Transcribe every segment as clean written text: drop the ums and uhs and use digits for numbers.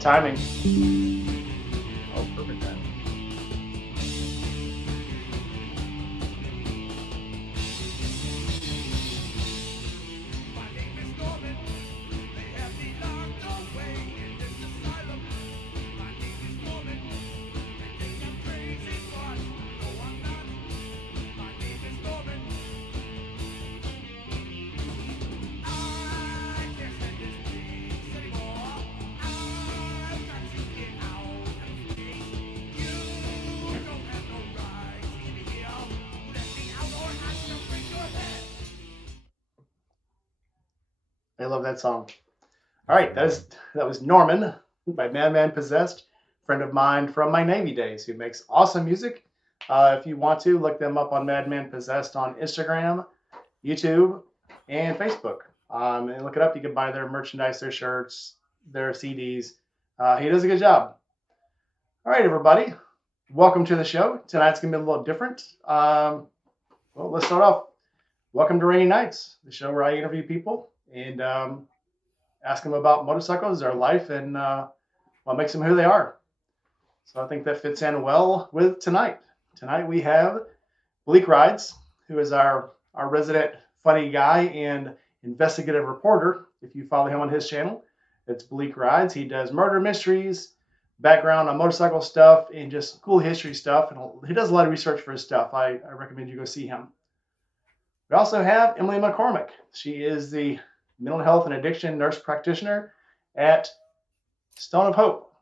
Good timing. Oh, perfect timing. I love that song. All right, that was Norman by Madman Possessed, friend of mine from my Navy days who makes awesome music. If you want to, look them up on Madman Possessed on Instagram, YouTube, and Facebook. And look it up. You can buy their merchandise, their shirts, their CDs. He does a good job. All right, everybody. Welcome to the show. Tonight's going to be a little different. Well, let's start off. Welcome to Rainy Nights, the show where I interview people and ask them about motorcycles, their life, and what makes them who they are. So I think that fits in well with tonight. Tonight we have Bleek Rides, who is our resident funny guy and investigative reporter. If you follow him on his channel, it's Bleek Rides. He does murder mysteries, background on motorcycle stuff, and just cool history stuff. And he does a lot of research for his stuff. I recommend you go see him. We also have Emily McCormick. She is the mental health and addiction nurse practitioner at Stone of Hope.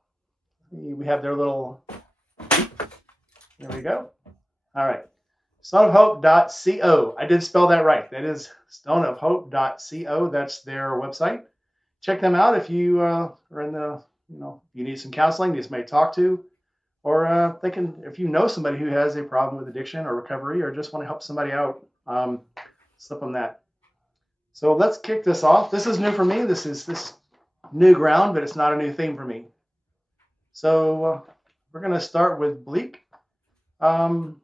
We have their little, there we go. All right, stoneofhope.co. I did spell that right. That is stoneofhope.co. That's their website. Check them out if you are in the, you need some counseling, need somebody to talk to, or if you know somebody who has a problem with addiction or recovery or just want to help somebody out, slip them that. So let's kick this off. This is new for me. This is new ground, but it's not a new theme for me. So we're going to start with Bleek. So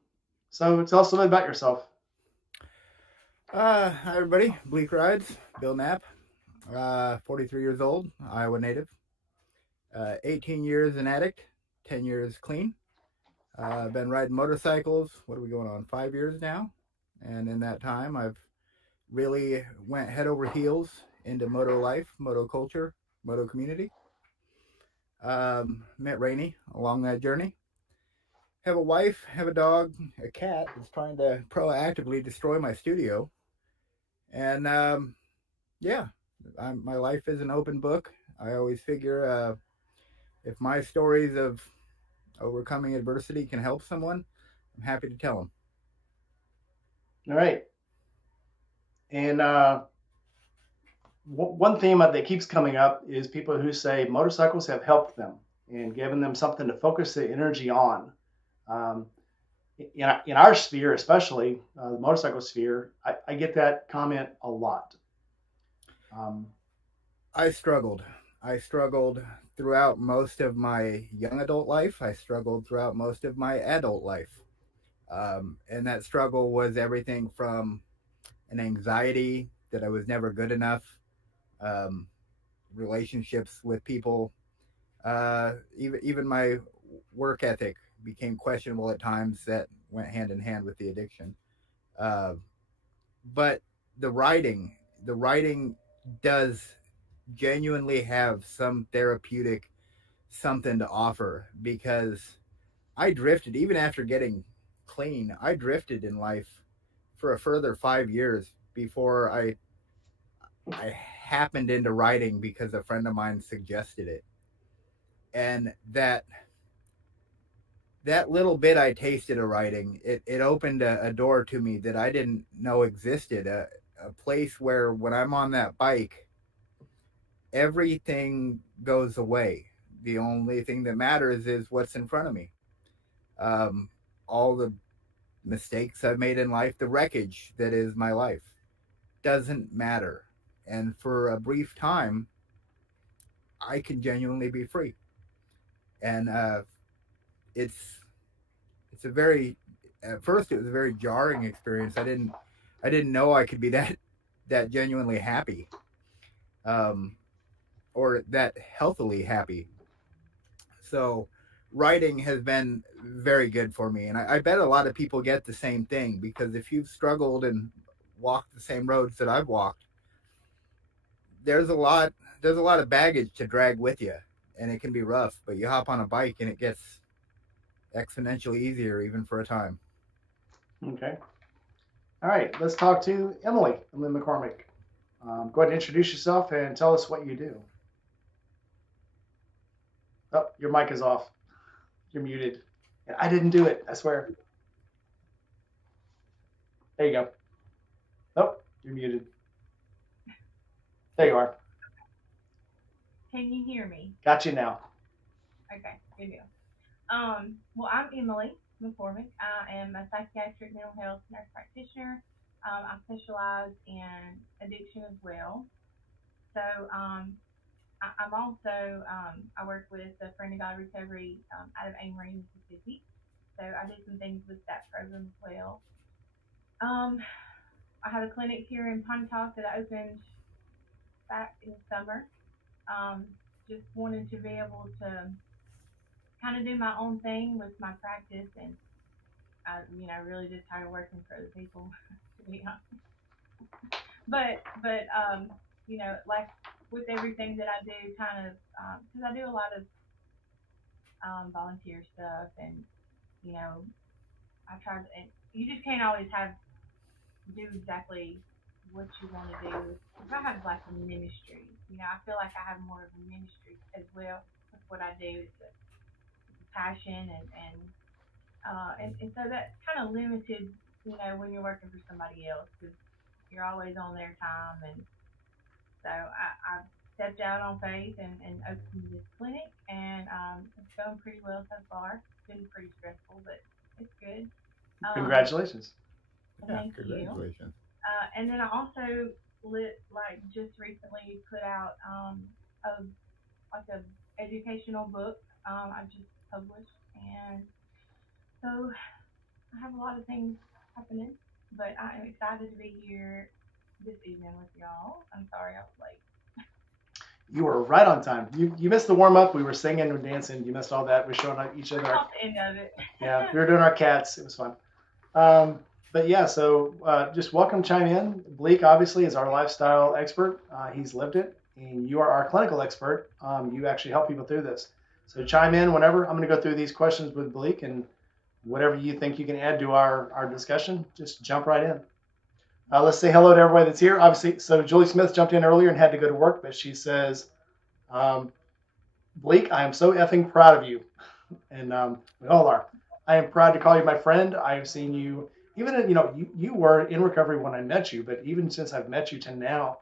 tell us a little bit about yourself. Hi everybody, Bleek Rides, Bill Knapp, 43 years old, Iowa native, 18 years an addict, 10 years clean. I've been riding motorcycles, what are we going on, 5 years now? And in that time, I've really went head over heels into moto life, moto culture, moto community. Met Rainey along that journey. Have a wife, have a dog, a cat that's trying to proactively destroy my studio. And my life is an open book. I always figure if my stories of overcoming adversity can help someone, I'm happy to tell them. All right. And one theme that keeps coming up is people who say motorcycles have helped them and given them something to focus their energy on. In our sphere, especially the motorcycle sphere, I get that comment a lot. I struggled throughout most of my young adult life. I struggled throughout most of my adult life. And that struggle was everything from an anxiety that I was never good enough, relationships with people, even my work ethic became questionable at times. That went hand in hand with the addiction. But the writing does genuinely have some therapeutic something to offer, because I drifted, even after getting clean, I drifted in life for a further 5 years before I happened into writing because a friend of mine suggested it. And that little bit I tasted of writing, it opened a door to me that I didn't know existed, a place where when I'm on that bike, everything goes away. The only thing that matters is what's in front of me. All the mistakes I've made in life, the wreckage that is my life, doesn't matter. And for a brief time, I can genuinely be free. And it's a very, at first it was a very jarring experience. I didn't know I could be that genuinely happy, or that healthily happy. So writing has been very good for me. And I bet a lot of people get the same thing, because if you've struggled and walked the same roads that I've walked, there's a lot there's a lot of baggage to drag with you, and it can be rough, but you hop on a bike and it gets exponentially easier even for a time. Okay. All right. Let's talk to Emily McCormick. Go ahead and introduce yourself and tell us what you do. Oh, your mic is off. You're muted. I didn't do it. I swear. There you go. Oh, you're muted. There you are. Can you hear me? Got you now. Okay, good deal. Well, I'm Emily McCormick. I am a psychiatric mental health nurse practitioner. I specialize in addiction as well. So I'm also I work with the Friend of God Recovery out of Amory, Mississippi. So I do some things with that program as well. Um, I have a clinic here in Pontotoc that I opened back in the summer. Um, just wanted to be able to kind of do my own thing with my practice, and I really just tired of working for other people, to be honest. But like with everything that I do, kind of because I do a lot of volunteer stuff, and you know, I try to. And you just can't always have do exactly what you want to do. If I have like a ministry, I feel like I have more of a ministry as well with what I do. It's a passion, and so that's kind of limited, when you're working for somebody else, because you're always on their time. And so I've stepped out on faith and opened this clinic, and it's going pretty well so far. It's been pretty stressful, but it's good. Um, Congratulations. Yeah, Thank you. congratulations. And then I also like just recently put out a like a educational book. I just published, and so I have a lot of things happening, but I am excited to be here this evening with y'all. I'm sorry I was late. You were right on time. You missed the warm up. We were singing and dancing. You missed all that. We're showing each I other. caught the end of it. Yeah, we were doing our cats. It was fun. But yeah, so just welcome, chime in. Bleek obviously is our lifestyle expert. He's lived it, and you are our clinical expert. You actually help people through this. So chime in whenever. I'm going to go through these questions with Bleek, and whatever you think you can add to our discussion, just jump right in. Let's say hello to everybody that's here. Obviously, so Julie Smith jumped in earlier and had to go to work, but she says, um, Bleek, I am so effing proud of you. And we all are. I am proud to call you my friend. I have seen you, even you were in recovery when I met you, but even since I've met you to now,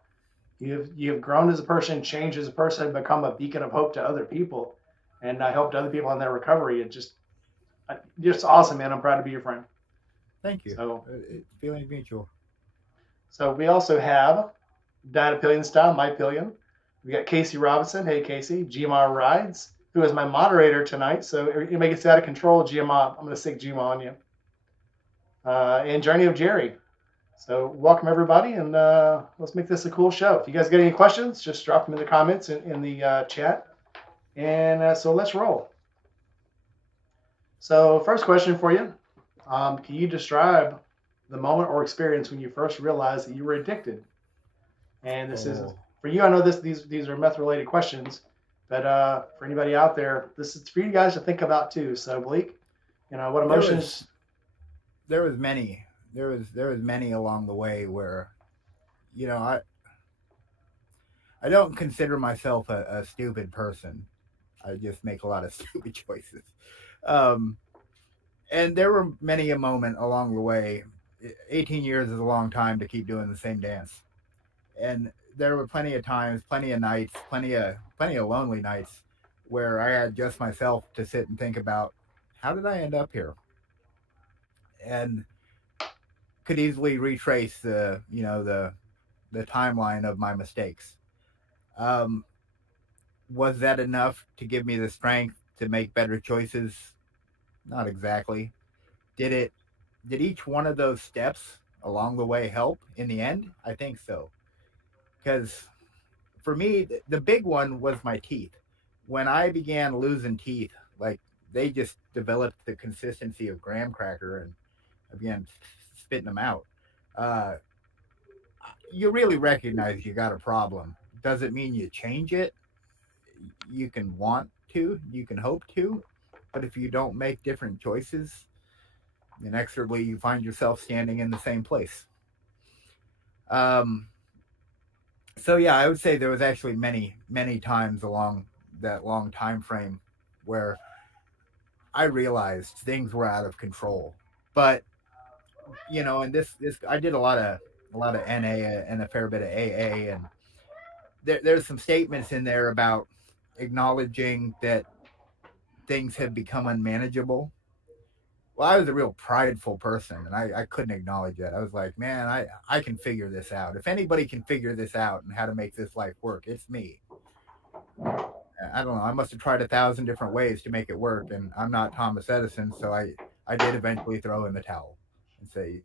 you have grown as a person, changed as a person, become a beacon of hope to other people, and I helped other people in their recovery. It just awesome, man. I'm proud to be your friend. Thank you. So It's feeling mutual. so we also have Diana Pillion style, my Pillion. We got Casey Robinson. Hey Casey, GMR Rides, who is my moderator tonight. So anybody gets out of control, GMR, I'm going to stick GMR on you. And Journey of Jerry. So welcome everybody, and let's make this a cool show. If you guys got any questions, just drop them in the comments in the chat. And so let's roll. So first question for you. Can you describe the moment or experience when you first realized that you were addicted? And this is Oh, for you. I know these are meth related questions, but for anybody out there, this is for you guys to think about too. So Bleek, what there was emotions? there was many there was many along the way where, you know I I don't consider myself a stupid person. I just make a lot of stupid choices. Um, and there were many a moment along the way. 18 years is a long time to keep doing the same dance. And there were plenty of times, plenty of nights, plenty of lonely nights where I had just myself to sit and think about, how did I end up here? And could easily retrace the timeline of my mistakes. Um, was that enough to give me the strength to make better choices? Not exactly. Did it? Did each one of those steps along the way help in the end? I think so. Because for me, the big one was my teeth. When I began losing teeth, like they just developed the consistency of graham cracker, and I began spitting them out. Uh, you really recognize you got a problem. Doesn't mean you change it. You can want to, you can hope to, but if you don't make different choices, inexorably you find yourself standing in the same place. Um, so yeah, I would say there was actually many times along that long time frame where I realized things were out of control. But and this I did a lot of NA and a fair bit of AA, and there's some statements in there about acknowledging that things have become unmanageable. Well, I was a real prideful person, and I couldn't acknowledge that. I was like, man, I can figure this out. If anybody can figure this out and how to make this life work, it's me. I don't know. I must have tried 1,000 different ways to make it work, and I'm not Thomas Edison, so I did eventually throw in the towel and say,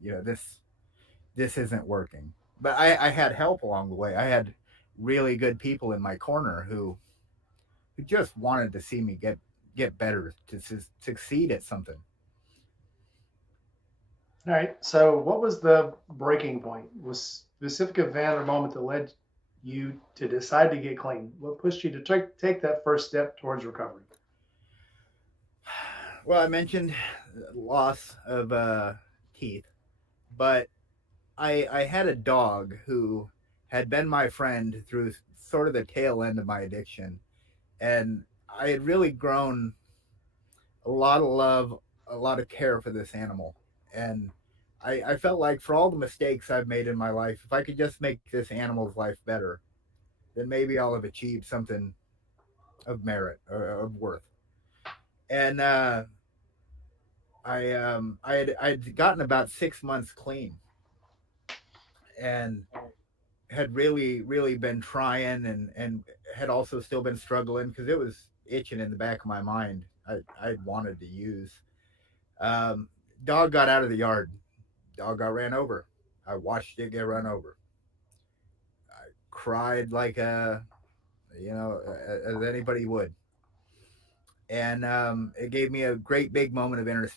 this isn't working. But I had help along the way. I had really good people in my corner who just wanted to see me get better, to succeed at something. All right. So, what was the breaking point? Was specific event or moment that led you to decide to get clean? What pushed you to take that first step towards recovery? Well, I mentioned loss of teeth, but I had a dog who had been my friend through sort of the tail end of my addiction, and I had really grown a lot of love, a lot of care for this animal, and I felt like for all the mistakes I've made in my life, if I could just make this animal's life better, then maybe I'll have achieved something of merit or of worth. And I'd gotten about 6 months clean, and had really been trying, and had also still been struggling because it was itching in the back of my mind. I wanted to use. Um, Dog got out of the yard. Dog got ran over. I watched it get run over. I cried like as anybody would, and it gave me a great big moment of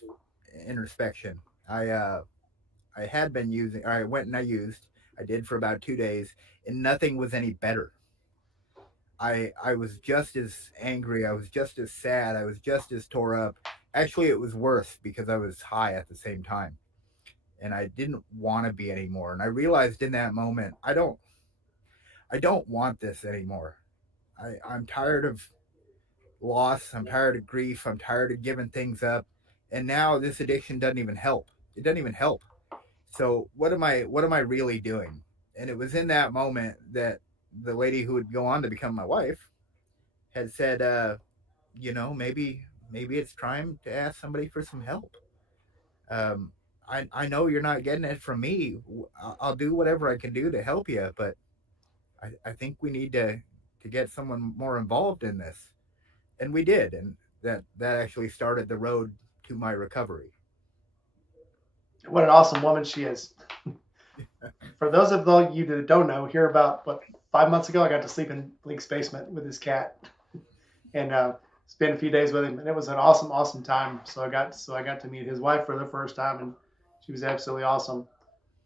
introspection. I had been using. I went and I used. I did for about 2 days, and nothing was any better. I was just as angry. I was just as sad. I was just as tore up. Actually, it was worse because I was high at the same time, and I didn't want to be anymore. And I realized in that moment, I don't want this anymore. I'm tired of loss. I'm tired of grief. I'm tired of giving things up. And now this addiction doesn't even help. It doesn't even help. So what am I really doing? And it was in that moment that the lady who would go on to become my wife had said, maybe it's time to ask somebody for some help. Um, I know you're not getting it from me. I'll do whatever I can do to help you, but I think we need to get someone more involved in this. And we did, and that actually started the road to my recovery. What an awesome woman she is. For those of you that don't know, here about 5 months ago, I got to sleep in Bleek's basement with his cat and spend a few days with him, and it was an awesome time. So I got to meet his wife for the first time, and she was absolutely awesome.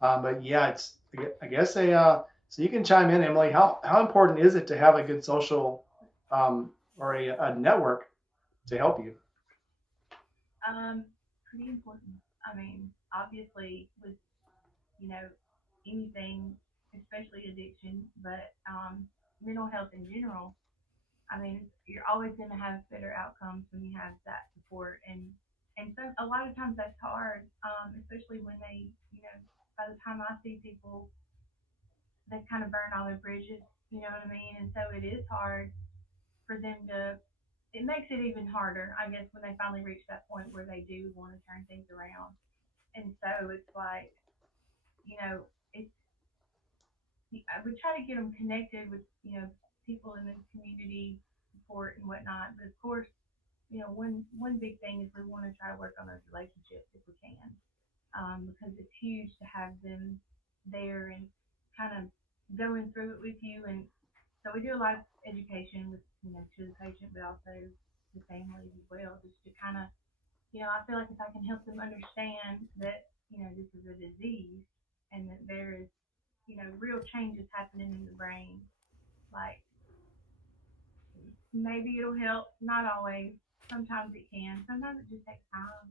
But yeah, it's I guess a so you can chime in, Emily. How important is it to have a good social or a network to help you? Um, Pretty important. I mean, obviously, with you know anything, especially addiction, but mental health in general. I mean, you're always going to have better outcomes when you have that support, and so a lot of times that's hard, especially when by the time I see people, they kind of burn all their bridges. You know what I mean? And so it is hard for them to. It makes it even harder, I guess, when they finally reach that point where they do want to turn things around. And so it's like, you know, it's I would try to get them connected with people in the community support and whatnot. But of course, one big thing is we want to try to work on those relationships if we can, because it's huge to have them there and kind of going through it with you. And So we do a lot of education with, to the patient, but also the families as well, just to kind of, I feel like if I can help them understand that, this is a disease and that there is, real changes happening in the brain, like maybe it'll help. Not always. Sometimes it can. Sometimes it just takes time.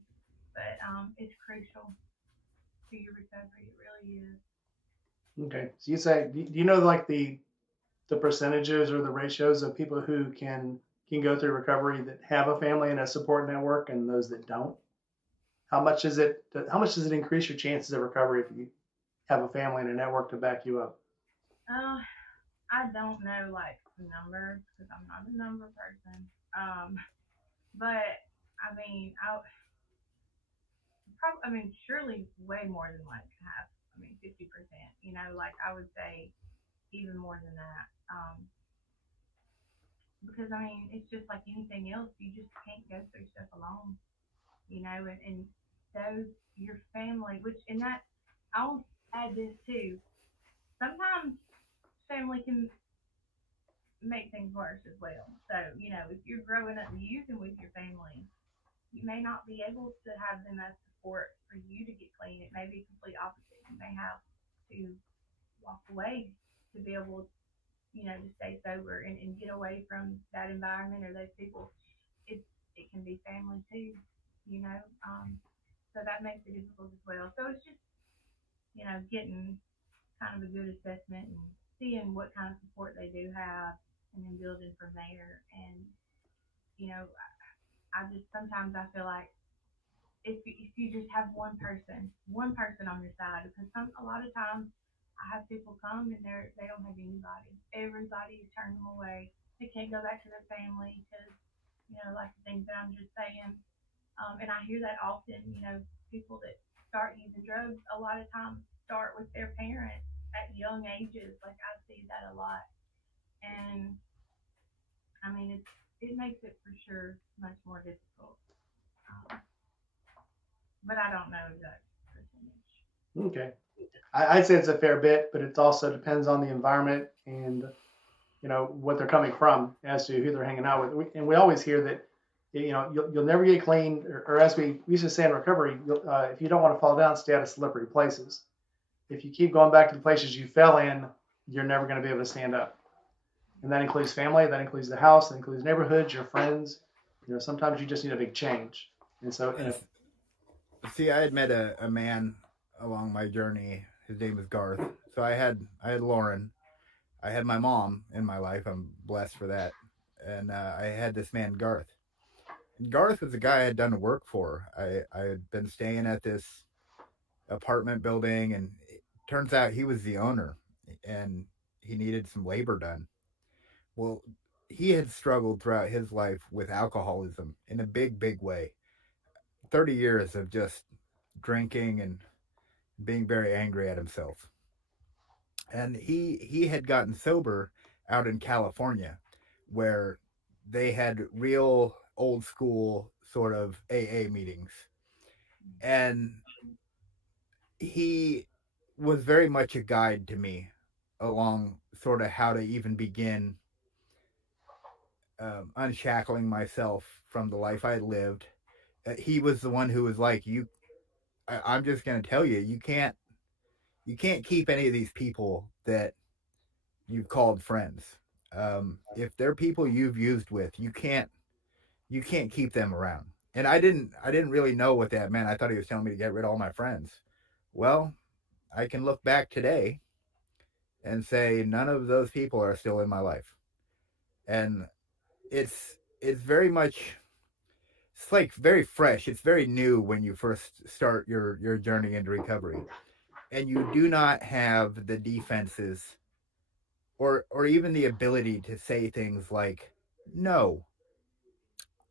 But it's crucial to your recovery. It really is. Okay. So you say, do you know like the percentages or the ratios of people who can go through recovery that have a family and a support network and those that don't? How much does it increase your chances of recovery if you have a family and a network to back you up? Uh, I don't know like numbers because I'm not a number person. But I mean, I mean, surely way more than like half. I mean, 50%. Like I would say even more than that. Because I mean, it's just like anything else. You just can't go through stuff alone. And those your family, which and that I'll add this too. Sometimes family can make things worse as well. So if you're growing up using with your family, you may not be able to have them as support for you to get clean. It may be complete opposite. You may have to walk away to be able, to stay sober and get away from that environment or those people. It it can be family too, you know. So that makes it difficult as well. So it's just, getting kind of a good assessment and seeing what kind of support they do have and then building from there. And, you know, I just sometimes I feel like if you just have one person on your side, because a lot of times I have people come and they don't have anybody. Everybody is turning them away. They can't go back to their family because like the things that I'm just saying. And I hear that often. People that start using drugs a lot of times start with their parents at young ages. Like I see that a lot, and I mean it makes it for sure much more difficult. Um, but I don't know the percentage. Okay. I'd say it's a fair bit, but it also depends on the environment and what they're coming from as to who they're hanging out with. And we always hear that you'll never get clean, or as we used to say in recovery, if you don't want to fall down, stay out of slippery places. If you keep going back to the places you fell in, you're never going to be able to stand up. And that includes family, that includes the house, that includes neighborhoods, your friends. Sometimes you just need a big change. And so, See, I had met a man along my journey. His name was Garth. So I had Lauren. I had my mom in my life. I'm blessed for that. And I had this man Garth. And Garth was the guy I had done work for. I had been staying at this apartment building, and it turns out he was the owner, and he needed some labor done. Well, he had struggled throughout his life with alcoholism in a big way. 30 years of just drinking and being very angry at himself. And he had gotten sober out in California, where they had real old school sort of AA meetings. And he was very much a guide to me along sort of how to even begin unshackling myself from the life I lived. He was the one who was like, "You, I'm just going to tell you, you can't keep any of these people that you've called friends. If they're people you've used with, you can't keep them around." And I didn't really know what that meant. I thought he was telling me to get rid of all my friends. Well, I can look back today and say none of those people are still in my life. And it's very much, it's like very fresh. It's very new when you first start your journey into recovery, and you do not have the defenses or even the ability to say things like, "No,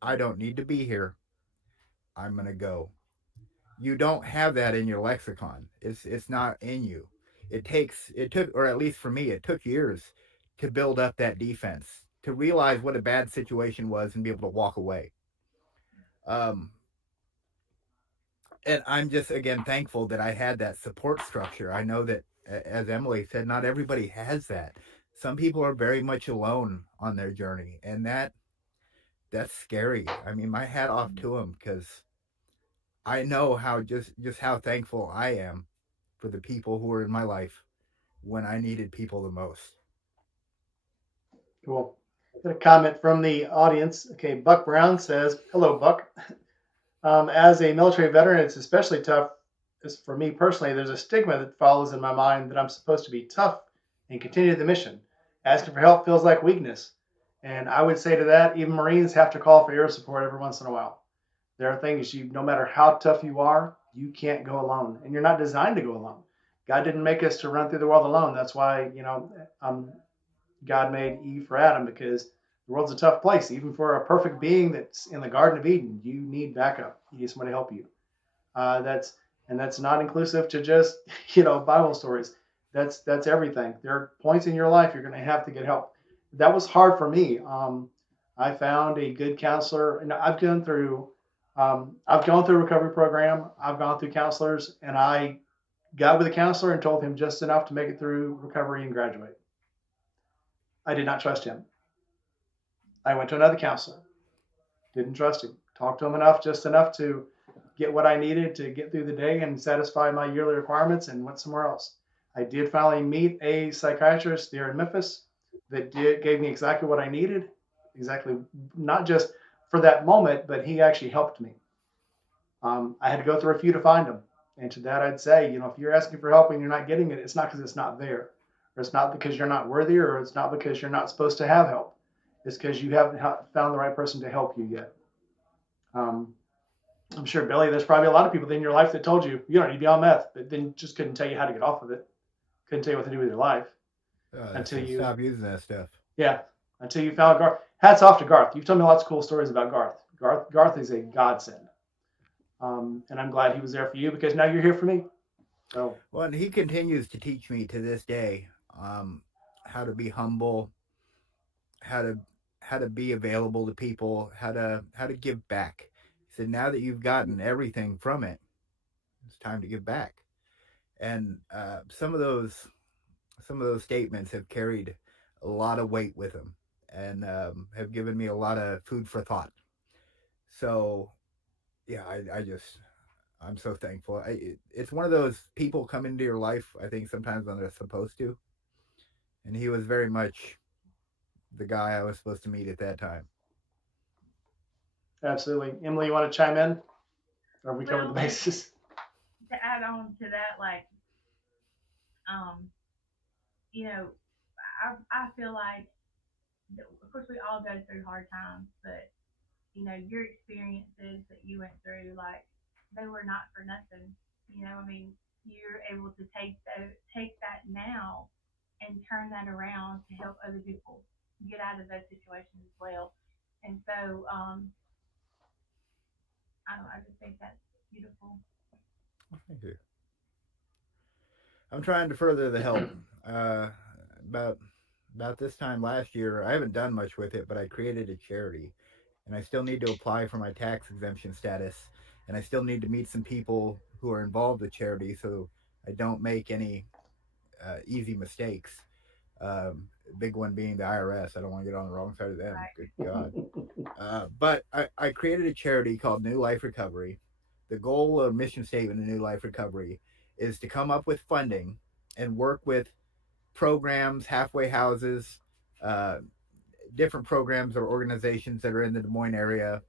I don't need to be here. I'm gonna go." You don't have that in your lexicon. It's not in you. It took, or at least for me, it took years to build up that defense, to realize what a bad situation was and be able to walk away. Um, and I'm just again thankful that I had that support structure. I know that, as Emily said, not everybody has that. some people are very much alone on their journey, and that's scary. I mean, my hat off to them, because I know how just how thankful I am for the people who were in my life when I needed people the most. Cool. Got a comment from the audience. Okay, Buck Brown says, "Hello, Buck. As a military veteran, it's especially tough. As for me personally, there's a stigma that follows in my mind that I'm supposed to be tough and continue the mission. Asking for help feels like weakness. And I would say to that, even Marines have to call for air support every once in a while. There are things no matter how tough you are, you can't go alone, and you're not designed to go alone. God didn't make us to run through the world alone. That's why God made Eve for Adam because the world's a tough place. Even for a perfect being that's in the Garden of Eden, you need backup. You need somebody to help you. That's and that's not inclusive to just Bible stories. That's everything. There are points in your life you're going to have to get help. That was hard for me. I found a good counselor, and I've gone through a recovery program. I've gone through counselors, and I got with a counselor and told him just enough to make it through recovery and graduate. I did not trust him. I went to another counselor. Didn't trust him. Talked to him just enough to get what I needed to get through the day and satisfy my yearly requirements, and went somewhere else. I did finally meet a psychiatrist there in Memphis that gave me exactly what I needed, exactly, not just for that moment, but he actually helped me. I had to go through a few to find them. And to that, I'd say, if you're asking for help and you're not getting it, it's not because it's not there, or it's not because you're not worthy, or it's not because you're not supposed to have help. It's because you haven't found the right person to help you yet. Um, I'm sure, Billy, there's probably a lot of people in your life that told you you don't need to be on meth, but then just couldn't tell you how to get off of it, couldn't tell you what to do with your life until So you, stop using that stuff. yeah, until you found Garth. Hats off to Garth. You've told me lots of cool stories about Garth. Garth is a godsend. And I'm glad he was there for you because now you're here for me. So Well, and he continues to teach me to this day, how to be humble, how to how to be available to people, how to give back. He said, now that you've gotten everything from it, it's time to give back. And some of those statements have carried a lot of weight with them, and have given me a lot of food for thought. So yeah, I'm so thankful. It's one of those people come into your life, I think, sometimes when they're supposed to, and he was very much the guy I was supposed to meet at that time. absolutely, Emily, you want to chime in? Or have we covered the Well, and bases? to add on to that, like, um, you know, I feel like, of course, we all go through hard times, but your experiences that you went through, like, they were not for nothing. I mean, you're able to take that now and turn that around to help other people get out of those situations as well. And so, I just think that's beautiful. Thank you. I'm trying to further the help. Uh, about about this time last year, I haven't done much with it, but I created a charity, and I still need to apply for my tax exemption status, and I still need to meet some people who are involved with charity, so I don't make any easy mistakes. Big one being the IRS. I don't want to get on the wrong side of them. Right. Good God. But I created a charity called New Life Recovery. The goal or mission statement of New Life Recovery is to come up with funding and work with programs, halfway houses, uh, different programs or organizations that are in the Des Moines area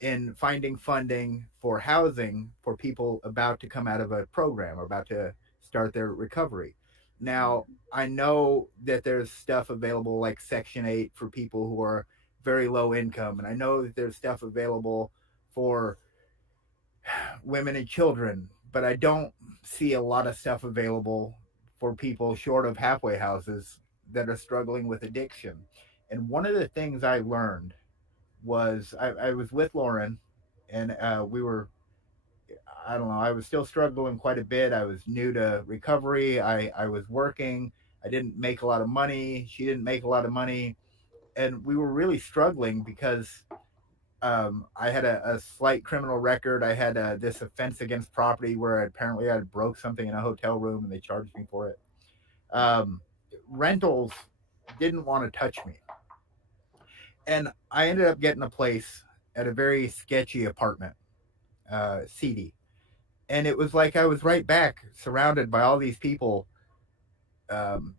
in finding funding for housing for people about to come out of a program or about to start their recovery. Now, Mhm. I know that there's stuff available like Section 8 for people who are very low income, and I know that there's stuff available for women and children, but I don't see a lot of stuff available for people short of halfway houses that are struggling with addiction. And one of the things I learned was I was with Lauren, and we were, I don't know, I was still struggling quite a bit. I was new to recovery. I was working. I didn't make a lot of money. She didn't make a lot of money. And we were really struggling because I had a slight criminal record. I had this offense against property where apparently I broke something in a hotel room and they charged me for it. Um, Rentals didn't want to touch me. And I ended up getting a place at a very sketchy apartment, seedy. And it was like I was right back, surrounded by all these people,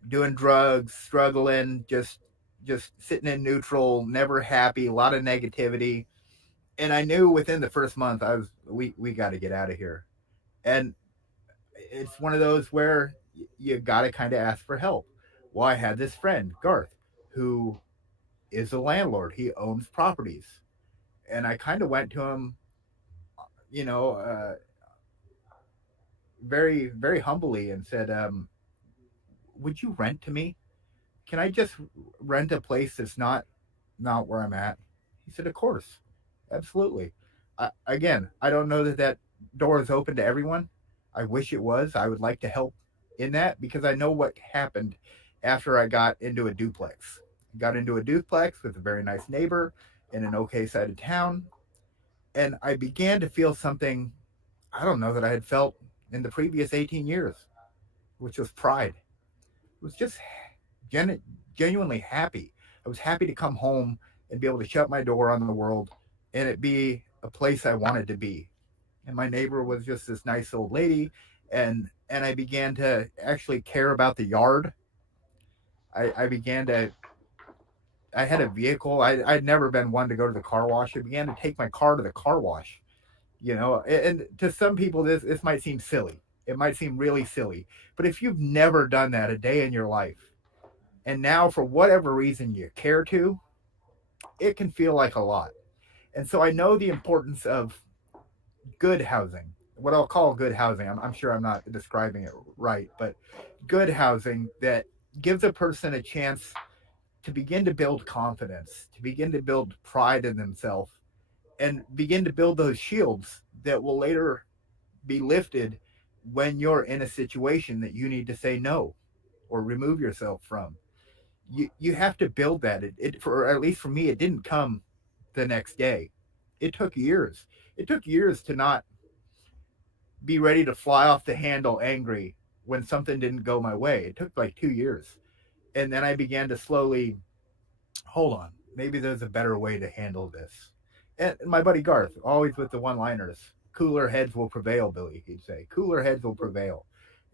doing drugs, struggling, just sitting in neutral, never happy, a lot of negativity. And I knew within the first month I was we got to get out of here. And it's one of those where you got to kind of ask for help. Well, I had this friend, Garth, who is a landlord. He owns properties. And I kind of went to him, you know, very, very humbly and said, would you rent to me? Can I just rent a place that's not where I'm at? He said, of course, absolutely. Again, I don't know that that door is open to everyone. I wish it was. I would like to help in that because I know what happened after I got into a duplex. Got into a duplex with a very nice neighbor in an okay side of town, and I began to feel something I don't know that I had felt in the previous 18 years, which was pride. It was just gen- genuinely happy. I was happy to come home and be able to shut my door on the world and it be a place I wanted to be. And my neighbor was just this nice old lady, and I began to actually care about the yard. I began to I had a vehicle. I'd never been one to go to the car wash. I began to take my car to the car wash. You know, and to some people this might seem silly. It might seem really silly. But if you've never done that a day in your life, and now for whatever reason you care to, it can feel like a lot. And so I know the importance of good housing, what I'll call good housing. I'm sure I'm not describing it right, but good housing that gives a person a chance to begin to build confidence, to begin to build pride in themselves, and begin to build those shields that will later be lifted when you're in a situation that you need to say no or remove yourself from. You have to build that. It for at least for me, it didn't come the next day. It took years. It took years to not be ready to fly off the handle angry when something didn't go my way. It took like 2 years. And then I began to slowly hold on. Maybe there's a better way to handle this. And my buddy Garth, always with the one liners, cooler heads will prevail, Billy, he'd say. Cooler heads will prevail.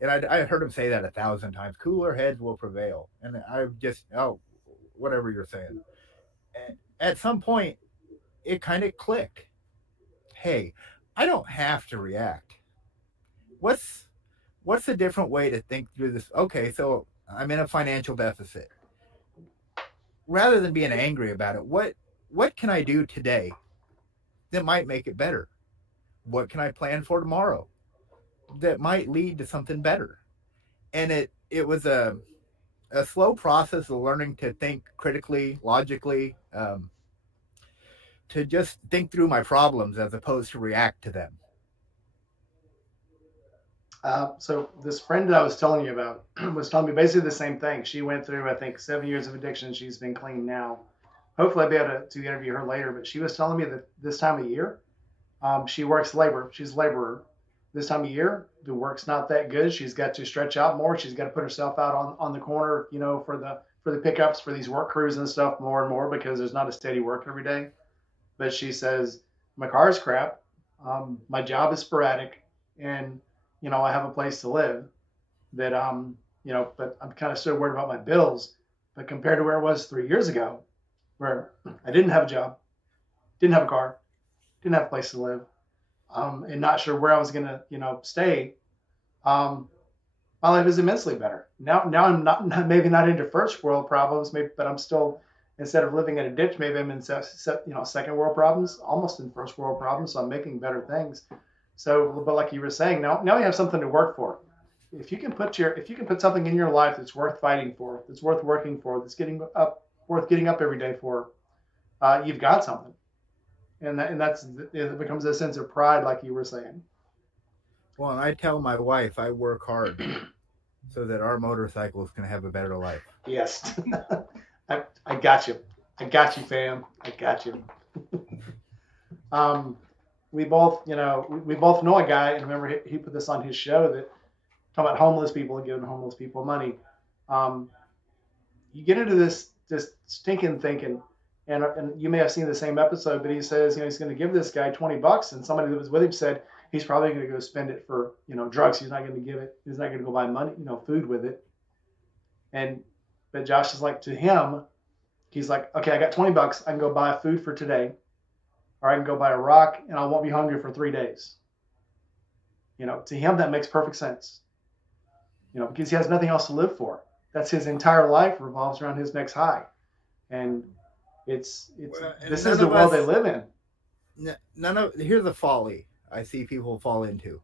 And I heard him say that 1,000 times. Cooler heads will prevail. And I just, oh, whatever you're saying. And at some point, it kind of clicked. Hey, I don't have to react. What's what's a different way to think through this? Okay, so I'm in a financial deficit. Rather than being angry about it, what can I do today that might make it better? What can I plan for tomorrow that might lead to something better? And it was a slow process of learning to think critically, logically, to just think through my problems as opposed to react to them. So this friend that I was telling you about was telling me basically the same thing. She went through, I think, 7 years of addiction. She's been clean now. Hopefully, I'll be able to interview her later. But she was telling me that this time of year, she works labor. She's a laborer. This time of year, the work's not that good. She's got to stretch out more. She's got to put herself out on the corner, for the pickups for these work crews and stuff more and more because there's not a steady work every day. But she says my car's crap. My job is sporadic, and I have a place to live. That but I'm kind of still worried about my bills. But compared to where it was 3 years ago, where I didn't have a job, didn't have a car, didn't have a place to live, and not sure where I was gonna stay. Um, my life is immensely better now. I'm not maybe not into first world problems, maybe, but I'm still, instead of living in a ditch, maybe I'm in second world problems, almost in first world problems. So I'm making better things. So, but like you were saying, now you have something to work for. If you can put something in your life that's worth fighting for, that's worth working for, that's worth getting up every day for, you've got something, and it becomes a sense of pride, like you were saying. Well, and I tell my wife I work hard so that our motorcycles can have a better life. Yes, I got you. I got you, fam. I got you. um, we both know a guy, and remember he put this on his show that talking about homeless people and giving homeless people money. Um, you get into this stinking thinking, and you may have seen the same episode, but he says, he's going to give this guy $20, and somebody that was with him said he's probably going to go spend it for drugs. He's not going to give it. He's not going to go buy money, food with it. And but Josh is like, to him, he's like, okay, I got $20. I can go buy food for today, or I can go buy a rock, and I won't be hungry for 3 days. To him that makes perfect sense. Because he has nothing else to live for. That's his entire life revolves around his next high, and it's this is the world they live in. Here's the folly I see people fall into.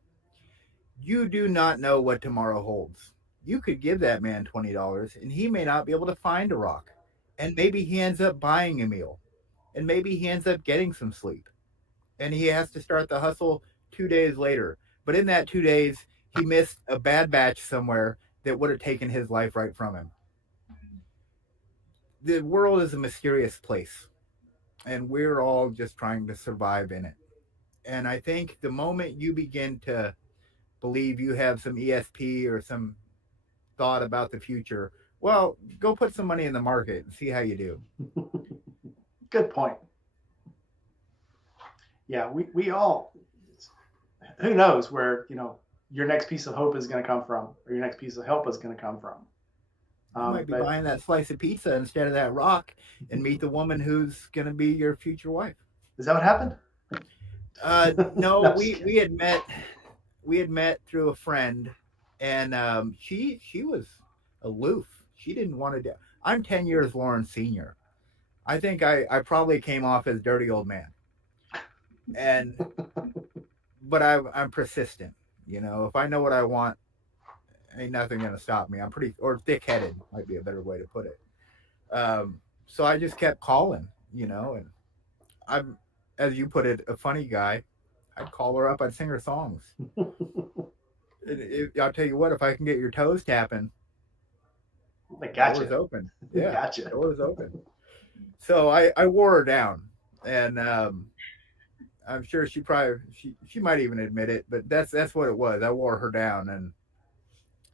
You do not know what tomorrow holds. You could give that man $20 and he may not be able to find a rock. And maybe he ends up buying a meal. And maybe he ends up getting some sleep. And he has to start the hustle 2 days later. But in that 2 days, he missed a bad batch somewhere that would have taken his life right from him. The world is a mysterious place. And we're all just trying to survive in it. And I think the moment you begin to believe you have some ESP or some thought about the future, well, go put some money in the market and see how you do. Good point. Yeah, we all, who knows where, your next piece of hope is going to come from, or your next piece of help is going to come from. You might be buying that slice of pizza instead of that rock and meet the woman who's going to be your future wife. Is that what happened? No, we had met through a friend, and she was aloof. She didn't want to do. I'm 10 years Lauren's senior. I think I probably came off as dirty old man, but I'm persistent. If I know what I want, ain't nothing gonna stop me. I'm pretty, or thick-headed might be a better way to put it. So I just kept calling, and I'm, as you put it, a funny guy. I'd call her up. I'd sing her songs. I'll tell you what, if I can get your toes tapping, I gotcha. Door's open. Yeah, gotcha. Door's open. So I wore her down, and I'm sure she might even admit it, but that's what it was. I wore her down, and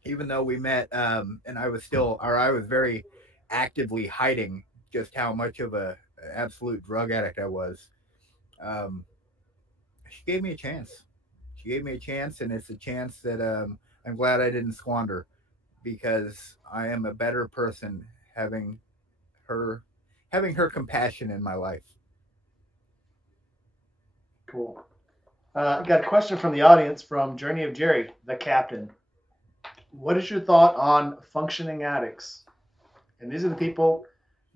even though we met, and I was very actively hiding just how much of a absolute drug addict I was. She gave me a chance. And it's a chance that I'm glad I didn't squander, because I am a better person having her compassion in my life. Cool. I got a question from the audience from Journey of Jerry, the captain. What is your thought on functioning addicts? And these are the people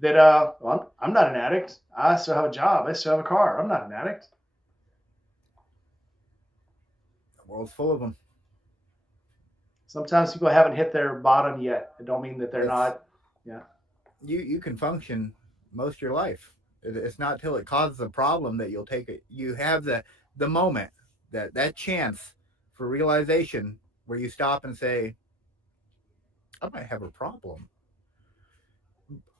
that, well, I'm not an addict. I still have a job. I still have a car. I'm not an addict. The world's full of them. Sometimes people haven't hit their bottom yet. It don't mean that they're not. Yeah. You can function most of your life. It's not till it causes a problem that you'll take it. You have the moment, that chance for realization where you stop and say, I might have a problem.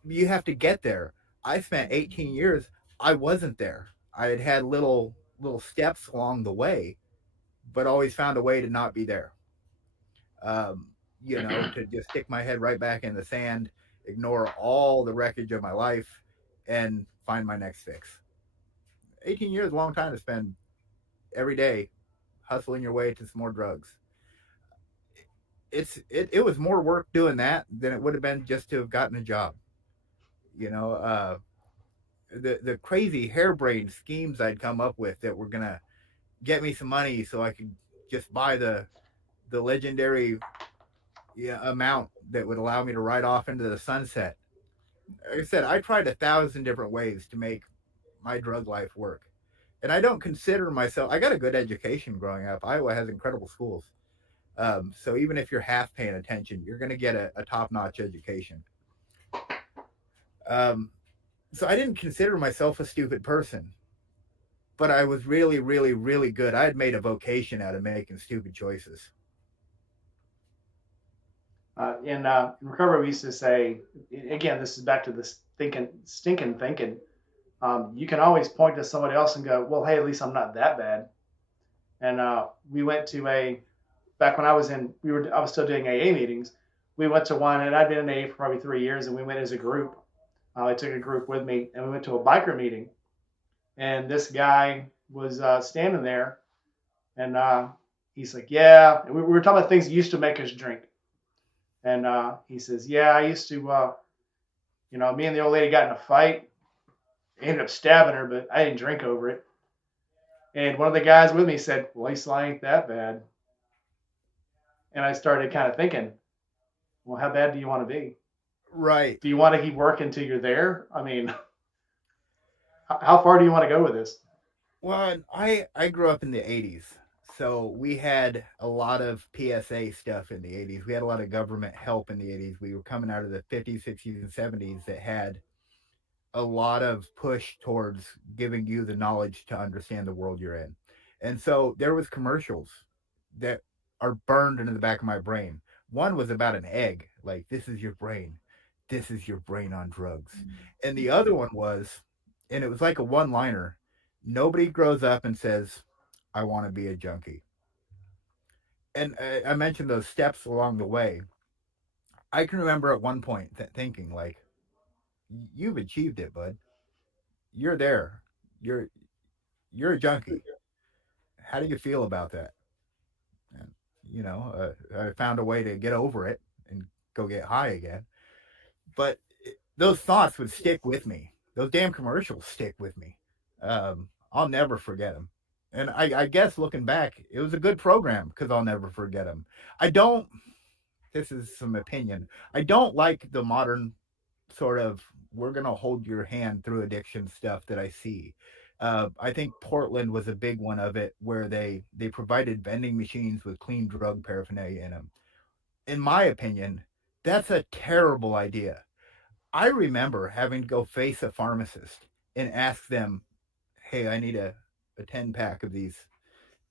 You have to get there. I spent 18 years. I wasn't there. I had little steps along the way, but always found a way to not be there. To just stick my head right back in the sand, ignore all the wreckage of my life, and find my next fix. 18 years is a long time to spend every day hustling your way to some more drugs. It was more work doing that than it would have been just to have gotten a job. The crazy harebrained schemes I'd come up with that were gonna get me some money so I could just buy the legendary amount that would allow me to ride off into the sunset. Like I said, I tried 1,000 different ways to make my drug life work. And I don't consider myself, I got a good education growing up. Iowa has incredible schools. So even if you're half paying attention, you're going to get a top-notch education. So I didn't consider myself a stupid person, but I was really, really, really good. I had made a vocation out of making stupid choices. In recovery, we used to say, again, this is back to this stinking thinking. You can always point to somebody else and go, well, hey, at least I'm not that bad. And we went to back when I was I was still doing AA meetings. we went to one, and I'd been in AA for probably 3 years, and we went as a group. I took a group with me, and we went to a biker meeting. And this guy was standing there, and he's like, "Yeah." And we were talking about things that used to make us drink. And he says, "Yeah, I used to, me and the old lady got in a fight. Ended up stabbing her, but I didn't drink over it." And one of the guys with me said, "Well, at least I ain't that bad." And I started kind of thinking, well, how bad do you want to be? Right. Do you want to keep working until you're there? I mean, how far do you want to go with this? Well, I grew up in the 80s. So we had a lot of PSA stuff in the 80s. We had a lot of government help in the 80s. We were coming out of the 50s, 60s, and 70s that had a lot of push towards giving you the knowledge to understand the world you're in. And so there was commercials that are burned into the back of my brain. One was about an egg, like this is your brain. This is your brain on drugs. And the other one was, and it was like a one-liner. Nobody grows up and says, "I want to be a junkie." And I mentioned those steps along the way. I can remember at one point thinking like, "You've achieved it, bud. You're there. You're you're a junkie. How do you feel about that?" And I found a way to get over it and go get high again. But those thoughts would stick with me. Those damn commercials stick with me. I'll never forget them. And I guess looking back, it was a good program because I'll never forget them. I don't. This is some opinion. I don't like the modern sort of we're gonna hold your hand through addiction stuff that I see. I think Portland was a big one of it, where they provided vending machines with clean drug paraphernalia in them. In my opinion, that's a terrible idea. I remember having to go face a pharmacist and ask them, "Hey, I need a 10 pack of these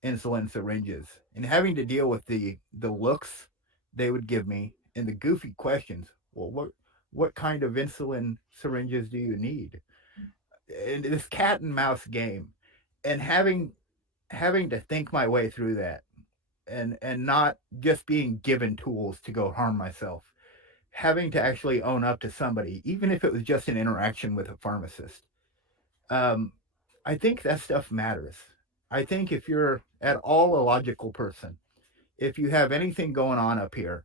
insulin syringes," and having to deal with the looks they would give me and the goofy questions. Well, what kind of insulin syringes do you need? And this cat and mouse game, and having to think my way through that, and not just being given tools to go harm myself, having to actually own up to somebody, even if it was just an interaction with a pharmacist. um, I think that stuff matters. I think if you're at all a logical person, if you have anything going on up here,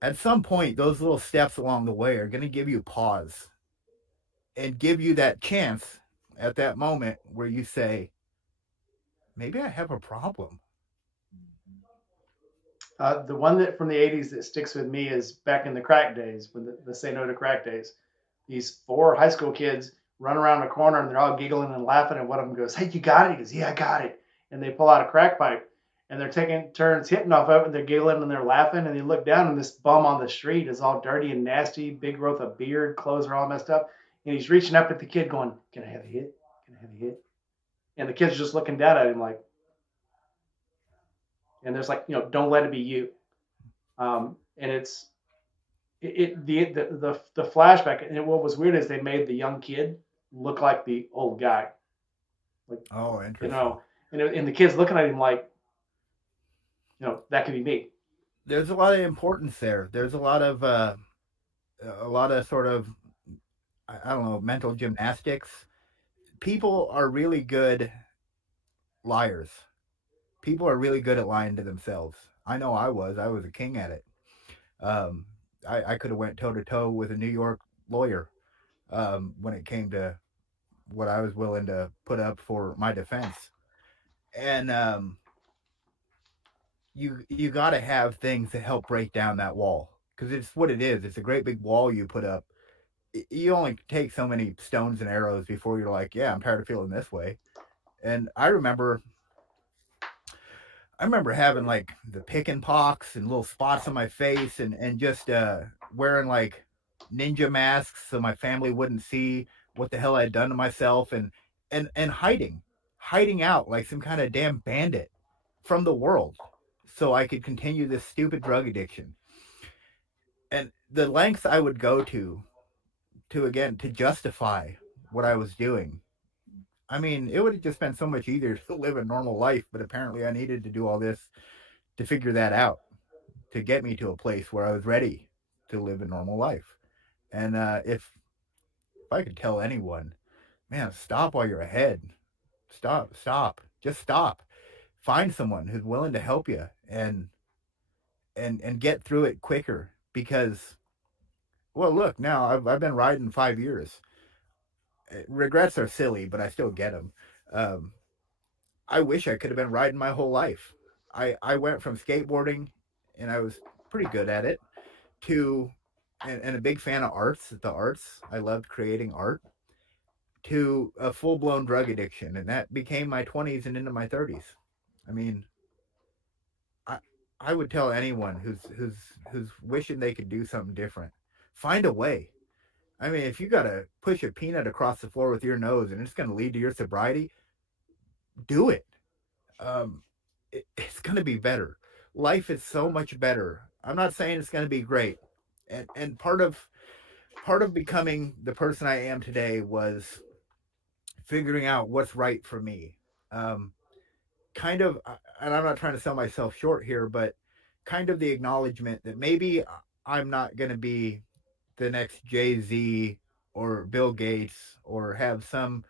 at some point those little steps along the way are going to give you pause and give you that chance at that moment where you say, maybe I have a problem. The one that from the '80s that sticks with me is back in the crack days, when the Say No to Crack days. These four high school kids run around the corner and they're all giggling and laughing, and one of them goes, "Hey, you got it?" He goes, "Yeah, I got it." And they pull out a crack pipe, and they're taking turns hitting off of it, and they're giggling and they're laughing, and they look down, and this bum on the street is all dirty and nasty, big growth of beard, clothes are all messed up, and he's reaching up at the kid going, "Can I have a hit? Can I have a hit?" And the kid's just looking down at him like, and there's like, don't let it be you. And it's the flashback. And what was weird is they made the young kid look like the old guy, like, Oh, interesting. you know, and the kid's looking at him like, that could be me. There's a lot of importance there. There's a lot of sort of, I don't know, mental gymnastics. People are really good liars. People are really good at lying to themselves. I know I was a king at it. um, I could have went toe to toe with a New York lawyer when it came to what I was willing to put up for my defense. And you got to have things to help break down that wall, because it's what it is. It's a great big wall you put up. You only take so many stones and arrows before you're like, yeah, I'm tired of feeling this way. And I remember having like the picking pox and little spots on my face, and just wearing like ninja masks so my family wouldn't see what the hell I had done to myself, and hiding out like some kind of damn bandit from the world so I could continue this stupid drug addiction. And the lengths I would go to again to justify what I was doing. I mean, it would have just been so much easier to live a normal life, but apparently I needed to do all this to figure that out, to get me to a place where I was ready to live a normal life. And if I could tell anyone, man, stop while you're ahead. Stop. Just stop. Find someone who's willing to help you and get through it quicker. Because, well, look, now I've been riding 5 years. Regrets are silly, but I still get them. Um, I wish I could have been riding my whole life. I went from skateboarding, and I was pretty good at it, to and a big fan of the arts. I loved creating art, to a full blown drug addiction, and that became my 20s and into my 30s. I mean, I I would tell anyone who's wishing they could do something different, find a way. I mean, if you gotta push a peanut across the floor with your nose and it's gonna lead to your sobriety, do it. Um, it's gonna be better. Life is so much better. I'm not saying it's gonna be great, and part of becoming the person I am today was figuring out what's right for me. Um, kind of, and I'm not trying to sell myself short here, but kind of the acknowledgement that maybe I'm not going to be the next Jay-Z or Bill Gates or have some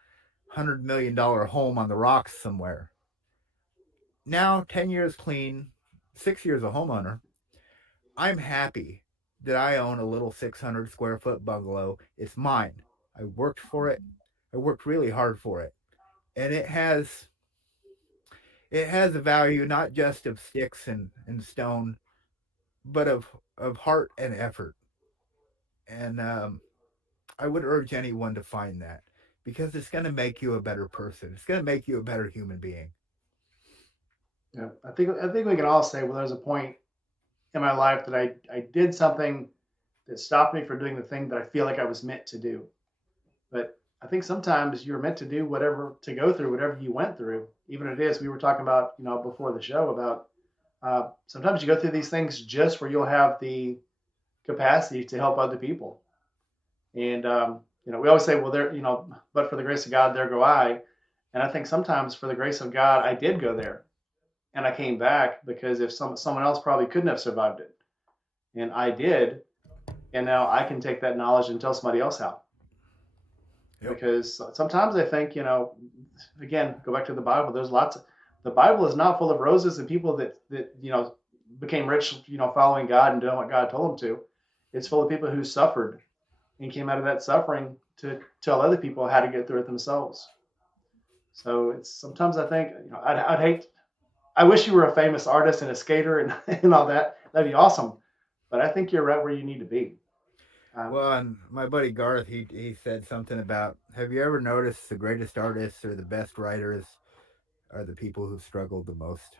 $100 million home on the rocks somewhere. Now, 10 years clean, 6 years a homeowner, I'm happy that I own a little 600 square foot bungalow. It's mine. I worked for it. I worked really hard for it. And it has a value not just of sticks and stone, but of heart and effort. And I would urge anyone to find that, because it's going to make you a better person. It's going to make you a better human being. Yeah, I think we can all say, well, there's a point in my life that I did something that stopped me from doing the thing that I feel like I was meant to do. But I think sometimes you're meant to do whatever, to go through whatever you went through. Even it is, we were talking about, before the show about sometimes you go through these things just where you'll have the capacity to help other people. And we always say, well, but for the grace of God, there go I. And I think sometimes for the grace of God, I did go there, and I came back because if someone else probably couldn't have survived it, and I did, and now I can take that knowledge and tell somebody else how. Yep. Because sometimes I think, again, go back to the Bible. The Bible is not full of roses and people that became rich, following God and doing what God told them to. It's full of people who suffered and came out of that suffering to tell other people how to get through it themselves. So it's sometimes I think, I'd hate, I wish you were a famous artist and a skater and, and all that. That'd be awesome. But I think you're right where you need to be. Um, Well, and my buddy Garth, he said something about, have you ever noticed the greatest artists or the best writers are the people who struggled the most?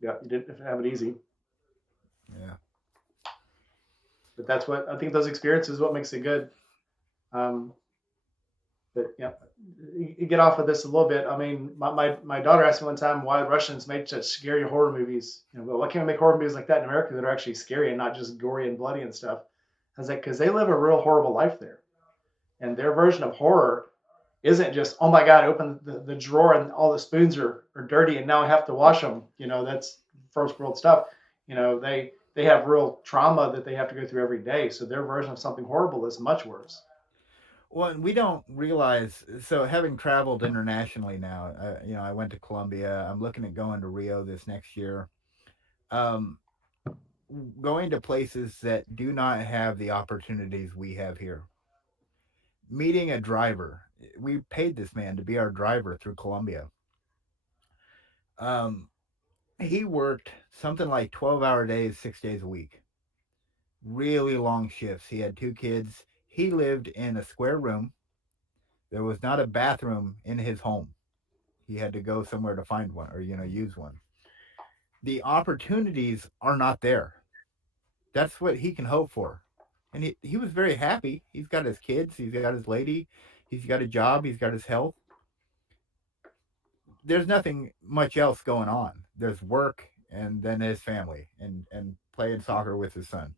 yeah, you didn't have it easy. Yeah. But that's what I think, those experiences is what makes it good. Um, but yeah, you get off of this a little bit. I mean, my daughter asked me one time why Russians make such scary horror movies. Well, why can't we make horror movies like that in America that are actually scary and not just gory and bloody and stuff? I was like, because they live a real horrible life there, and their version of horror isn't just, oh my God, I opened the drawer and all the spoons are dirty and now I have to wash them. That's first world stuff. They have real trauma that they have to go through every day. So their version of something horrible is much worse. Well, and we don't realize. So, having traveled internationally now, I went to Colombia. I'm looking at going to Rio this next year. Um, Going to places that do not have the opportunities we have here. Meeting a driver. We paid this man to be our driver through Colombia. Um, he worked something like 12-hour days, 6 days a week. Really long shifts. He had two kids. He lived in a square room. There was not a bathroom in his home. He had to go somewhere to find one or, use one. The opportunities are not there. That's what he can hope for. And he was very happy. He's got his kids, he's got his lady, he's got a job, he's got his health. There's nothing much else going on. There's work and then his family and playing soccer with his son.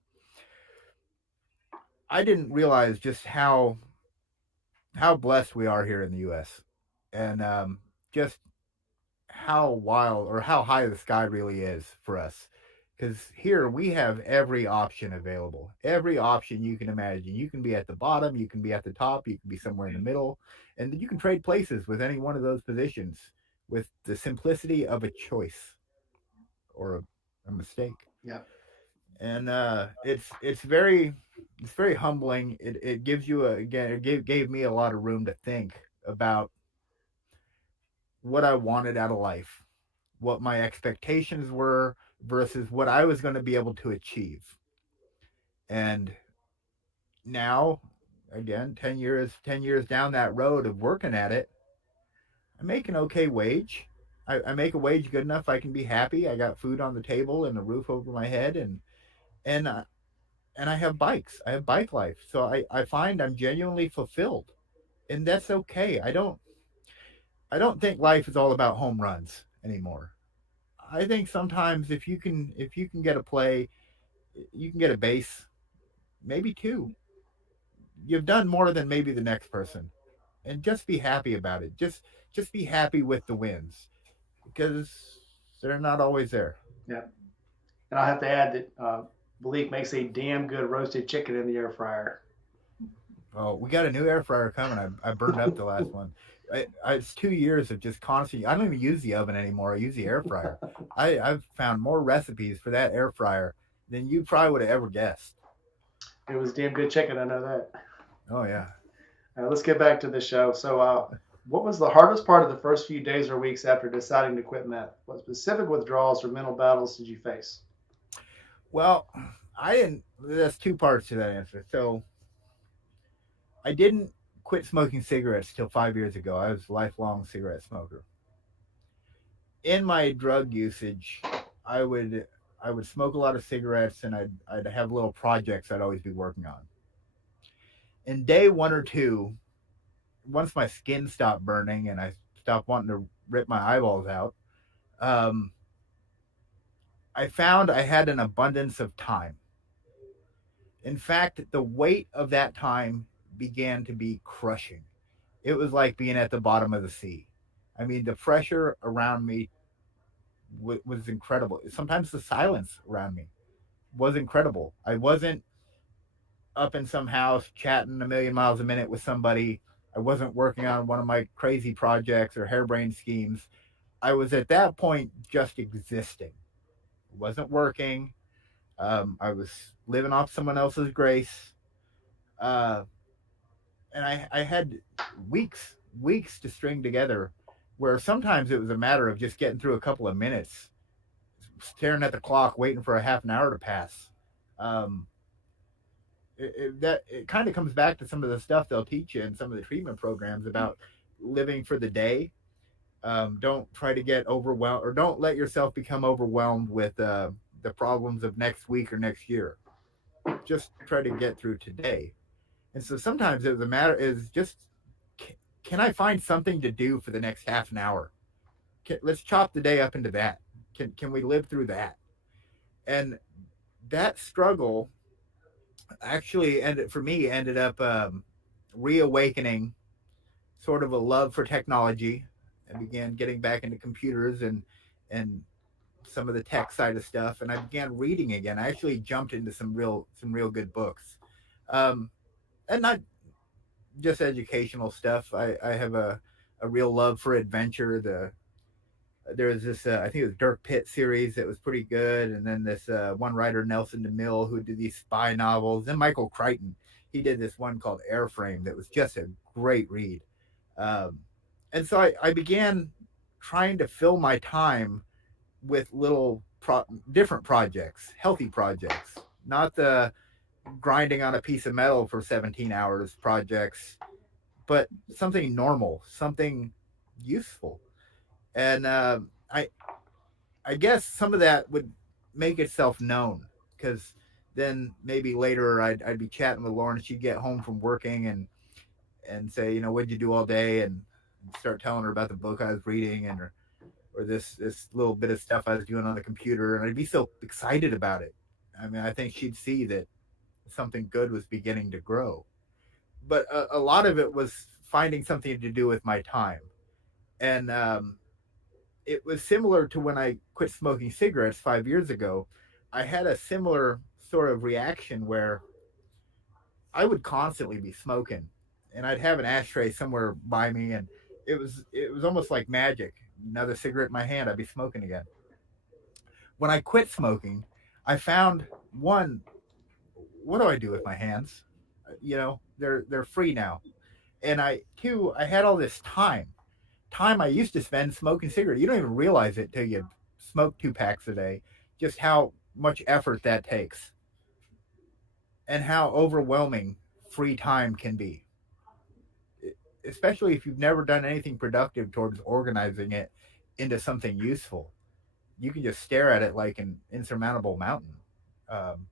I didn't realize just how blessed we are here in the U.S. and just how wild or how high the sky really is for us. Because here we have every option available, every option you can imagine. You can be at the bottom, you can be at the top, you can be somewhere in the middle, and you can trade places with any one of those positions with the simplicity of a choice or a mistake. Yeah. And it's very humbling. It gives you again it gave me a lot of room to think about what I wanted out of life, what my expectations were versus what I was going to be able to achieve. And now, again, 10 years down that road of working at it, I make an okay wage. I make a wage good enough I can be happy. I got food on the table and a roof over my head, and and I have bikes. I have bike life. So I find I'm genuinely fulfilled. And that's okay. I don't think life is all about home runs anymore. I think sometimes if you can get a play, you can get a base, maybe two. You've done more than maybe the next person. And just be happy about it. Just be happy with the wins because they're not always there. Yeah. And I have to add that Bleak makes a damn good roasted chicken in the air fryer. Oh, we got a new air fryer coming. I burned up the last one. It's 2 years of just constantly. I don't even use the oven anymore. I use the air fryer. I've found more recipes for that air fryer than you probably would have ever guessed. It was damn good chicken. I know that. Oh yeah. Let's get back to the show. So, what was the hardest part of the first few days or weeks after deciding to quit meth? What specific withdrawals or mental battles did you face? Well, I didn't. There's two parts to that answer. So I didn't quit smoking cigarettes till 5 years ago. I was a lifelong cigarette smoker. In my drug usage, I would I would smoke a lot of cigarettes, and I'd have little projects I'd always be working on. In day one or two, once my skin stopped burning and I stopped wanting to rip my eyeballs out, um, I found I had an abundance of time. In fact, the weight of that time began to be crushing. It was like being at the bottom of the sea. I mean, the pressure around me was incredible. Sometimes the silence around me was incredible. I wasn't up in some house chatting a million miles a minute with somebody. I wasn't working on one of my crazy projects or harebrained schemes. I was at that point just existing. I wasn't working. I was living off someone else's grace. Uh, and I had weeks to string together where sometimes it was a matter of just getting through a couple of minutes, staring at the clock, waiting for a half an hour to pass. Um, it kind of comes back to some of the stuff they'll teach you in some of the treatment programs about living for the day. Don't try to get overwhelmed, or don't let yourself become overwhelmed with the problems of next week or next year. Just try to get through today. And so sometimes it was a matter is just can I find something to do for the next half an hour? Let's chop the day up into that. Can we live through that? And that struggle actually ended for me ended up reawakening sort of a love for technology. I began getting back into computers and some of the tech side of stuff, and I began reading again. I actually jumped into some real good books, um, and not just educational stuff. I have a real love for adventure. There was this I think it was Dirk Pitt series that was pretty good, and then this one writer Nelson DeMille who did these spy novels. Then Michael Crichton, he did this one called Airframe that was just a great read. Um, and so I began trying to fill my time with different projects, healthy projects, not the grinding on a piece of metal for 17 hours projects, but something normal, something useful. And I guess some of that would make itself known because then maybe later I'd be chatting with Lauren. She'd get home from working and say, what'd you do all day? And start telling her about the book I was reading or this little bit of stuff I was doing on the computer. And I'd be so excited about it. I mean, I think she'd see that something good was beginning to grow. But a lot of it was finding something to do with my time. And it was similar to when I quit smoking cigarettes 5 years ago. I had a similar sort of reaction where I would constantly be smoking, and I'd have an ashtray somewhere by me, and it was almost like magic. Another cigarette in my hand, I'd be smoking again. When I quit smoking, I found one. What do I do with my hands? They're free now, and I had all this time I used to spend smoking cigarettes. You don't even realize it till you smoke 2 packs a day, just how much effort that takes and how overwhelming free time can be, especially if you've never done anything productive towards organizing it into something useful. You can just stare at it like an insurmountable mountain. Um,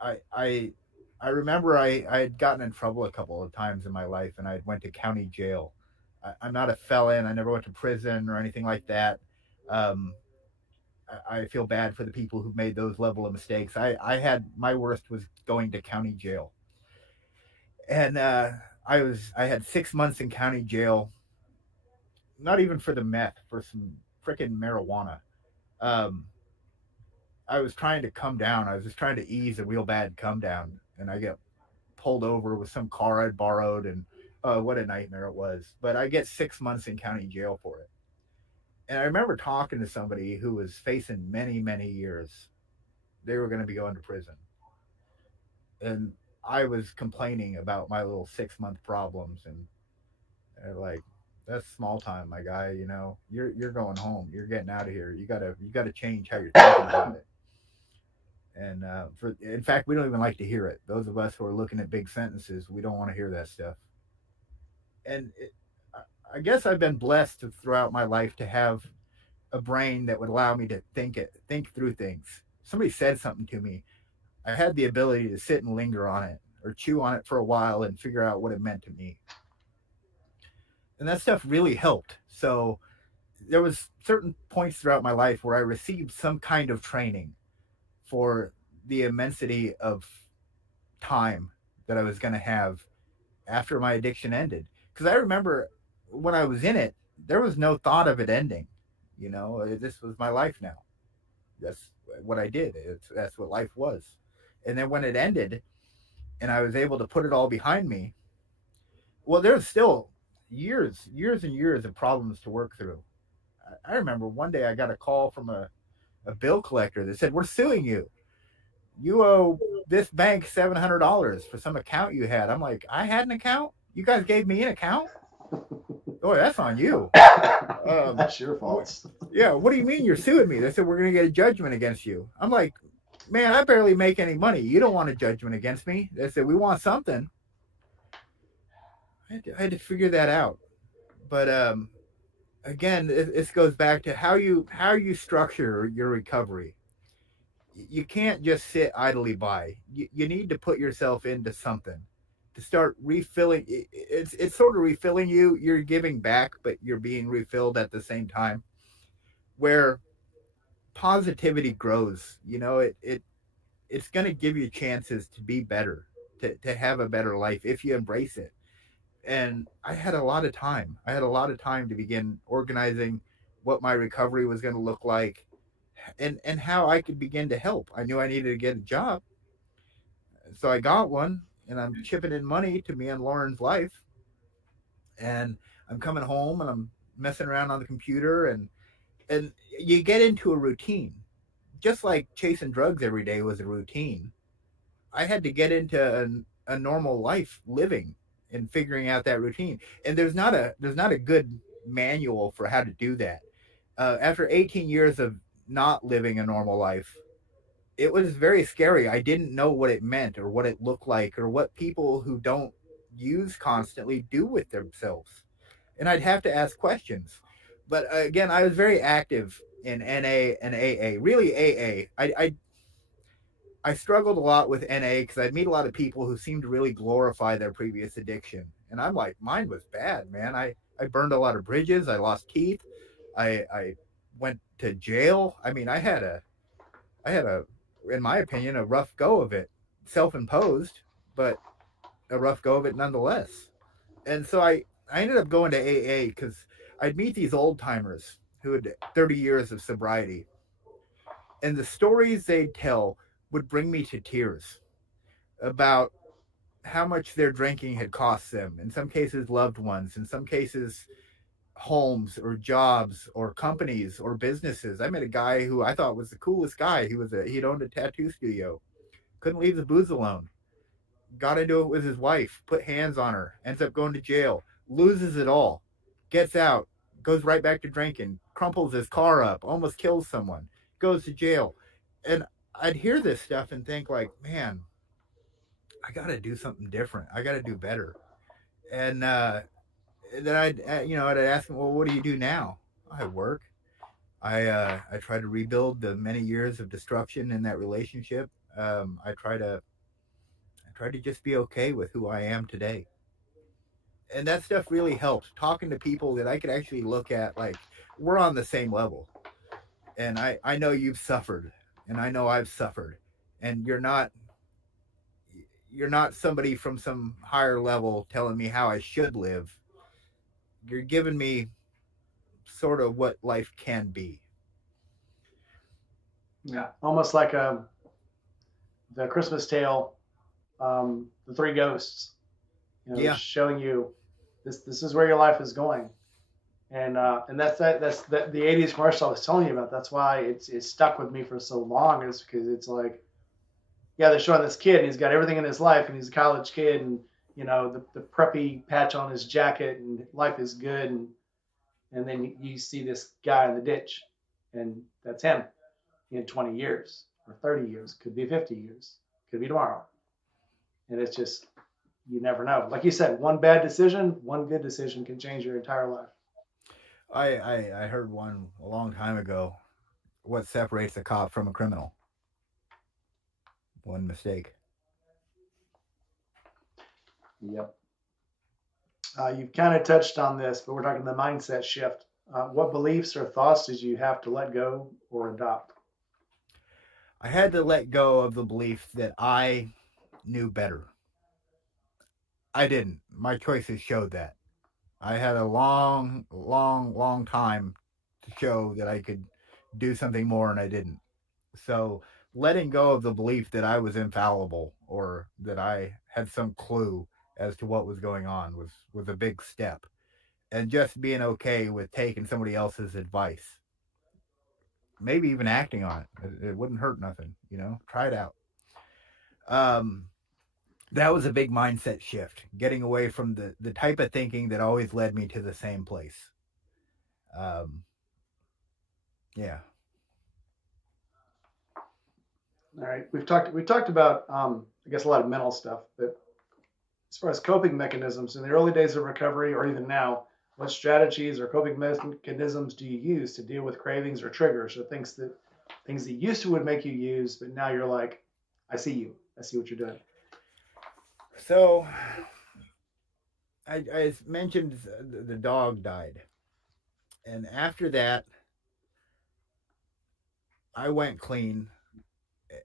I I remember I had gotten in trouble a couple of times in my life, and I went to county jail. I'm not a felon. I never went to prison or anything like that. Um, I feel bad for the people who've made those level of mistakes. I had my worst was going to county jail, and I had 6 months in county jail, not even for the meth, for some freaking marijuana. Um, I was trying to come down. I was just trying to ease a real bad come down, and I get pulled over with some car I'd borrowed, and what a nightmare it was. But I get 6 months in county jail for it. And I remember talking to somebody who was facing many, many years. They were going to be going to prison, and I was complaining about my little 6 month problems, and they're like, "That's small time, my guy. You're going home. You're getting out of here. You gotta change how you're thinking about it." And in fact, we don't even like to hear it. Those of us who are looking at big sentences, we don't want to hear that stuff. And I guess I've been blessed throughout my life to have a brain that would allow me to think through things. Somebody said something to me, I had the ability to sit and linger on it or chew on it for a while and figure out what it meant to me. And that stuff really helped. So there was certain points throughout my life where I received some kind of training for the immensity of time that I was going to have after my addiction ended. Because I remember when I was in it, there was no thought of it ending. This was my life now. That's what I did. That's what life was. And then when it ended and I was able to put it all behind me, well, there's still years and years of problems to work through. I remember one day I got a call from a bill collector that said, "We're suing you. You owe this bank $700 for some account you had." I'm like, "I had an account? You guys gave me an account? Oh, that's on you." That's your What, fault. yeah, what do you mean you're suing me? They said, "We're going to get a judgment against you." I'm like, "Man, I barely make any money. You don't want a judgment against me." They said, "We want something." I had to figure that out. But again, this goes back to how you structure your recovery. You can't just sit idly by. You need to put yourself into something to start refilling. It's sort of refilling you. You're giving back, but you're being refilled at the same time. Where positivity grows, it's going to give you chances to be better, to have a better life if you embrace it. And I had a lot of time. I had a lot of time to begin organizing what my recovery was going to look like, and how I could begin to help. I knew I needed to get a job, so I got one, and I'm chipping in money to me and Lauren's life. And I'm coming home and I'm messing around on the computer, and you get into a routine, just like chasing drugs every day was a routine. I had to get into a normal life living and figuring out that routine. And there's not a good manual for how to do that. After 18 years of not living a normal life, it was very scary. I didn't know what it meant or what it looked like or what people who don't use constantly do with themselves. And I'd have to ask questions. But again, I was very active in NA and AA. Really, AA. I struggled a lot with NA because I'd meet a lot of people who seemed to really glorify their previous addiction, and I'm like, mine was bad, man. I burned a lot of bridges. I lost teeth. I went to jail. I mean, I had a, in my opinion, a rough go of it, self-imposed, but a rough go of it nonetheless. And so I ended up going to AA because I'd meet these old timers who had 30 years of sobriety, And the stories they'd tell would bring me to tears about how much their drinking had cost them. In some cases, loved ones. In some cases, homes or jobs or companies or businesses. I met a guy who I thought was the coolest guy. He'd owned a tattoo studio. Couldn't leave the booze alone. Got into it with his wife. Put hands on her. Ends up going to jail. Loses it all. Gets out. Goes right back to drinking. Crumples his car up. Almost kills someone. Goes to jail. And I'd hear this stuff and think like, man, I got to do something different. I got to do better. And then I'd ask him, well, what do you do now? I work. I try to rebuild the many years of destruction in that relationship. I try to just be okay with who I am today, and that stuff really helped. Talking to people that I could actually look at, like we're on the same level, and I know you've suffered, and I know I've suffered, and you're not somebody from some higher level telling me how I should live. You're giving me sort of what life can be. Yeah, almost like the Christmas tale, the three ghosts. Yeah, Showing you this is where your life is going, and that's the '80s commercial I was telling you about. That's why it's stuck with me for so long. Is because it's like, yeah, they're showing this kid and he's got everything in his life and he's a college kid and the preppy patch on his jacket and life is good and then you see this guy in the ditch and that's him in 20 years or 30 years, could be 50 years, could be tomorrow, and it's just you never know. Like you said, one bad decision, one good decision can change your entire life. I heard one a long time ago. What separates a cop from a criminal? One mistake. Yep. You've kind of touched on this, but we're talking the mindset shift. What beliefs or thoughts did you have to let go or adopt? I had to let go of the belief that I knew better. I didn't. My choices showed that. I had a long, long, long time to show that I could do something more, and I didn't. So letting go of the belief that I was infallible or that I had some clue as to what was going on was a big step. And just being okay with taking somebody else's advice, maybe even acting on it. It wouldn't hurt nothing, Try it out. Um, that was a big mindset shift, getting away from the type of thinking that always led me to the same place. Um, yeah. All right, we talked about I guess a lot of mental stuff, but as far as coping mechanisms in the early days of recovery or even now, what strategies or coping mechanisms do you use to deal with cravings or triggers or things that used to would make you use, but now you're like, I see you, I see what you're doing. So I mentioned the dog died, and after that, I went clean,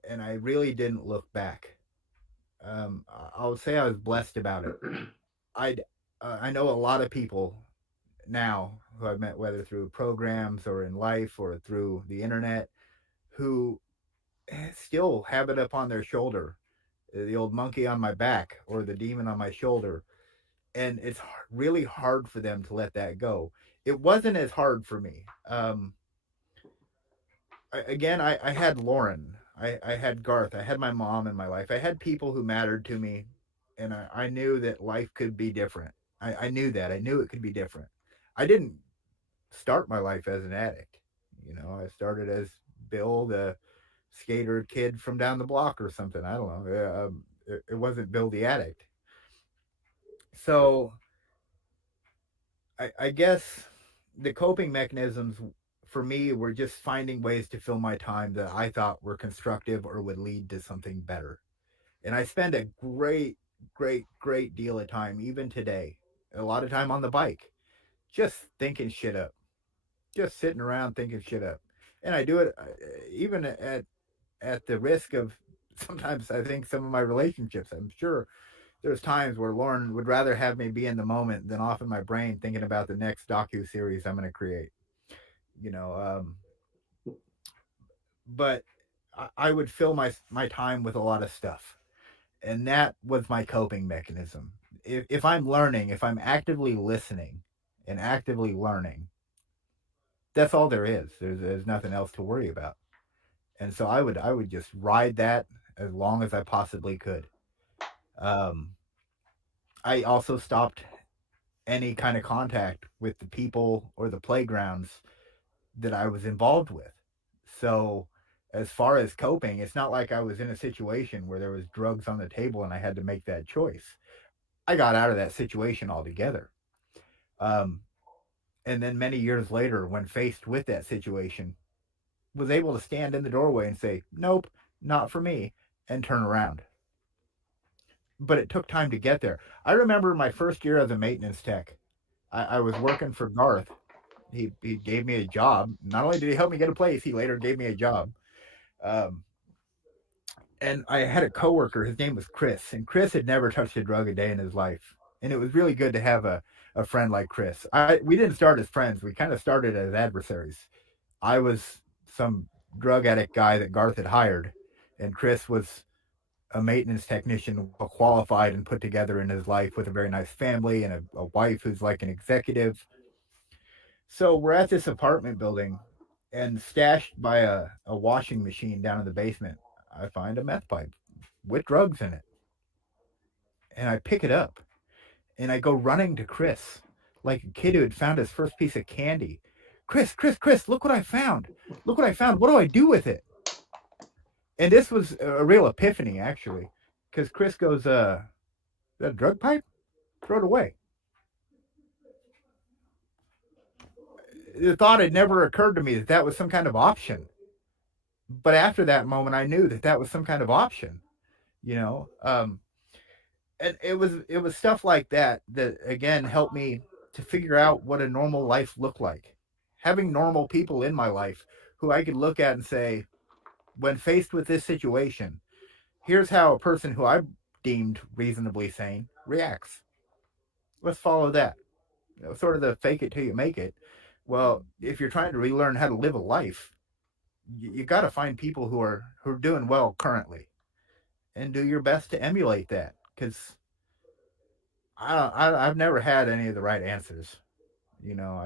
and I really didn't look back. I'll say I was blessed about it. I I know a lot of people now who I've met, whether through programs or in life or through the internet, who still have it up on their shoulder, the old monkey on my back or the demon on my shoulder, and it's really hard for them to let that go. It wasn't as hard for me. I had Lauren, I had Garth, I had my mom in my life, I had people who mattered to me, and I knew that life could be different. I knew that. I knew it could be different. I didn't start my life as an addict. I started as Bill, the skater kid from down the block or something. I don't know. It wasn't Bill the addict. So I guess the coping mechanisms for me were just finding ways to fill my time that I thought were constructive or would lead to something better. And I spend a great, great, great deal of time, even today, a lot of time on the bike, just thinking shit up, just sitting around thinking shit up. And I do it even at the risk of sometimes I think some of my relationships. I'm sure there's times where Lauren would rather have me be in the moment than off in my brain thinking about the next docu series I'm going to create. You know, um, but I would fill my time with a lot of stuff, and that was my coping mechanism. If I'm learning, if I'm actively listening and actively learning, that's all there is. There's nothing else to worry about. And so I would just ride that as long as I possibly could. Um, I also stopped any kind of contact with the people or the playgrounds that I was involved with. So, as far as coping, it's not like I was in a situation where there was drugs on the table and I had to make that choice. I got out of that situation altogether. Um, and then many years later, when faced with that situation, was able to stand in the doorway and say, "Nope, not for me," and turn around. But it took time to get there. I remember my first year as a maintenance tech. I was working for Garth. He gave me a job. Not only did he help me get a place, he later gave me a job. Um, and I had a coworker. His name was Chris, and Chris had never touched a drug a day in his life. And it was really good to have a friend like Chris. We didn't start as friends. We kind of started as adversaries. I was some drug addict guy that Garth had hired, and Chris was a maintenance technician, well qualified and put together in his life with a very nice family and a wife who's like an executive. So we're at this apartment building, and stashed by a washing machine down in the basement, I find a meth pipe with drugs in it. And I pick it up and I go running to Chris like a kid who had found his first piece of candy. Chris, Chris, Chris, look what I found. Look what I found. What do I do with it? And this was a real epiphany, actually, because Chris goes, "Is that a drug pipe? Throw it away." The thought had never occurred to me that that was some kind of option. But after that moment, I knew that that was some kind of option. You know, and it was stuff like that that again helped me to figure out what a normal life looked like. Having normal people in my life who I could look at and say, when faced with this situation, here's how a person who I deemed reasonably sane reacts. Let's follow that. You know, sort of the fake it till you make it. Well, if you're trying to relearn how to live a life, you got to find people who are doing well currently, and do your best to emulate that. Because I've never had any of the right answers. You know,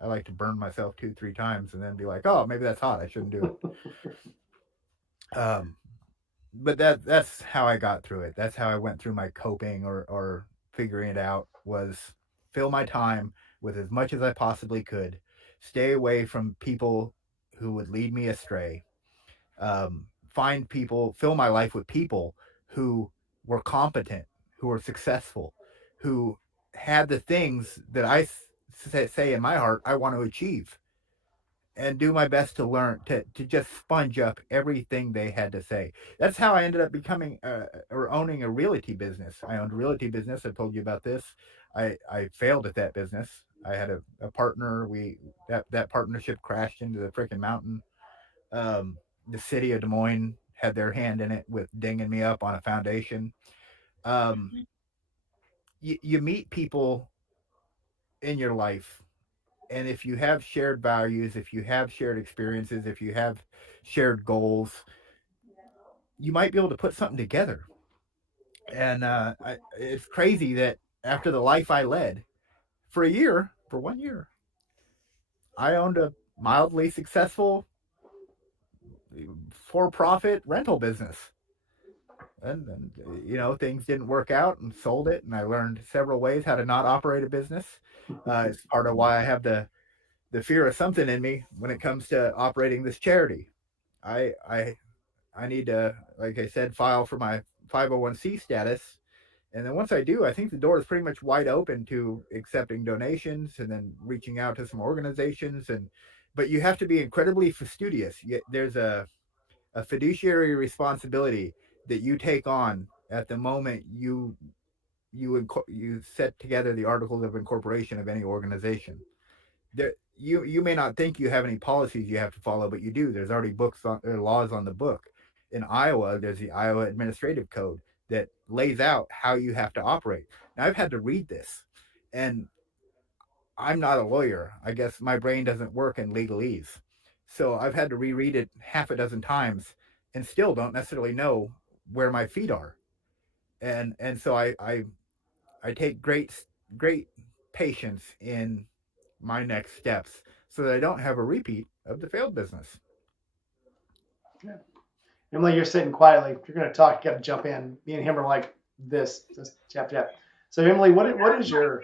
I like to burn myself 2 3 times and then be like, oh, maybe that's hot. I shouldn't do it. But that's how I got through it. That's how I went through my coping or figuring it out, was fill my time with as much as I possibly could, stay away from people who would lead me astray, find people, fill my life with people who were competent, who were successful, who had the things that say in my heart I want to achieve, and do my best to learn to just sponge up everything they had to say. That's how I ended up becoming or owning a realty business. I owned a realty business. I told you about this. I failed at that business. I had a partner. That partnership crashed into the freaking mountain. The city of Des Moines had their hand in it with dinging me up on a foundation. Um, Mhm. you meet people in your life, and if you have shared values, if you have shared experiences, if you have shared goals, you might be able to put something together. And it's crazy that after the life I led for a year, for 1 year, I owned a mildly successful for-profit rental business. And you know, things didn't work out and sold it, and I learned several ways how to not operate a business. It's part of why I have the fear of something in me when it comes to operating this charity. I I I need to, like I said, file for my 501c status. And then once I do, I think the door is pretty much wide open to accepting donations and then reaching out to some organizations. But you have to be incredibly fastidious. There's a fiduciary responsibility that you take on at the moment you set together the articles of incorporation of any organization. You may not think you have any policies you have to follow, but you do. There's already books on or laws on the book. In Iowa, there's the Iowa Administrative Code that lays out how you have to operate. Now, I've had to read this, and I'm not a lawyer. I guess my brain doesn't work in legalese. So I've had to reread it half a dozen times and still don't necessarily know where my feet are. And so I take great patience in my next steps so that I don't have a repeat of the failed business. Yeah. Emily, you're sitting quietly. If you're going to talk, you got to jump in. Me and him are like this, just tap tap. So Emily, what is your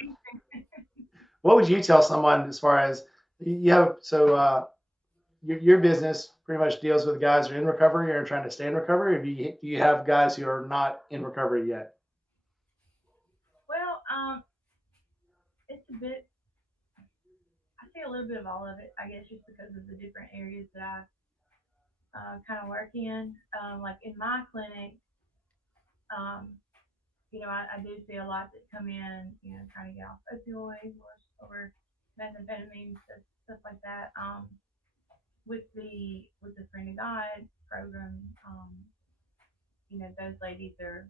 what would you tell someone as far as you have your business pretty much deals with guys who are in recovery or trying to stay in recovery, or do you have guys who are not in recovery yet? Well, it's a bit. I see a little bit of all of it. I guess just because of the different areas that I kind of work in. Like in my clinic, um, I do see a lot that come in, trying to get off opioids or methamphetamine, stuff like that. With the Friend of God program, those ladies are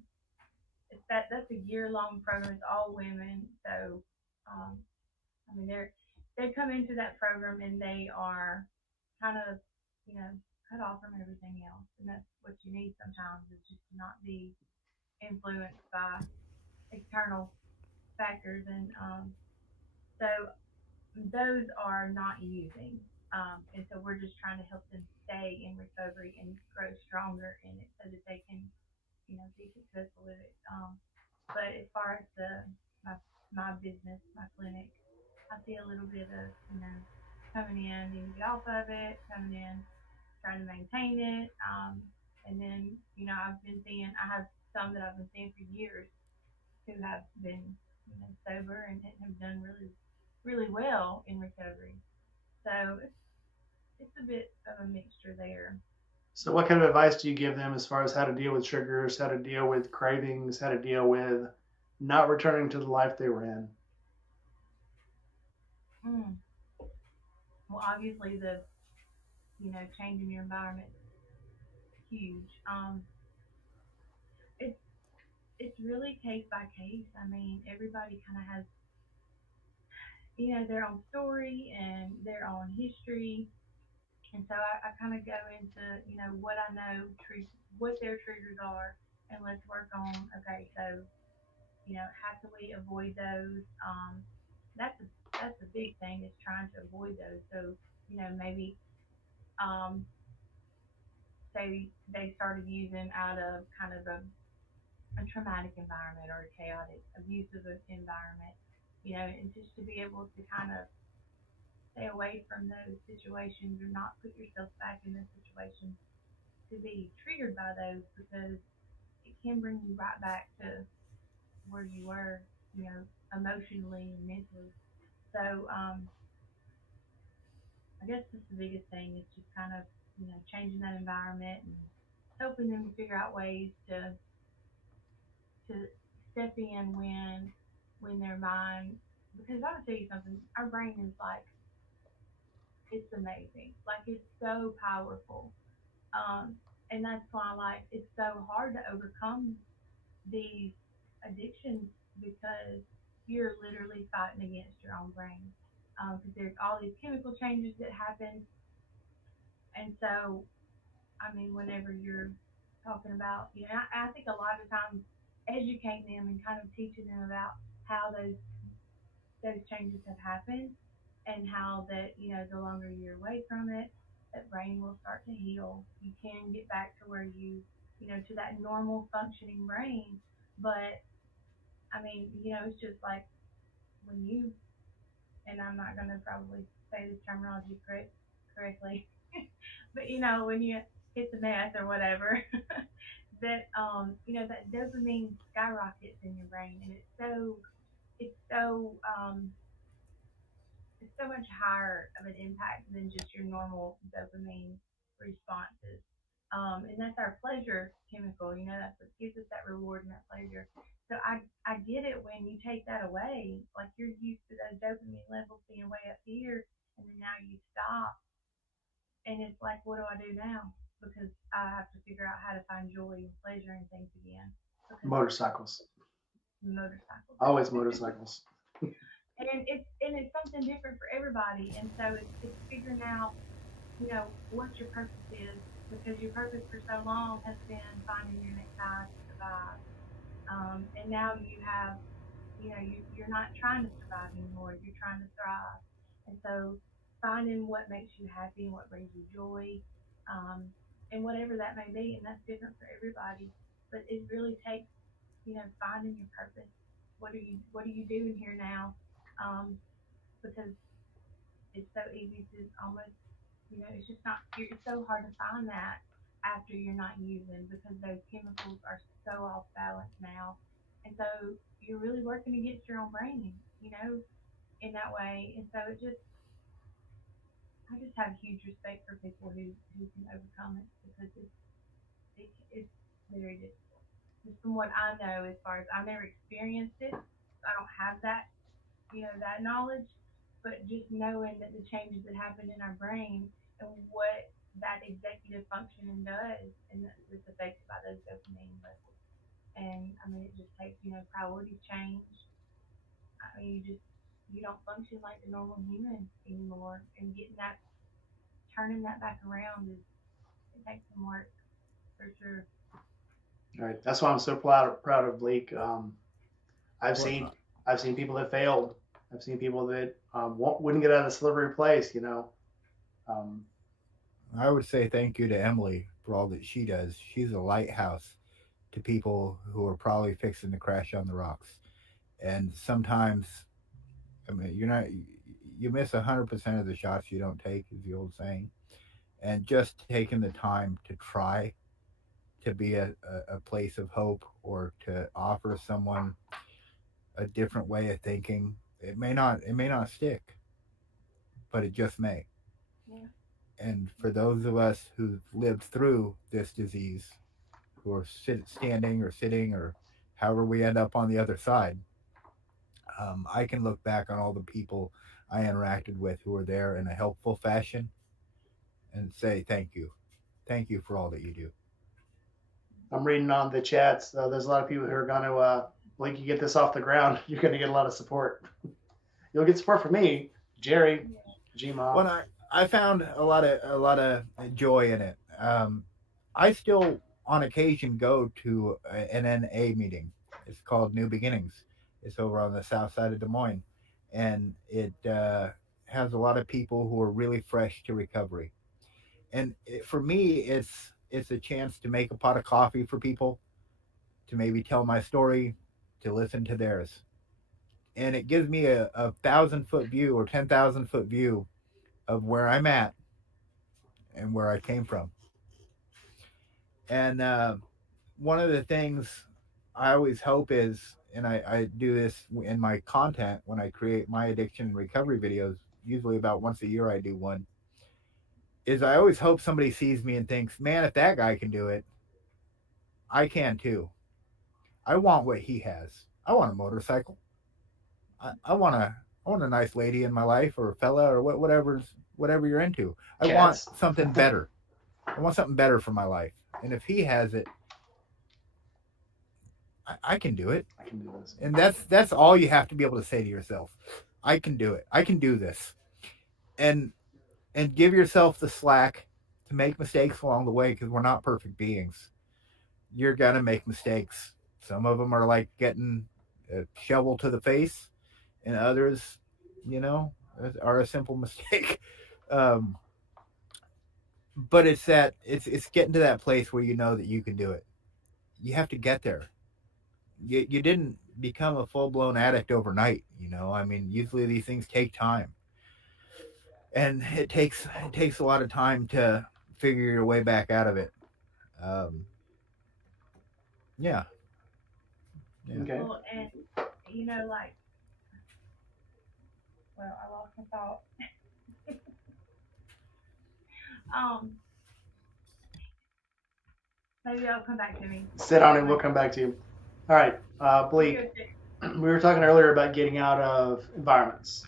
that's a year long program. It's all women, so um, I mean they come into that program and they are kind of you know cut off from everything else, and that's what you need sometimes is just to not be influenced by external factors, and so those are not using. And so we're just trying to help them stay in recovery and grow stronger in it so that they can, be successful with it. But as far as my my business, my clinic, I see a little bit of, coming in, needing to get off of it, coming in, trying to maintain it. And then, I've been seeing, I have some that I've been seeing for years who have been, sober and have done really, really well in recovery. So it's a bit of a mixture there. So, what kind of advice do you give them as far as how to deal with triggers, how to deal with cravings, how to deal with not returning to the life they were in? Mm. Well, obviously changing your environment is huge. It's it's really case by case. I mean, everybody kind of has their own story and their own history, and so I kind of go into what I know, what their triggers are, and let's work on. Okay, so how can we avoid those? That's a that's a big thing is trying to avoid those. So maybe um, say they started using out of kind of a traumatic environment or a chaotic, abusive environment, and just to be able to kind of stay away from those situations or not put yourself back in those situations to be triggered by those because it can bring you right back to where you were, emotionally and mentally. So I guess that's the biggest thing is just kind of, changing that environment and helping them to figure out ways to step in when their mind because I'll tell you something, our brain is like it's amazing. Like it's so powerful. Um and that's why like it's so hard to overcome these addictions because you're literally fighting against your own brain. Because there's all these chemical changes that happen. And so, I mean, whenever you're talking about, I think a lot of times educating them and kind of teaching them about how those changes have happened and how that, the longer you're away from it, that brain will start to heal. You can get back to where to that normal functioning brain. But I mean, it's just like when you, and I'm not going to probably say this terminology correctly, but when you hit the meth or whatever, that dopamine skyrockets in your brain, and it's so it's so much higher of an impact than just your normal dopamine responses. And that's our pleasure chemical, that's what gives us that reward and that pleasure. So I get it when you take that away, like you're used to those dopamine levels being way up here, and then now you stop, and it's like, what do I do now? Because I have to figure out how to find joy and pleasure in things again. Because Motorcycles, motorcycles, always motorcycles. and it's something different for everybody, and so it's figuring out. what your purpose is, because your purpose for so long has been finding your next high to survive. And now you're not trying to survive anymore. You're trying to thrive. And so finding what makes you happy and what brings you joy, um, and whatever that may be, and that's different for everybody. But it really takes, finding your purpose. What are you doing here now? Because it's so easy to almost, it's just not, it's so hard to find that after you're not using, because those chemicals are so off balance now. And so you're really working against your own brain, in that way. And so I just have huge respect for people who can overcome it, because it's very difficult. Just from what I know, as far as I've never experienced it, so I don't have that knowledge, but just knowing that the changes that happen in our brain and what that executive functioning does, and that's affected by those dopamine levels. And I mean, it just takes, priorities change. I mean, you don't function like the normal human anymore, and turning that back around it takes some work for sure. All right, that's why I'm so proud of Bleek. I've Well, seen I've seen people that failed. I've seen people that wouldn't get out of the slippery place. Um, I would say thank you to Emily for all that she does. She's a lighthouse to people who are probably fixing to crash on the rocks. And sometimes, I mean, you miss 100% of the shots you don't take, is the old saying. And just taking the time to try to be a place of hope, or to offer someone a different way of thinking. It may not stick, but it just may. Yeah. And for those of us who've lived through this disease, who are standing or sitting or however we end up on the other side, I can look back on all the people I interacted with who were there in a helpful fashion and say thank you for all that you do. I'm reading on the chats. There's a lot of people who are going to Blake. You get this off the ground, you're going to get a lot of support. You'll get support from me, Jerry, Yeah. Gma. Well, I found a lot of joy in it. I still on occasion go to an NA meeting. It's called New Beginnings. It's over on the south side of Des Moines, and it has a lot of people who are really fresh to recovery. And for me, it's a chance to make a pot of coffee for people, to maybe tell my story, to listen to theirs, and it gives me a 1,000 foot view or 10,000 foot view of where I'm at and where I came from. And one of the things I always hope is, and I do this in my content when I create my addiction recovery videos, usually about once a year I do one, is I always hope somebody sees me and thinks, man, if that guy can do it, I can too. I want what he has. I want a motorcycle. I want a nice lady in my life, or a fella, or whatever you're into. I want Cats. something better. I want something better for my life. And if he has it, I can do it. I can do this. And that's all you have to be able to say to yourself. I can do it. I can do this. And give yourself the slack to make mistakes along the way, because we're not perfect beings. You're gonna make mistakes. Some of them are like getting a shovel to the face, and others, you know, are a simple mistake. Um, but it's getting to that place where you know that you can do it. You have to get there. You didn't become a full blown addict overnight. I mean, usually these things take time, and it takes a lot of time to figure your way back out of it. Um, yeah, yeah. Okay. Well, and like, well, I lost my thought. Um, Maybe it'll come back to me. Sit on it. We'll come back to you. All right, You Bleak. go sit. We were talking earlier about getting out of environments.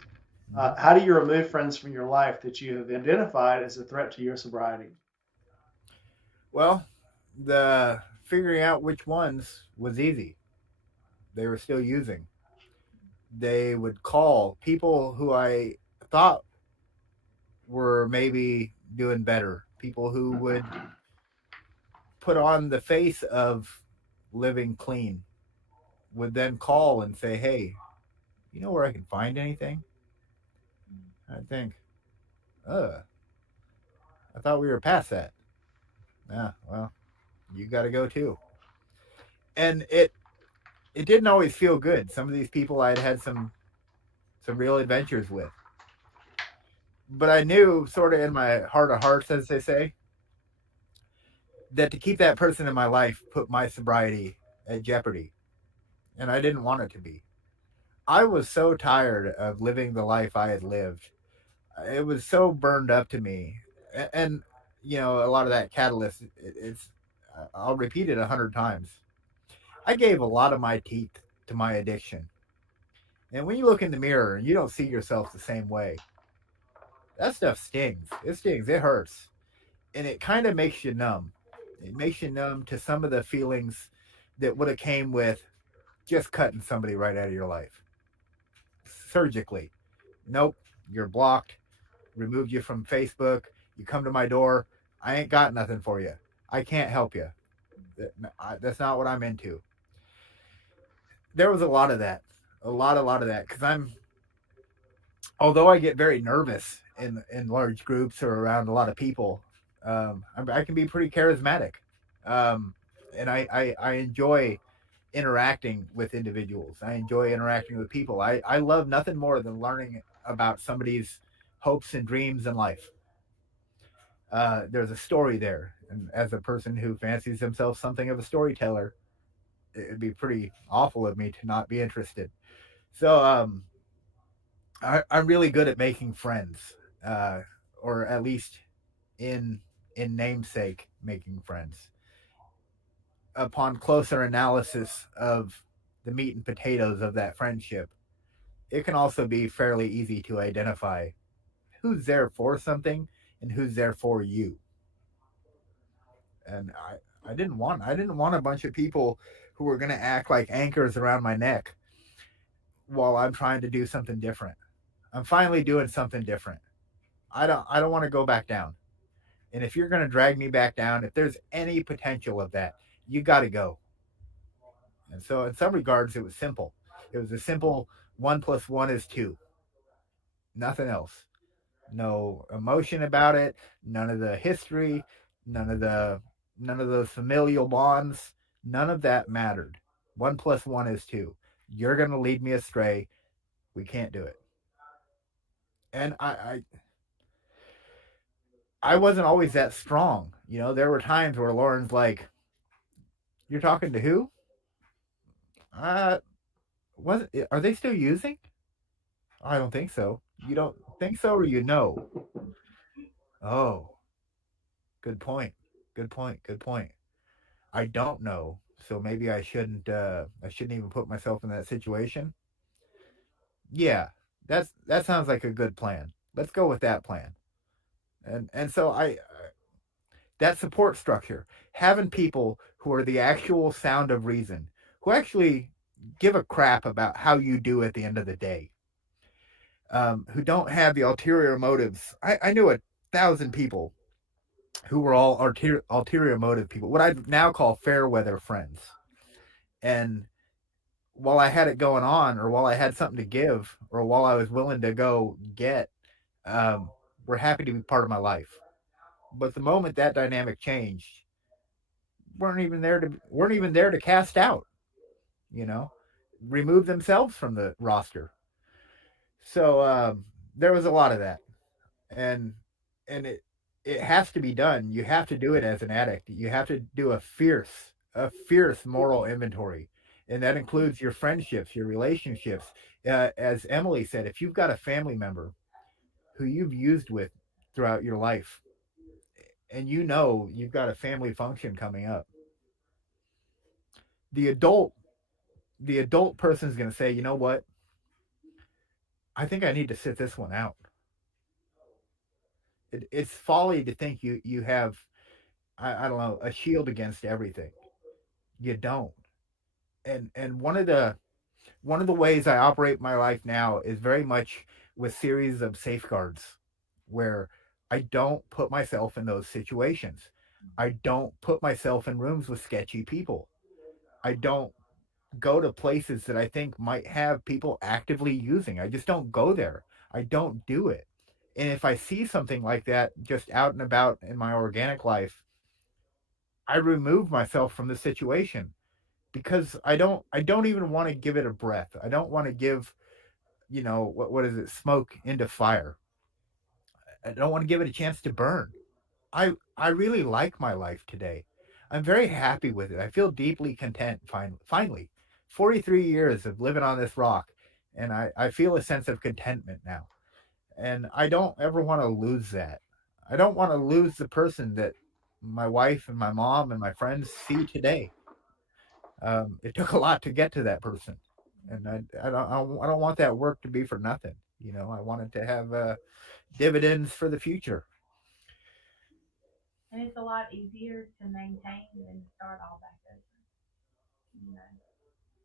Mhm. How do you remove friends from your life that you have identified as a threat to your sobriety? Well, the figuring out which ones was easy. They were still using. They would call people who I thought were maybe doing better, people who would put on the face of living clean, would then call and say, "Hey, you know where I can find anything?" I think, "Uh, I thought we were past that." Yeah, well, you got to go too. And it didn't always feel good. Some of these people I'd had some real adventures with, but I knew, sort of in my heart of hearts, as they say, that to keep that person in my life put my sobriety at jeopardy, and I didn't want it to be. I was so tired of living the life I had lived. It was so burned up to me, and a lot of that catalyst. It's I'll repeat it 100 times. I gave a lot of my teeth to my addiction, and when you look in the mirror and you don't see yourself the same way, that stuff stings. It stings. It hurts, and it kind of makes you numb. It makes you numb to some of the feelings that would have came with just cutting somebody right out of your life surgically. Nope, you're blocked. Removed you from Facebook. You come to my door. I ain't got nothing for you. I can't help you. That's not what I'm into. There was a lot of that, a lot of that, because although I get very nervous in large groups or around a lot of people, I can be pretty charismatic, um, and I enjoy interacting with individuals. I enjoy interacting with people. I love nothing more than learning about somebody's hopes and dreams in life. There's a story there, and as a person who fancies himself something of a storyteller, it'd be pretty awful of me to not be interested. So I'm really good at making friends, uh, or at least in in namesake making friends. Upon closer analysis of the meat and potatoes of that friendship, it can also be fairly easy to identify who's there for something and who's there for you. And I didn't want a bunch of people who were going to act like anchors around my neck while I'm trying to do something different. I'm finally doing something different. I don't want to go back down. And if you're going to drag me back down, if there's any potential of that, you got to go. And so, in some regards, it was simple. It was a simple one plus one is two, nothing else. No emotion about it, none of the history, none of the none of those familial bonds, none of that mattered. One plus one is two. You're going to lead me astray. We can't do it. And I wasn't always that strong. There were times where Lauren's like, "You're talking to who? Uh, was Are they still using? I don't think so. You don't think so, or you know? Oh, good point. Good point. Good point. I don't know, so maybe I shouldn't. I shouldn't even put myself in that situation. Yeah, that sounds like a good plan. Let's go with that plan. And so that support structure, having people who are the actual sound of reason, who actually give a crap about how you do at the end of the day, who don't have the ulterior motives. I knew 1,000 people who were all ulterior motive people, what I now call fair weather friends. And while I had it going on, or while I had something to give, or while I was willing to go get, um, were happy to be part of my life. But the moment that dynamic changed, weren't even there to cast out. You know, remove themselves from the roster. So there was a lot of that, and and it has to be done. You have to do it as an addict. You have to do a fierce moral inventory, and that includes your friendships, your relationships. As Emily said, if you've got a family member who you've used with throughout your life, and you've got a family function coming up, the adult the adult person is going to say, you know what, I think I need to sit this one out. It's folly to think you have, I don't know, a shield against everything. You don't. And one of the ways I operate my life now is very much with series of safeguards, where I don't put myself in those situations. I don't put myself in rooms with sketchy people. I don't go to places that I think might have people actively using. I just don't go there. I don't do it. And if I see something like that just out and about in my organic life, I remove myself from the situation because I don't even want to give it a breath. I don't want to give, what is it, smoke into fire. I don't want to give it a chance to burn. I really like my life today. I'm very happy with it. I feel deeply content finally. 43 years of living on this rock, and I feel a sense of contentment now. And I don't ever want to lose that. I don't want to lose the person that my wife and my mom and my friends see today. It took a lot to get to that person, and I don't want that work to be for nothing. I want it to have dividends for the future. And it's a lot easier to maintain than to start all back over.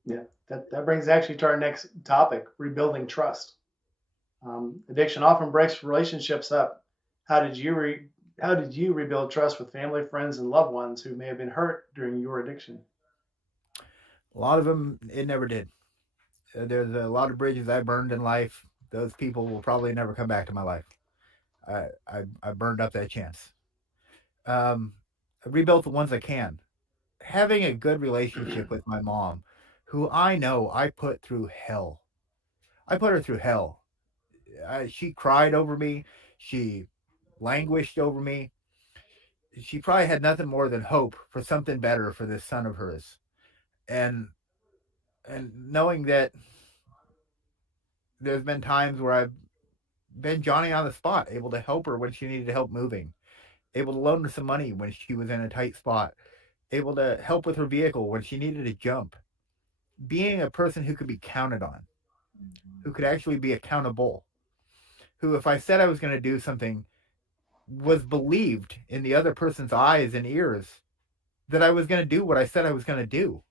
Yeah, that brings actually to our next topic: rebuilding trust. Addiction often breaks relationships up. How did you how did you rebuild trust with family, friends, and loved ones who may have been hurt during your addiction? A lot of them, it never did. There's a lot of bridges I burned in life. Those people will probably never come back to my life. I burned up that chance. Um, I rebuilt the ones I can. Having a good relationship with my mom, who I know I put through hell. I put her through hell. She cried over me. She languished over me. She probably had nothing more than hope for something better for this son of hers. And knowing that there's been times where I've been Johnny on the spot, able to help her when she needed help moving, able to loan her some money when she was in a tight spot, able to help with her vehicle when she needed to jump. Being a person who could be counted on, who could actually be accountable, who, if I said I was going to do something, was believed in the other person's eyes and ears that I was going to do what I said I was going to do.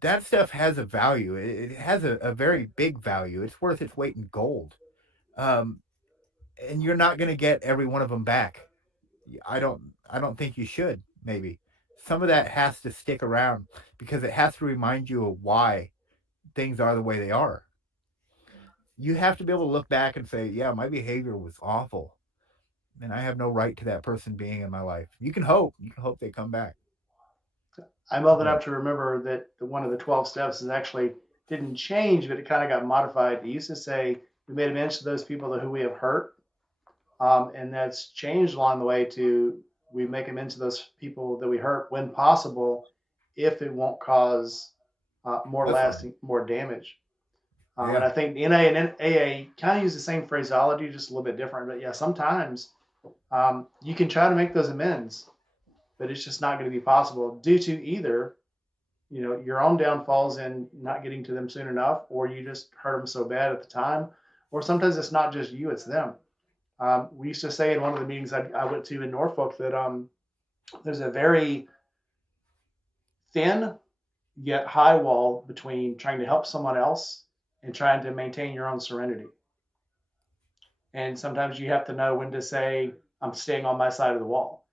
That stuff has a value. It has a very big value. It's worth its weight in gold. Um, and you're not going to get every one of them back. I don't think you should. Maybe some of that has to stick around because it has to remind you of why things are the way they are. You have to be able to look back and say, yeah, my behavior was awful, and I have no right to that person being in my life. You can hope they come back. I'm old But enough to remember that one of the 12 steps is actually didn't change, but it kind of got modified. It used to say we made amends to those people who we have hurt. And that's changed along the way to we make amends to those people that we hurt when possible, if it won't cause more suffering. lasting, more damage. And Yeah. I think the NA and AA kind of use the same phraseology, just a little bit different. But yeah, sometimes you can try to make those amends, but it's just not going to be possible due to either your own downfalls in not getting to them soon enough, or you just hurt them so bad at the time, or sometimes it's not just you, it's them. We used to say in one of the meetings I went to in Norfolk that there's a very thin yet high wall between trying to help someone else and trying to maintain your own serenity. And sometimes you have to know when to say, I'm staying on my side of the wall.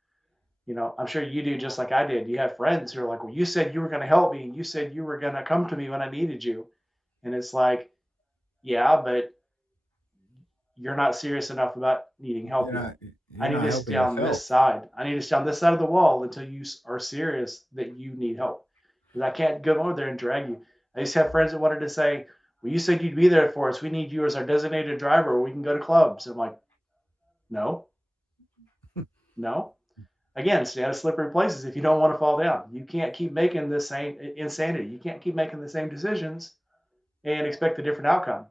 I'm sure you do just like I did. You have friends who are like, well, you said you were going to help me. And you said you were going to come to me when I needed you. And it's like, yeah, but you're not serious enough about needing You're help yet. not I you're need not to stay helping on this yourself. side. I need to stay on this side of the wall until you are serious that you need help. Because I can't go over there and drag you. I used to have friends that wanted to say, well, you said you'd be there for us. We need you as our designated driver, or we can go to clubs. I'm like, no, no. Again, stay out of slippery places if you don't want to fall down. You can't keep making the same insanity. You can't keep making the same decisions and expect a different outcome.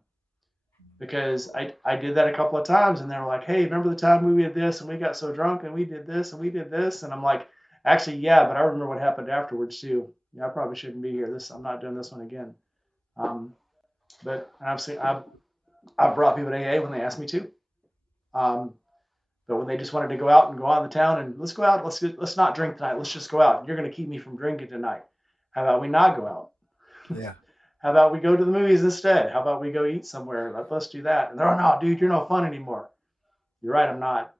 Because I did that a couple of times and they were like, hey, remember the time we did this and we got so drunk and we did this and we did this? And I'm like, actually, yeah, but I remember what happened afterwards too. Yeah, I probably shouldn't be here. I'm not doing this one again. Um, but I've brought people to AA when they asked me to. Um, but when they just wanted to go out and go out in the town and let's go out, let's not drink tonight. Let's just go out. You're going to keep me from drinking tonight. How about we not go out? Yeah. How about we go to the movies instead? How about we go eat somewhere? Let's do that. And they're, oh no, dude, you're no fun anymore. You're right, I'm not.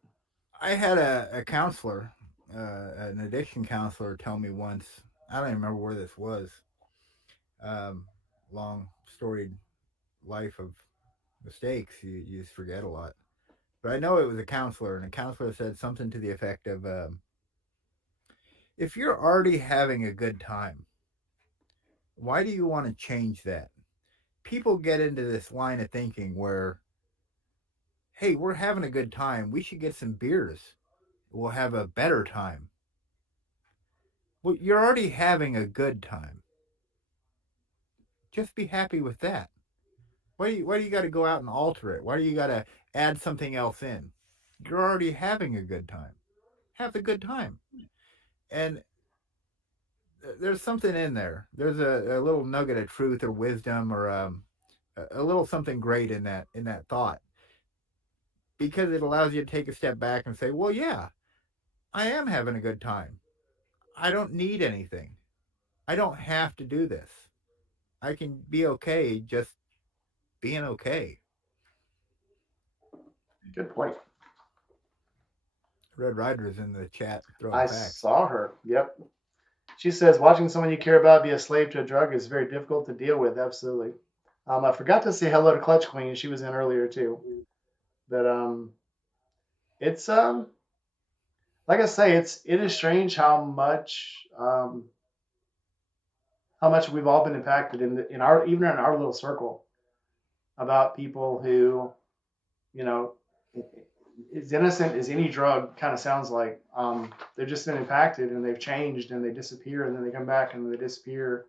I had a counselor, an addiction counselor, tell me once. I don't even remember where this was. Um, long storied life of mistakes. You just forget a lot. But I know it was a counselor, and a counselor said something to the effect of, "If you're already having a good time, why do you want to change that?" People get into this line of thinking where, "Hey, we're having a good time. We should get some beers. We'll have a better time." Well, you're already having a good time. Just be happy with that. Why do you got to go out and alter it? Why do you got to add something else in? You're already having a good time. Have the good time. And there's something in there. There's a little nugget of truth or wisdom or a little something great in that thought, because it allows you to take a step back and say, well, yeah, I am having a good time. I don't need anything. I don't have to do this. I can be okay just being okay. Good point. Red Rider's in the chat throwing I facts. saw her. Yep. She says watching someone you care about be a slave to a drug is very difficult to deal with. Absolutely. I forgot to say hello to Clutch Queen. She was in earlier too. But it's like I say, it is strange how much we've all been impacted in our even in our little circle about people who, you know, as innocent as any drug kind of sounds like. They've just been impacted and they've changed and they disappear and then they come back and they disappear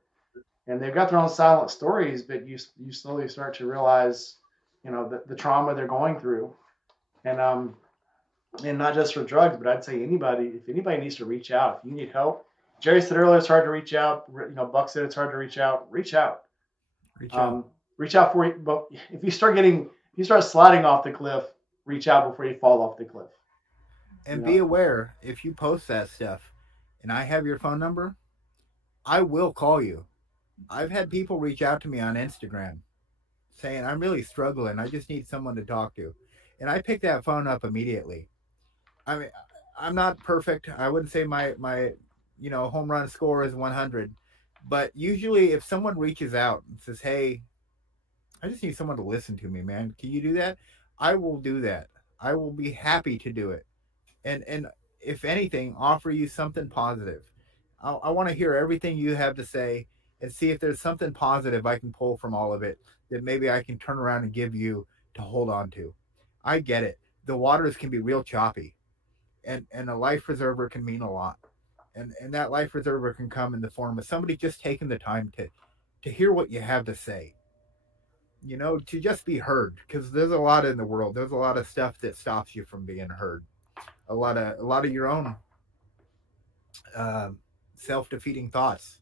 and they've got their own silent stories, but you slowly start to realize, the trauma they're going through, and not just for drugs, but I'd say anybody, if anybody needs to reach out, if you need help. Jerry said earlier it's hard to reach out. Buck said it's hard to reach out. Reach out. Reach out. Um, reach out for you. But if you start sliding off the cliff, reach out before you fall off the cliff. You And be know, aware, if you post that stuff and I have your phone number, I will call you. I've had people reach out to me on Instagram saying, I'm really struggling. I just need someone to talk to. And I pick that phone up immediately. I mean, I'm not perfect. I wouldn't say my home run score is 100. But usually, if someone reaches out and says, hey, I just need someone to listen to me, man, can you do that? I will do that. I will be happy to do it. And if anything, offer you something positive. I want to hear everything you have to say and see if there's something positive I can pull from all of it that maybe I can turn around and give you to hold on to. I get it. The waters can be real choppy, and a life preserver can mean a lot. And that life preserver can come in the form of somebody just taking the time to hear what you have to say. To just be heard, because there's a lot in the world. There's a lot of stuff that stops you from being heard. A lot of your own uh, self-defeating thoughts.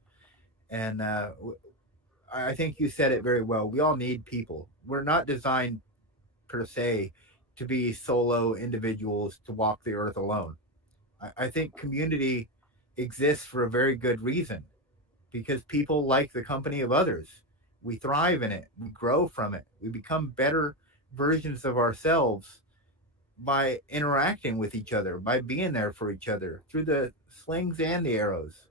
And I think you said it very well. We all need people. We're not designed per se to be solo individuals to walk the earth alone. I think community exists for a very good reason, because people like the company of others. We thrive in it. We grow from it. We become better versions of ourselves by interacting with each other, by being there for each other through the slings and the arrows,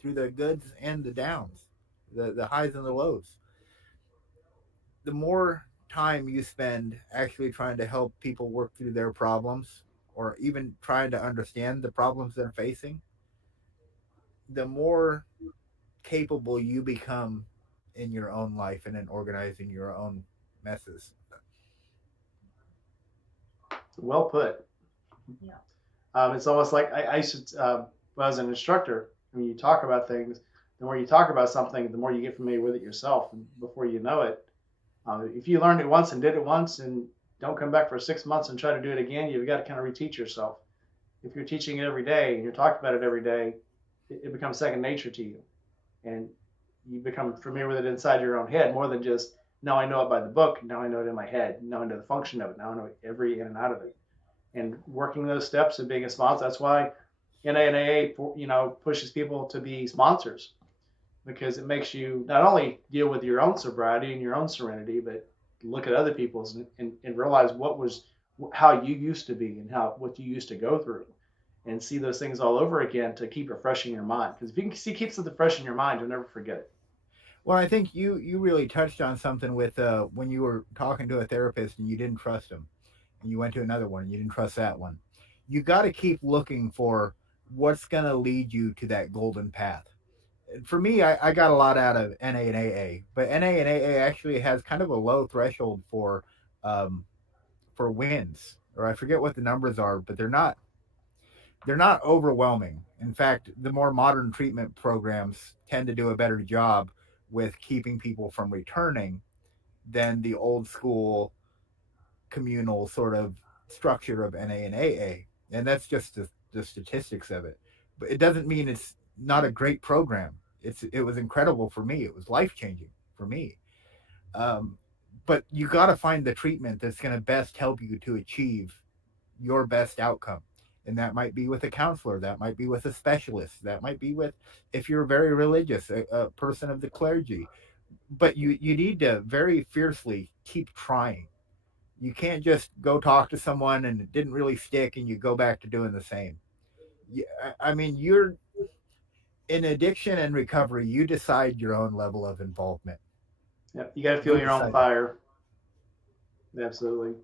through the goods and the downs, the highs and the lows. The more time you spend actually trying to help people work through their problems or even trying to understand the problems they're facing, the more capable you become in your own life and in organizing your own messes. well put. Yeah. It's almost like I used to, as an instructor, when you talk about things, the more you talk about something, the more you get familiar with it yourself. And before you know it, if you learned it once and did it once and don't come back for 6 months and try to do it again, you've got to kind of reteach yourself. If you're teaching it every day and you're talking about it every day, it becomes second nature to you. And you become familiar with it inside your own head more than just, now I know it by the book, now I know it in my head, now I know the function of it, now I know every in and out of it. And working those steps and being a sponsor, that's why NANAA, pushes people to be sponsors, because it makes you not only deal with your own sobriety and your own serenity, but look at other people's and realize how you used to be and how what you used to go through, and see those things all over again to keep it fresh in your mind. Because if you can see keeps it fresh in your mind, you'll never forget it. Well, I think you really touched on something with when you were talking to a therapist and you didn't trust them, and you went to another one and you didn't trust that one. You got to keep looking for what's going to lead you to that golden path. For me, I got a lot out of NA and AA, but NA and AA actually has kind of a low threshold um, for wins, or I forget what the numbers are, but they're not overwhelming. In fact, the more modern treatment programs tend to do a better job with keeping people from returning than the old school communal sort of structure of NA and AA. And that's just the statistics of it. But it doesn't mean it's not a great program. It was incredible for me. It was life changing for me. Um, but you got to find the treatment that's going to best help you to achieve your best outcome. And that might be with a counselor, that might be with a specialist, that might be with, if you're very religious, a person of the clergy. But you need to very fiercely keep trying. You can't just go talk to someone and it didn't really stick and you go back to doing the same. I mean, you're in addiction and recovery, you decide your own level of involvement. Yeah, you got to feel You your own decide that. fire. Absolutely.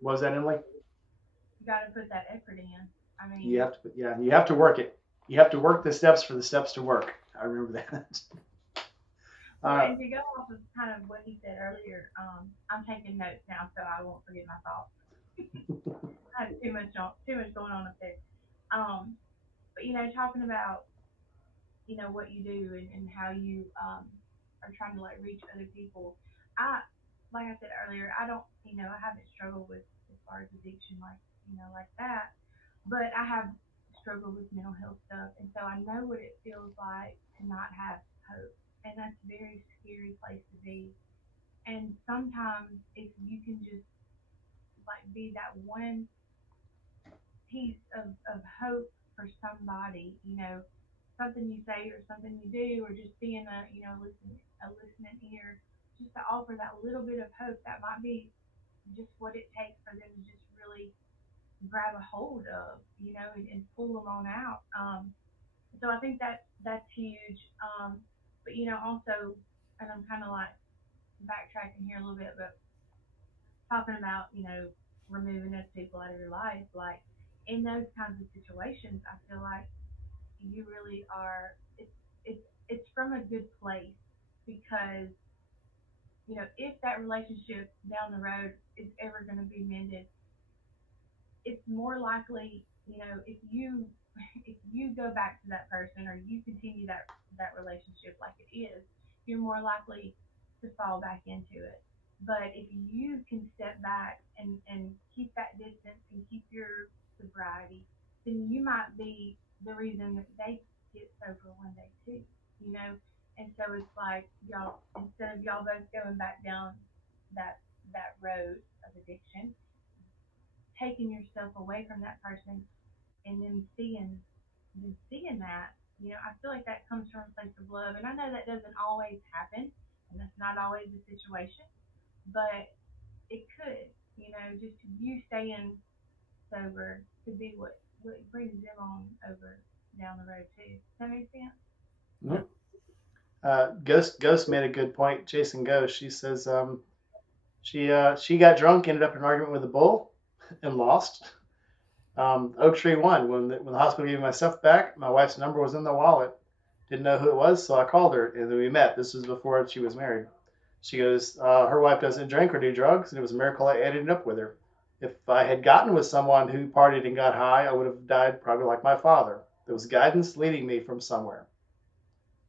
What was that, Emily? You got to put that effort in. I You mean, have to, yeah, you have to work it. You have to work the steps for the steps to work. I remember that. well, uh, and to go off of kind of what he said earlier, I'm taking notes now so I won't forget my thoughts. I have too much going on up there. Um, but talking about what you do and how you are trying to like reach other people. I like I said earlier, I don't I haven't struggled with as far as addiction like that, but I have struggled with mental health stuff, and so I know what it feels like to not have hope, and that's a very scary place to be. And sometimes if you can just like be that one piece of hope for somebody, something you say or something you do, or just being a listening ear, just to offer that little bit of hope that might be just what it takes for them to just really grab a hold of, and pull them on out. So I think that's huge. But also, and I'm kind of like backtracking here a little bit, but talking about removing those people out of your life, like in those kinds of situations, I feel like you really are. It's from a good place because if that relationship down the road is ever going to be mended, it's more likely if you if you go back to that person or you continue that relationship like it is, you're more likely to fall back into it. But if you can step back and keep that distance and keep your sobriety, then you might be the reason that they get sober one day too. You know, and so it's like y'all instead of y'all both going back down that that road of addiction, taking yourself away from that person and then seeing that, I feel like that comes from a place of love. And I know that doesn't always happen and that's not always the situation, but it could, just you staying sober could be what brings them on over down the road too. Does that make sense? yeah. Ghost made a good point. Jason Ghost. She says she got drunk, ended up in an argument with a bull, and lost. Oak Tree won when the hospital gave me my stuff back. My wife's number was in the wallet. Didn't know who it was, so I called her, and then we met. This was before she was married. She goes, her wife doesn't drink or do drugs, and it was a miracle I ended up with her. If I had gotten with someone who partied and got high, I would have died probably like my father. There was guidance leading me from somewhere.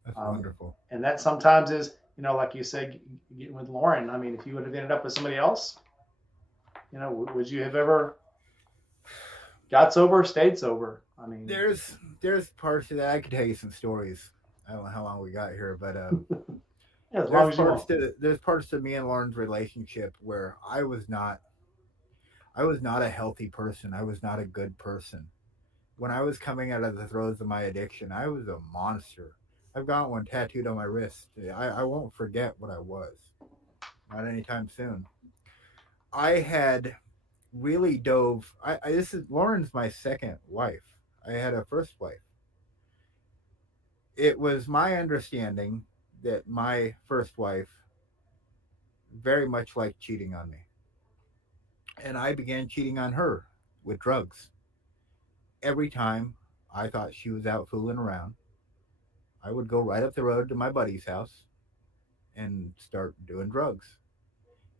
That's Um, wonderful. and that sometimes is, like you said, getting with Lauren. I mean, if you would have ended up with somebody else, would you have ever got sober, stayed sober? I mean, There's parts of that. I could tell you some stories. I don't know how long we got here, but yeah, as long as you want. there's parts to me and Lauren's relationship where I was not a healthy person. I was not a good person. When I was coming out of the throes of my addiction, I was a monster. I've got one tattooed on my wrist. I won't forget what I was. Not anytime soon. I had really dove. This is Lauren's my second wife. I had a first wife. It was my understanding that my first wife very much liked cheating on me, and I began cheating on her with drugs. Every time I thought she was out fooling around, I would go right up the road to my buddy's house and start doing drugs.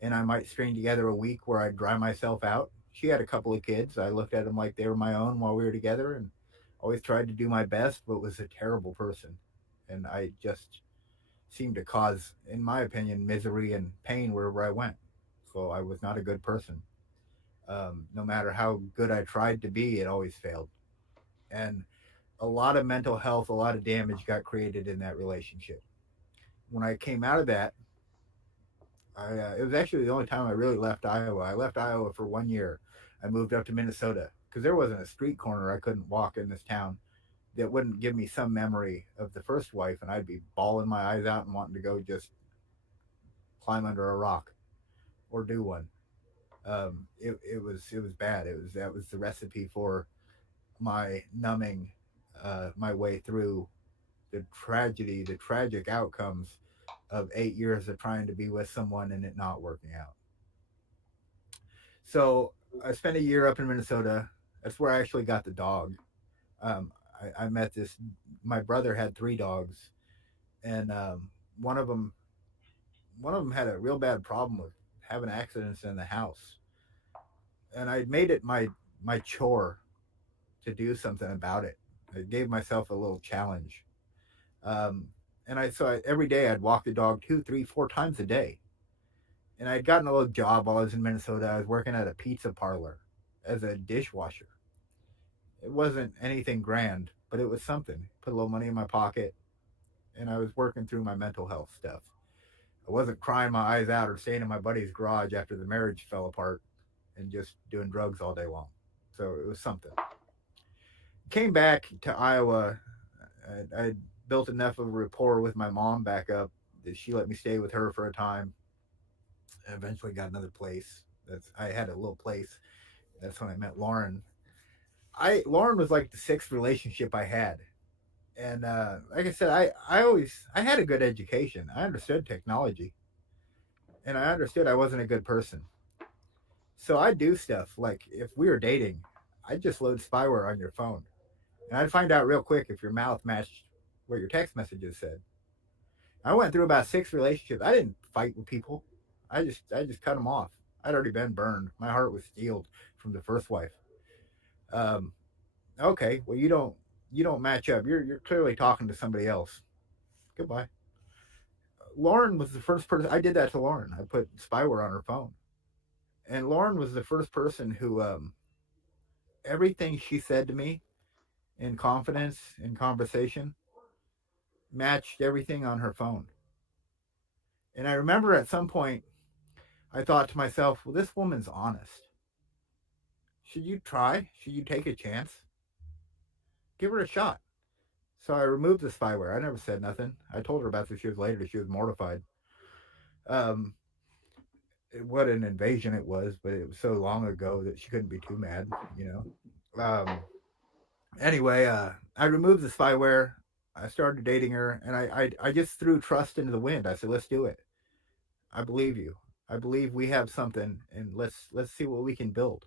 And I might string together a week where I'd dry myself out. She had a couple of kids. I looked at them like they were my own while we were together, and always tried to do my best, but was a terrible person. And I just seemed to cause, in my opinion, misery and pain wherever I went. So I was not a good person. No matter how good I tried to be, it always failed. And a lot of mental health, a lot of damage got created in that relationship. When I came out of that, it was actually the only time I really left Iowa. I left Iowa for 1 year. I moved up to Minnesota because there wasn't a street corner I couldn't walk in this town that wouldn't give me some memory of the first wife, and I'd be bawling my eyes out and wanting to go just climb under a rock or do one. It was bad. It was That was the recipe for my numbing my way through the tragedy, the tragic outcomes of 8 years of trying to be with someone and it not working out. So I spent a year up in Minnesota. That's where I actually got the dog. I met this. My brother had three dogs, and one of them one of them had a real bad problem with having accidents in the house, and I made it my chore to do something about it. I gave myself a little challenge, um, and every day I'd walk the dog two, three, four times a day. And I'd gotten a little job while I was in Minnesota. I was working at a pizza parlor as a dishwasher. It wasn't anything grand, but it was something. Put a little money in my pocket, and I was working through my mental health stuff. I wasn't crying my eyes out or staying in my buddy's garage after the marriage fell apart and just doing drugs all day long. So it was something. Came back to Iowa. I built enough of a rapport with my mom back up that she let me stay with her for a time. I eventually got another place. I had a little place. That's when I met Lauren. I Lauren was like the sixth relationship I had, and like I said, I had a good education. I understood technology, and I understood I wasn't a good person. So I do stuff like if we were dating, I'd just load spyware on your phone, and I'd find out real quick if your mouth matched what your text messages said. I went through about six relationships. I didn't fight with people. I just cut them off. I'd already been burned. My heart was steeled from the first wife. Um, okay, well you don't match up. You're clearly talking to somebody else. Goodbye. Lauren was the first person I did that to Lauren. I put spyware on her phone, and Lauren was the first person who everything she said to me in confidence in conversation matched everything on her phone. And I remember at some point I thought to myself, well, this woman's honest. Should you try? Should you take a chance? Give her a shot. So I removed the spyware. I never said nothing. I told her about 6 years later. She was mortified. Um, what an invasion it was, but it was so long ago that she couldn't be too mad, you know. Anyway, I removed the spyware. I started dating her, and I just threw trust into the wind. I said, "Let's do it. I believe you. I believe we have something, and let's see what we can build."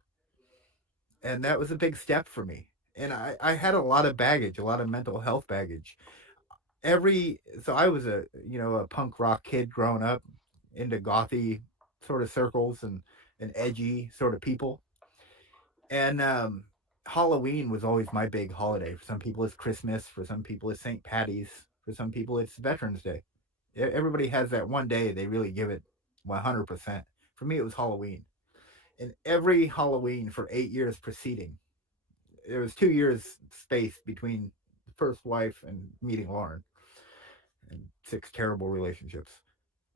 And that was a big step for me. And I had a lot of baggage, a lot of mental health baggage. I was a punk rock kid growing up into gothy sort of circles and edgy sort of people. And Halloween was always my big holiday. For some people, it's Christmas. For some people, it's St. Patty's. For some people, it's Veterans Day. Everybody has that one day they really give it 100%. For me, it was Halloween. And every Halloween for 8 years preceding, there was 2 years space between the first wife and meeting Lauren, and six terrible relationships.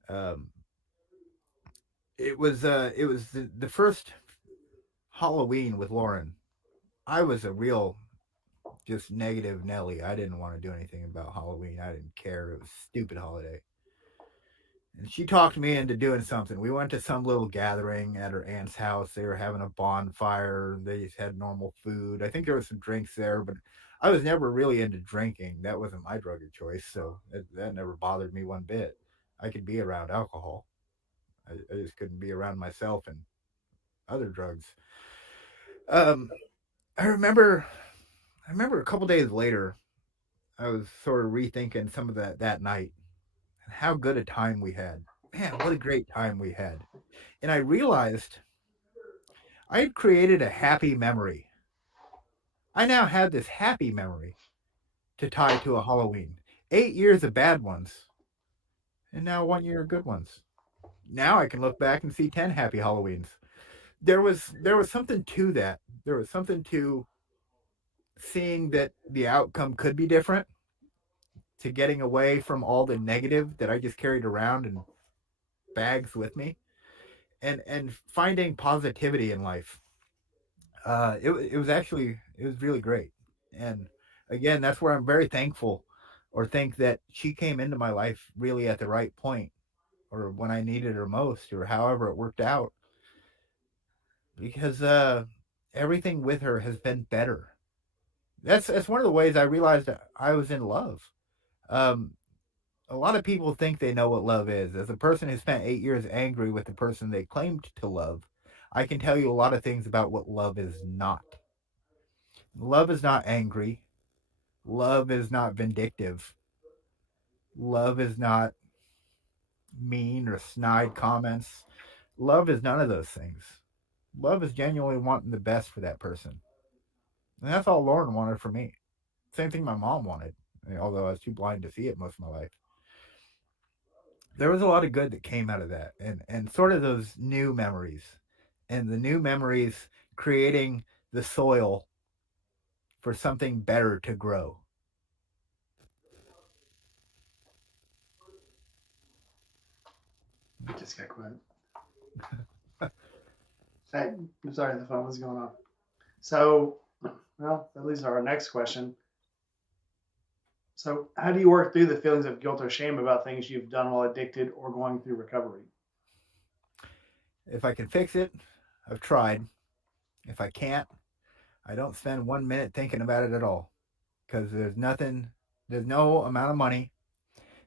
Um, it was the first Halloween with Lauren. I was a real just negative Nelly. I didn't want to do anything about Halloween. I didn't care. It was a stupid holiday. And she talked me into doing something. We went to some little gathering at her aunt's house. They were having a bonfire. They just had normal food. I think there was some drinks there, but I was never really into drinking. That wasn't my drug of choice, so that never bothered me one bit. I could be around alcohol. I just couldn't be around myself and other drugs. Um, I remember, I remember a couple days later, I was sort of rethinking some of that night and how good a time we had. Man, what a great time we had. And I realized I had created a happy memory. I now had this happy memory to tie to a Halloween. 8 years of bad ones, and now 1 year of good ones. Now I can look back and see 10 happy Halloweens. There was something to that. There was something to seeing that the outcome could be different, to getting away from all the negative that I just carried around in bags with me, and finding positivity in life. It was actually it was really great, and again, that's where I'm very thankful, or think that she came into my life really at the right point, or when I needed her most, or however it worked out, because everything with her has been better. That's one of the ways I realized that I was in love. Um, a lot of people think they know what love is. As a person who spent 8 years angry with the person they claimed to love, I can tell you a lot of things about what love is not. Love is not angry. Love is not vindictive. Love is not mean or snide comments. Love is none of those things. Love is genuinely wanting the best for that person. And that's all Lauren wanted for me. Same thing my mom wanted, although I was too blind to see it most of my life. There was a lot of good that came out of that, and sort of those new memories, and the new memories creating the soil for something better to grow. It just got quiet. Hey, I'm sorry, the phone was going off. So, well, that leads to our next question. So, how do you work through the feelings of guilt or shame about things you've done while addicted or going through recovery? If I can fix it, I've tried. If I can't, I don't spend 1 minute thinking about it at all, because there's nothing, there's no amount of money,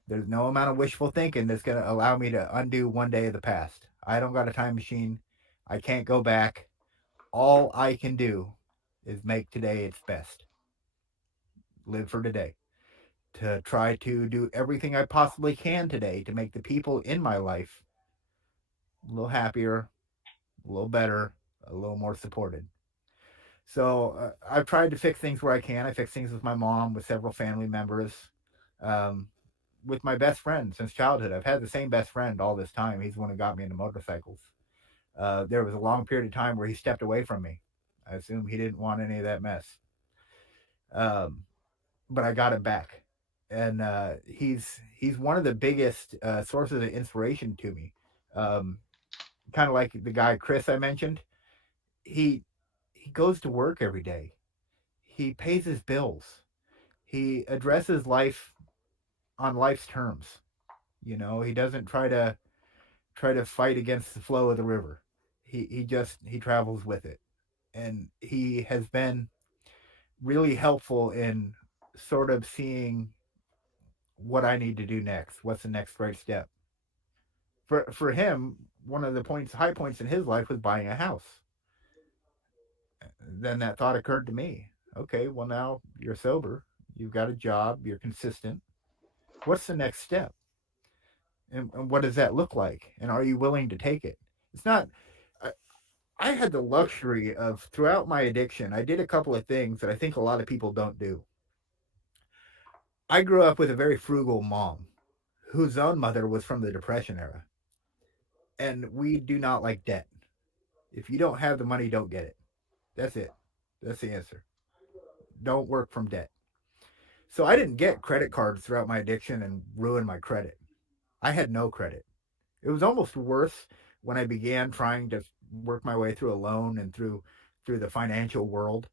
there's no amount of wishful thinking that's going to allow me to undo one day of the past. I don't got a time machine. I can't go back. All I can do is make today its best. Live for today. To try to do everything I possibly can today to make the people in my life a little happier, a little better, a little more supported. So I've tried to fix things where I can. I fix things with my mom, with several family members, um, with my best friend since childhood. I've had the same best friend all this time. He's the one who got me into motorcycles. There was a long period of time where he stepped away from me. I assume he didn't want any of that mess. Um, but I got him back, and he's one of the biggest sources of inspiration to me. Um, kind of like the guy Chris I mentioned. He he goes to work every day. He pays his bills. He addresses life on life's terms. He doesn't try to fight against the flow of the river. He travels with it, and he has been really helpful in sort of seeing what I need to do next. What's the next right step? For him, one of the high points in his life was buying a house. Then that thought occurred to me. Okay, well now you're sober, you've got a job, you're consistent. What's the next step? And what does that look like? And are you willing to take it? It's not. I, I had the luxury of throughout my addiction, I did a couple of things that I think a lot of people don't do. I grew up with a very frugal mom whose own mother was from the Depression era. And we do not like debt. If you don't have the money, don't get it. That's it. That's the answer. Don't work from debt. So I didn't get credit cards throughout my addiction and ruin my credit. I had no credit. It was almost worse when I began trying to work my way through a loan and through the financial world.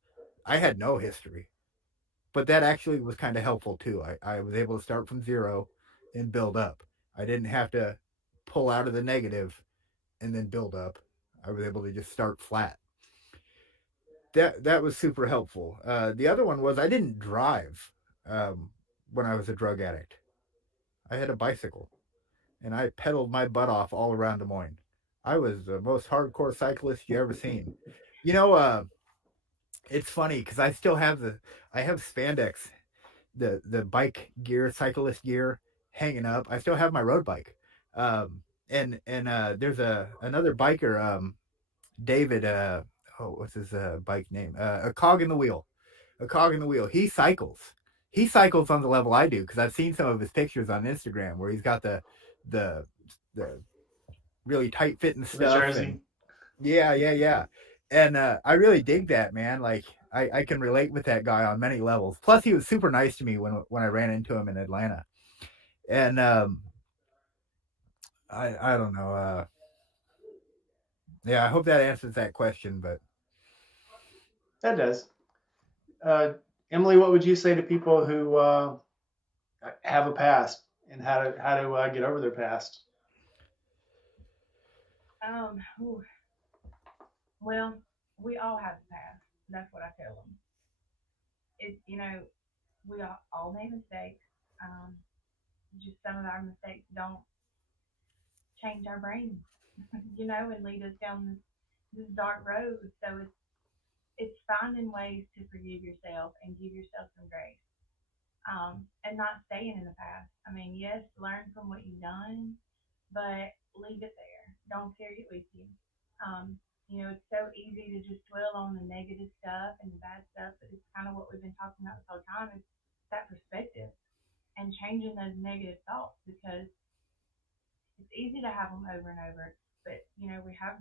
I had no history, but that actually was kind of helpful too. I was able to start from zero and build up. I didn't have to. pull out of the negative and then build up. I was able to just start flat. That was super helpful. The other one was I didn't drive um, when I was a drug addict. I had a bicycle and I pedaled my butt off all around Des Moines. I was the most hardcore cyclist you ever seen. You know, it's funny because I have spandex, the bike gear, cyclist gear hanging up. I still have my road bike. And there's another biker, David. What's his bike name? A cog in the wheel. A cog in the wheel. He cycles. He cycles on the level I do because I've seen some of his pictures on Instagram where he's got the the really tight fitting The stuff and jersey. yeah. And I really dig that, man. Like I can relate with that guy on many levels. Plus, he was super nice to me when I ran into him in Atlanta. And I don't know. Yeah, I hope that answers that question. But That does. Uh, Emily, what would you say to people who have a past and how to get over their past? Ooh, well, we all have a past. That's what I tell them. We all make mistakes. Um, just some of our mistakes don't change our brains, and lead us down this dark road. So it's finding ways to forgive yourself and give yourself some grace. And not staying in the past. I mean, yes, learn from what you've done, but leave it there. Don't carry it with you. It's so easy to just dwell on the negative stuff and the bad stuff, but it's kind of what we've been talking about this whole time is that perspective and changing those negative thoughts because it's easy to have them over and over, but we have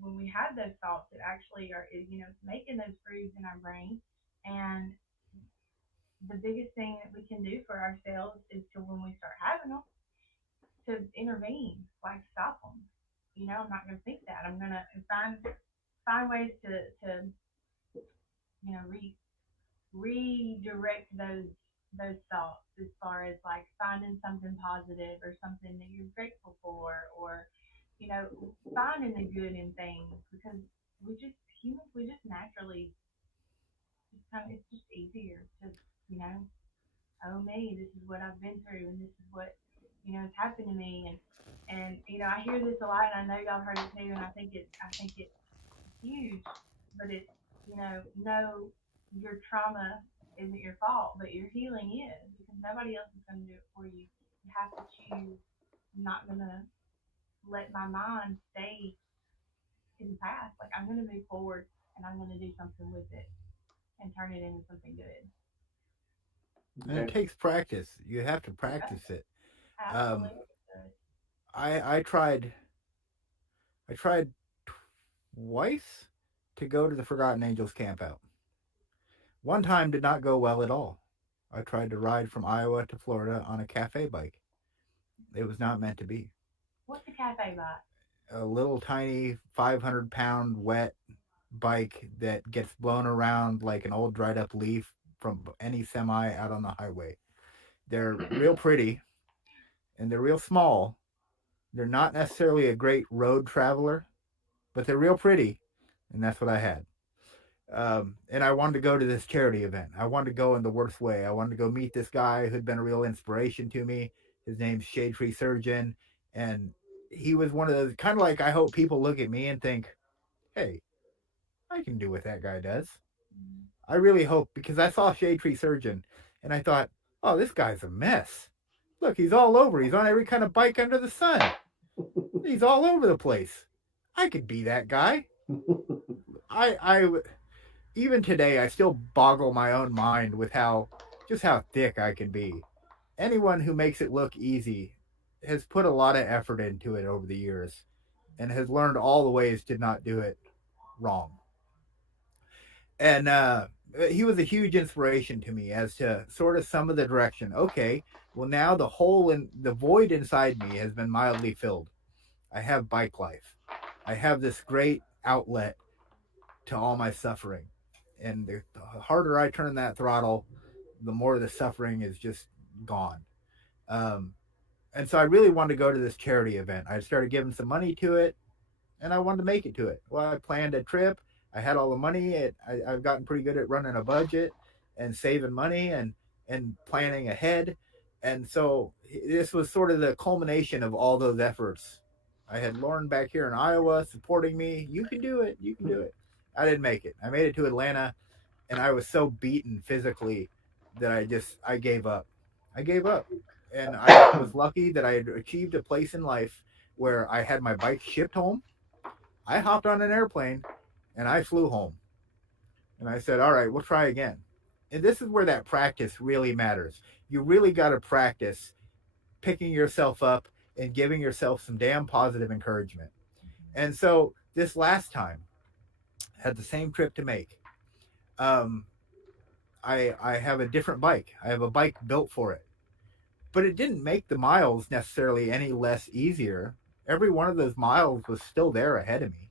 when we have those thoughts, it actually it's making those grooves in our brain, and the biggest thing that we can do for ourselves is to when we start having them to intervene, like stop them. I'm not going to think that. I'm going to find ways to you know re, redirect those thoughts as far as like finding something positive or something that you're grateful for, or you know finding the good in things because humans we just naturally just kind of it's just easier to you know oh me, this is what I've been through and this is what has happened to me and I hear this a lot and I know y'all heard it too and I think it's huge, but it's no your trauma isn't your fault, but your healing is because nobody else is gonna do it for you. You have to choose I'm not gonna let my mind stay in the past. Like I'm gonna move forward and I'm gonna do something with it and turn it into something good. and it Okay. takes practice. You have to It does. practice it. Um, Absolutely does. I tried twice to go to the Forgotten Angels camp out. One time did not go well at all. I tried to ride from Iowa to Florida on a cafe bike. It was not meant to be. What's the cafe bike? A little tiny 500-pound wet bike that gets blown around like an old dried up leaf from any semi out on the highway. They're real pretty and they're real small. They're not necessarily a great road traveler, but they're real pretty, and that's what I had. And I wanted to go to this charity event. I wanted to go in the worst way. I wanted to go meet this guy who'd been a real inspiration to me. His name's Shade Tree Surgeon, and he was one of those kind of like I hope people look at me and think, "Hey, I can do what that guy does." Mm, I really hope because I saw Shade Tree Surgeon, and I thought, "Oh, this guy's a mess. Look, he's all over. He's on every kind of bike under the sun. He's all over the place. I could be that guy." I even today I still boggle my own mind with how thick I can be. Anyone who makes it look easy has put a lot of effort into it over the years and has learned all the ways to not do it wrong. And he was a huge inspiration to me as to sort of some of the direction. Okay, well now the hole in the void inside me has been mildly filled. I have bike life. I have this great outlet to all my suffering. And the harder I turn that throttle, the more the suffering is just gone. Um, And so I really wanted to go to this charity event. I started giving some money to it, and I wanted to make it to it. Well, I planned a trip. I had all the money. I've gotten pretty good at running a budget and saving money and planning ahead. And so this was sort of the culmination of all those efforts. I had Lauren back here in Iowa supporting me. You can do it. You can do it. I didn't make it. I made it to Atlanta, and I was so beaten physically that I gave up. I gave up. And I was lucky that I had achieved a place in life where I had my bike shipped home. I hopped on an airplane and I flew home. And I said, all right, we'll try again. And this is where that practice really matters. You really got to practice picking yourself up and giving yourself some damn positive encouragement. And so this last time, I had the same trip to make. Um, I have a different bike. I have a bike built for it, but it didn't make the miles necessarily any less easier. Every one of those miles was still there ahead of me.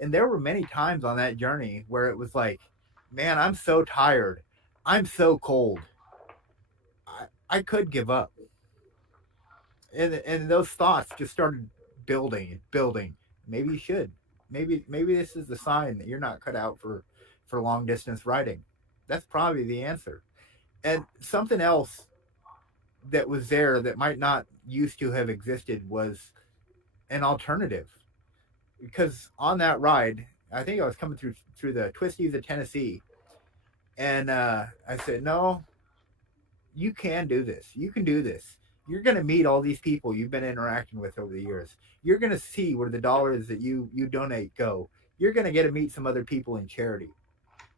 And there were many times on that journey where it was like, man, I'm so tired. I'm so cold. I could give up. And those thoughts just started building and building. Maybe you should. Maybe this is the sign that you're not cut out for long distance riding. That's probably the answer. And something else that was there that might not used to have existed was an alternative. Because on that ride, I think I was coming through the twisties of Tennessee, and I said, "No, you can do this. You can do this. You're going to meet all these people you've been interacting with over the years. You're going to see where the dollars that you donate go. You're going to get to meet some other people in charity.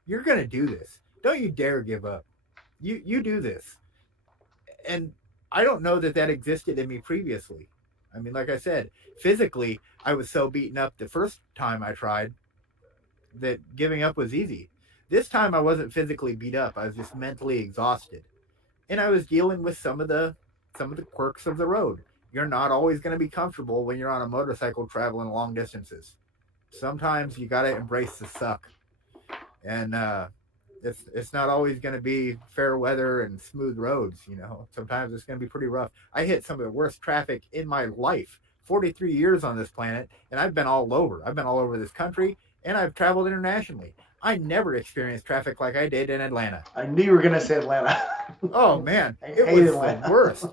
You're going to do this. Don't you dare give up. You do this." And I don't know that that existed in me previously. I mean, like I said, physically, I was so beaten up the first time I tried that giving up was easy. This time, I wasn't physically beat up. I was just mentally exhausted, and I was dealing with some of the quirks of the road. You're not always going to be comfortable when you're on a motorcycle traveling long distances. Sometimes you got to embrace the suck, and it's not always going to be fair weather and smooth roads. Sometimes it's going to be pretty rough. I hit some of the worst traffic in my life. 43 years on this planet, and I've been all over. I've been all over this country, and I've traveled internationally. I never experienced traffic like I did in Atlanta. I knew you were going to say Atlanta. Oh man, I it hate was Atlanta. the worst.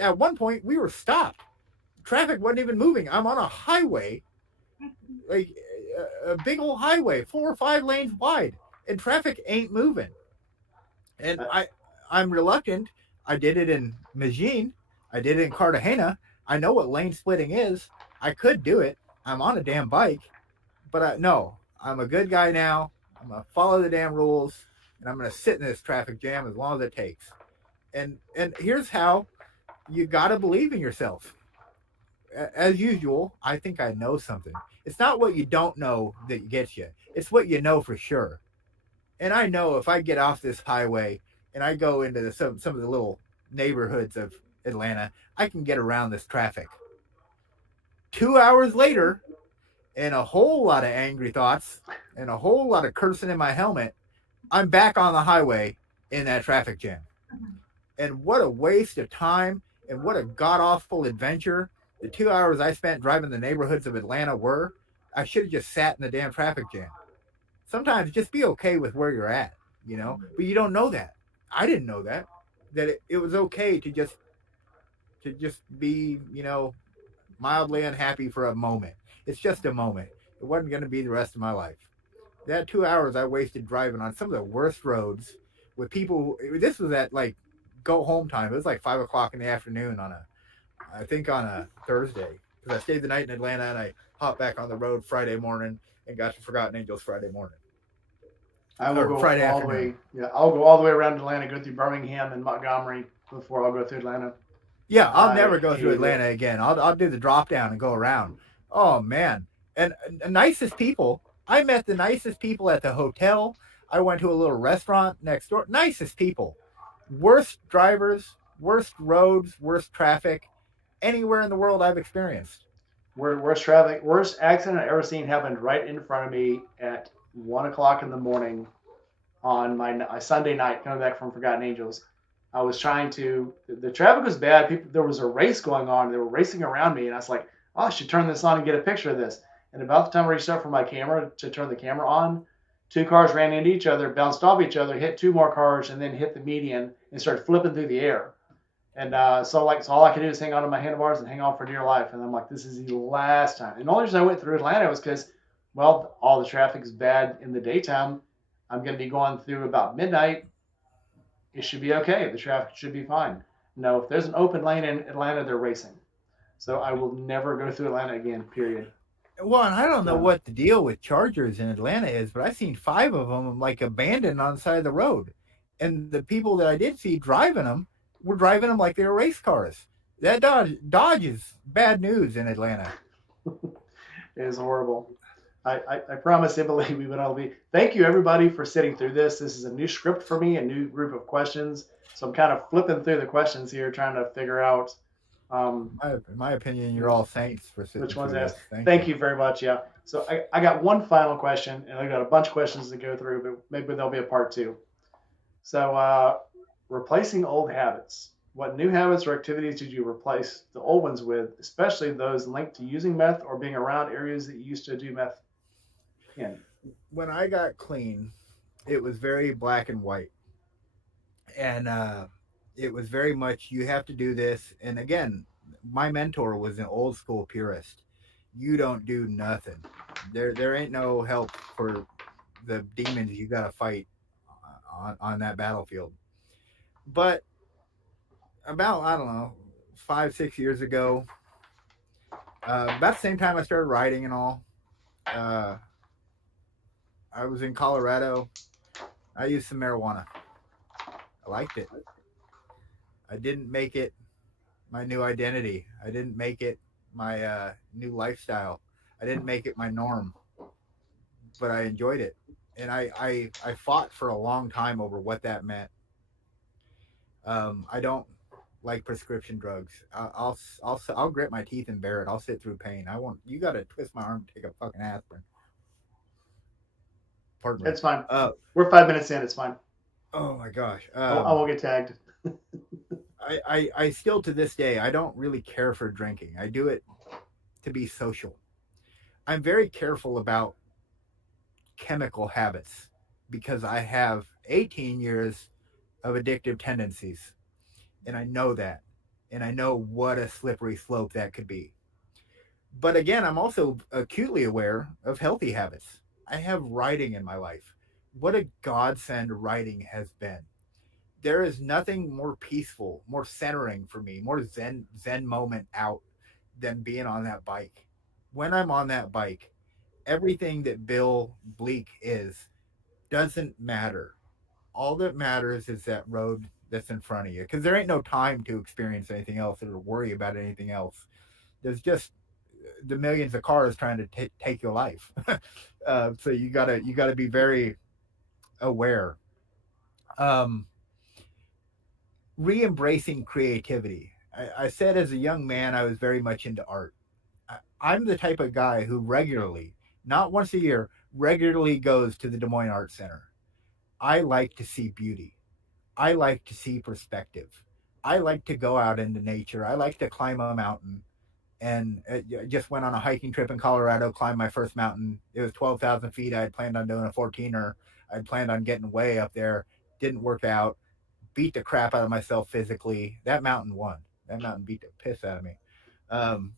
At one point we were stopped. Traffic wasn't even moving. I'm on a highway, like a big old highway, 4 or 5 lanes wide, and traffic ain't moving. And I'm reluctant. I did it in Medellin. I did it in Cartagena. I know what lane splitting is. I could do it. I'm on a damn bike, but no, I'm a good guy now. I'm gonna follow the damn rules, and I'm gonna sit in this traffic jam as long as it takes. And here's how: you gotta believe in yourself. As usual, I think I know something. It's not what you don't know that gets you. It's what you know for sure. And I know if I get off this highway and I go into some of the little neighborhoods of Atlanta, I can get around this traffic. 2 hours later, and a whole lot of angry thoughts and a whole lot of cursing in my helmet, I'm back on the highway in that traffic jam. And what a waste of time and what a god awful adventure the 2 hours I spent driving the neighborhoods of Atlanta were. I should have just sat in the damn traffic jam. Sometimes just be okay with where you're at. But you don't know that. I didn't know that it was okay to just be, mildly unhappy for a moment. It's just a moment. It wasn't going to be the rest of my life. That 2 hours I wasted driving on some of the worst roads with people. This was at like go home time. It was like 5 o'clock in the afternoon I think on a Thursday, because I stayed the night in Atlanta and I hopped back on the road Friday morning and got to Forgotten Angels Friday morning. I will go Friday all afternoon. the way. Yeah, I'll go all the way around Atlanta, go through Birmingham and Montgomery before I'll go through Atlanta. Yeah, I'll I never go hate through it. Atlanta again. I'll do the drop down and go around. Oh man, and nicest people. I met the nicest people at the hotel. I went to a little restaurant next door. Nicest people. Worst drivers, worst roads, worst traffic anywhere in the world I've experienced. Worst traffic, worst accident I've ever seen happened right in front of me at 1 o'clock in the morning on my Sunday night coming back from Forgotten Angels. I was trying to. The traffic was bad. People, there was a race going on. They were racing around me, and I was like, "Oh, I should turn this on and get a picture of this." And about the time I reached up for my camera to turn the camera on, two cars ran into each other, bounced off each other, hit two more cars, and then hit the median and started flipping through the air. And so all I could do is hang on to my handlebars and hang on for dear life. And I'm like, this is the last time. And the only reason I went through Atlanta was because, well, all the traffic is bad in the daytime. I'm going to be going through about midnight. It should be okay. The traffic should be fine. No, if there's an open lane in Atlanta, they're racing. So I will never go through Atlanta again. Period. Well, and I don't know Done. what the deal with Chargers in Atlanta is, but I've seen five of them like abandoned on the side of the road, and the people that I did see driving them were driving them like they were race cars. That Dodge is bad news in Atlanta. It is horrible. I promise, Emily, we would all be. Thank you, everybody, for sitting through this. This is a new script for me, a new group of questions. So I'm kind of flipping through the questions here, trying to figure out um, In my opinion, you're all saints for sitting which one's through this. asked. Thank Thank you. you very much. Yeah. So I got one final question, and I got a bunch of questions to go through, but maybe there'll be a part two. So, replacing old habits. What new habits or activities did you replace the old ones with, especially those linked to using meth or being around areas that you used to do meth in? When I got clean, it was very black and white, and it was very much you have to do this. And again, my mentor was an old school purist. You don't do nothing. There ain't no help for the demons you got to fight on that battlefield. But about I don't know 5 6 years ago, about the same time I started writing and all, uh, I was in Colorado. I used some marijuana. I liked it. I didn't make it my new identity. I didn't make it my new lifestyle. I didn't make it my norm, but I enjoyed it. And I fought for a long time over what that meant. I don't like prescription drugs. I'll grit my teeth and bear it. I'll sit through pain. I won't. You got to twist my arm to take a fucking aspirin. Pardon me. It's fine. Uh, We're 5 minutes in. It's fine. oh my gosh. I won't get tagged. I still to this day I don't really care for drinking. I do it to be social. I'm very careful about chemical habits because I have 18 years of addictive tendencies, and I know that, and I know what a slippery slope that could be. But again, I'm also acutely aware of healthy habits. I have writing in my life. What a godsend writing has been. There is nothing more peaceful, more centering for me, more zen moment out than being on that bike. When I'm on that bike, everything that Bill Bleek is doesn't matter. All that matters is that road that's in front of you because there ain't no time to experience anything else or worry about anything else. There's just the millions of cars trying to take your life. So you gotta be very aware. Um, Re-embracing creativity. I said as a young man I was very much into art. I'm the type of guy who regularly, not once a year, regularly goes to the Des Moines Art Center. I like to see beauty. I like to see perspective. I like to go out into nature. I like to climb a mountain. And I just went on a hiking trip in Colorado, climbed my first mountain. It was 12,000 feet. I had planned on doing a 14er. I'd planned on getting way up there. Didn't work out. Beat the crap out of myself physically. That mountain won. That mountain beat the piss out of me. Um,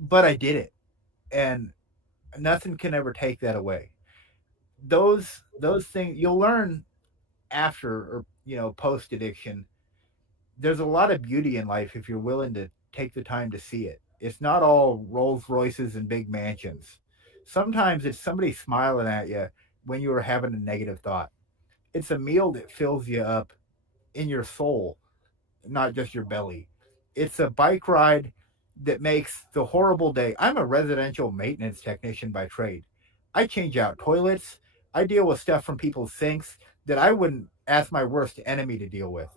but I did it. And nothing can ever take that away. Those things you'll learn after or post addiction. There's a lot of beauty in life if you're willing to take the time to see it. It's not all Rolls Royces and big mansions. Sometimes it's somebody smiling at you when you are having a negative thought. It's a meal that fills you up in your soul, not just your belly. It's a bike ride that makes the horrible day. I'm a residential maintenance technician by trade. I change out toilets. I deal with stuff from people's sinks that I wouldn't ask my worst enemy to deal with.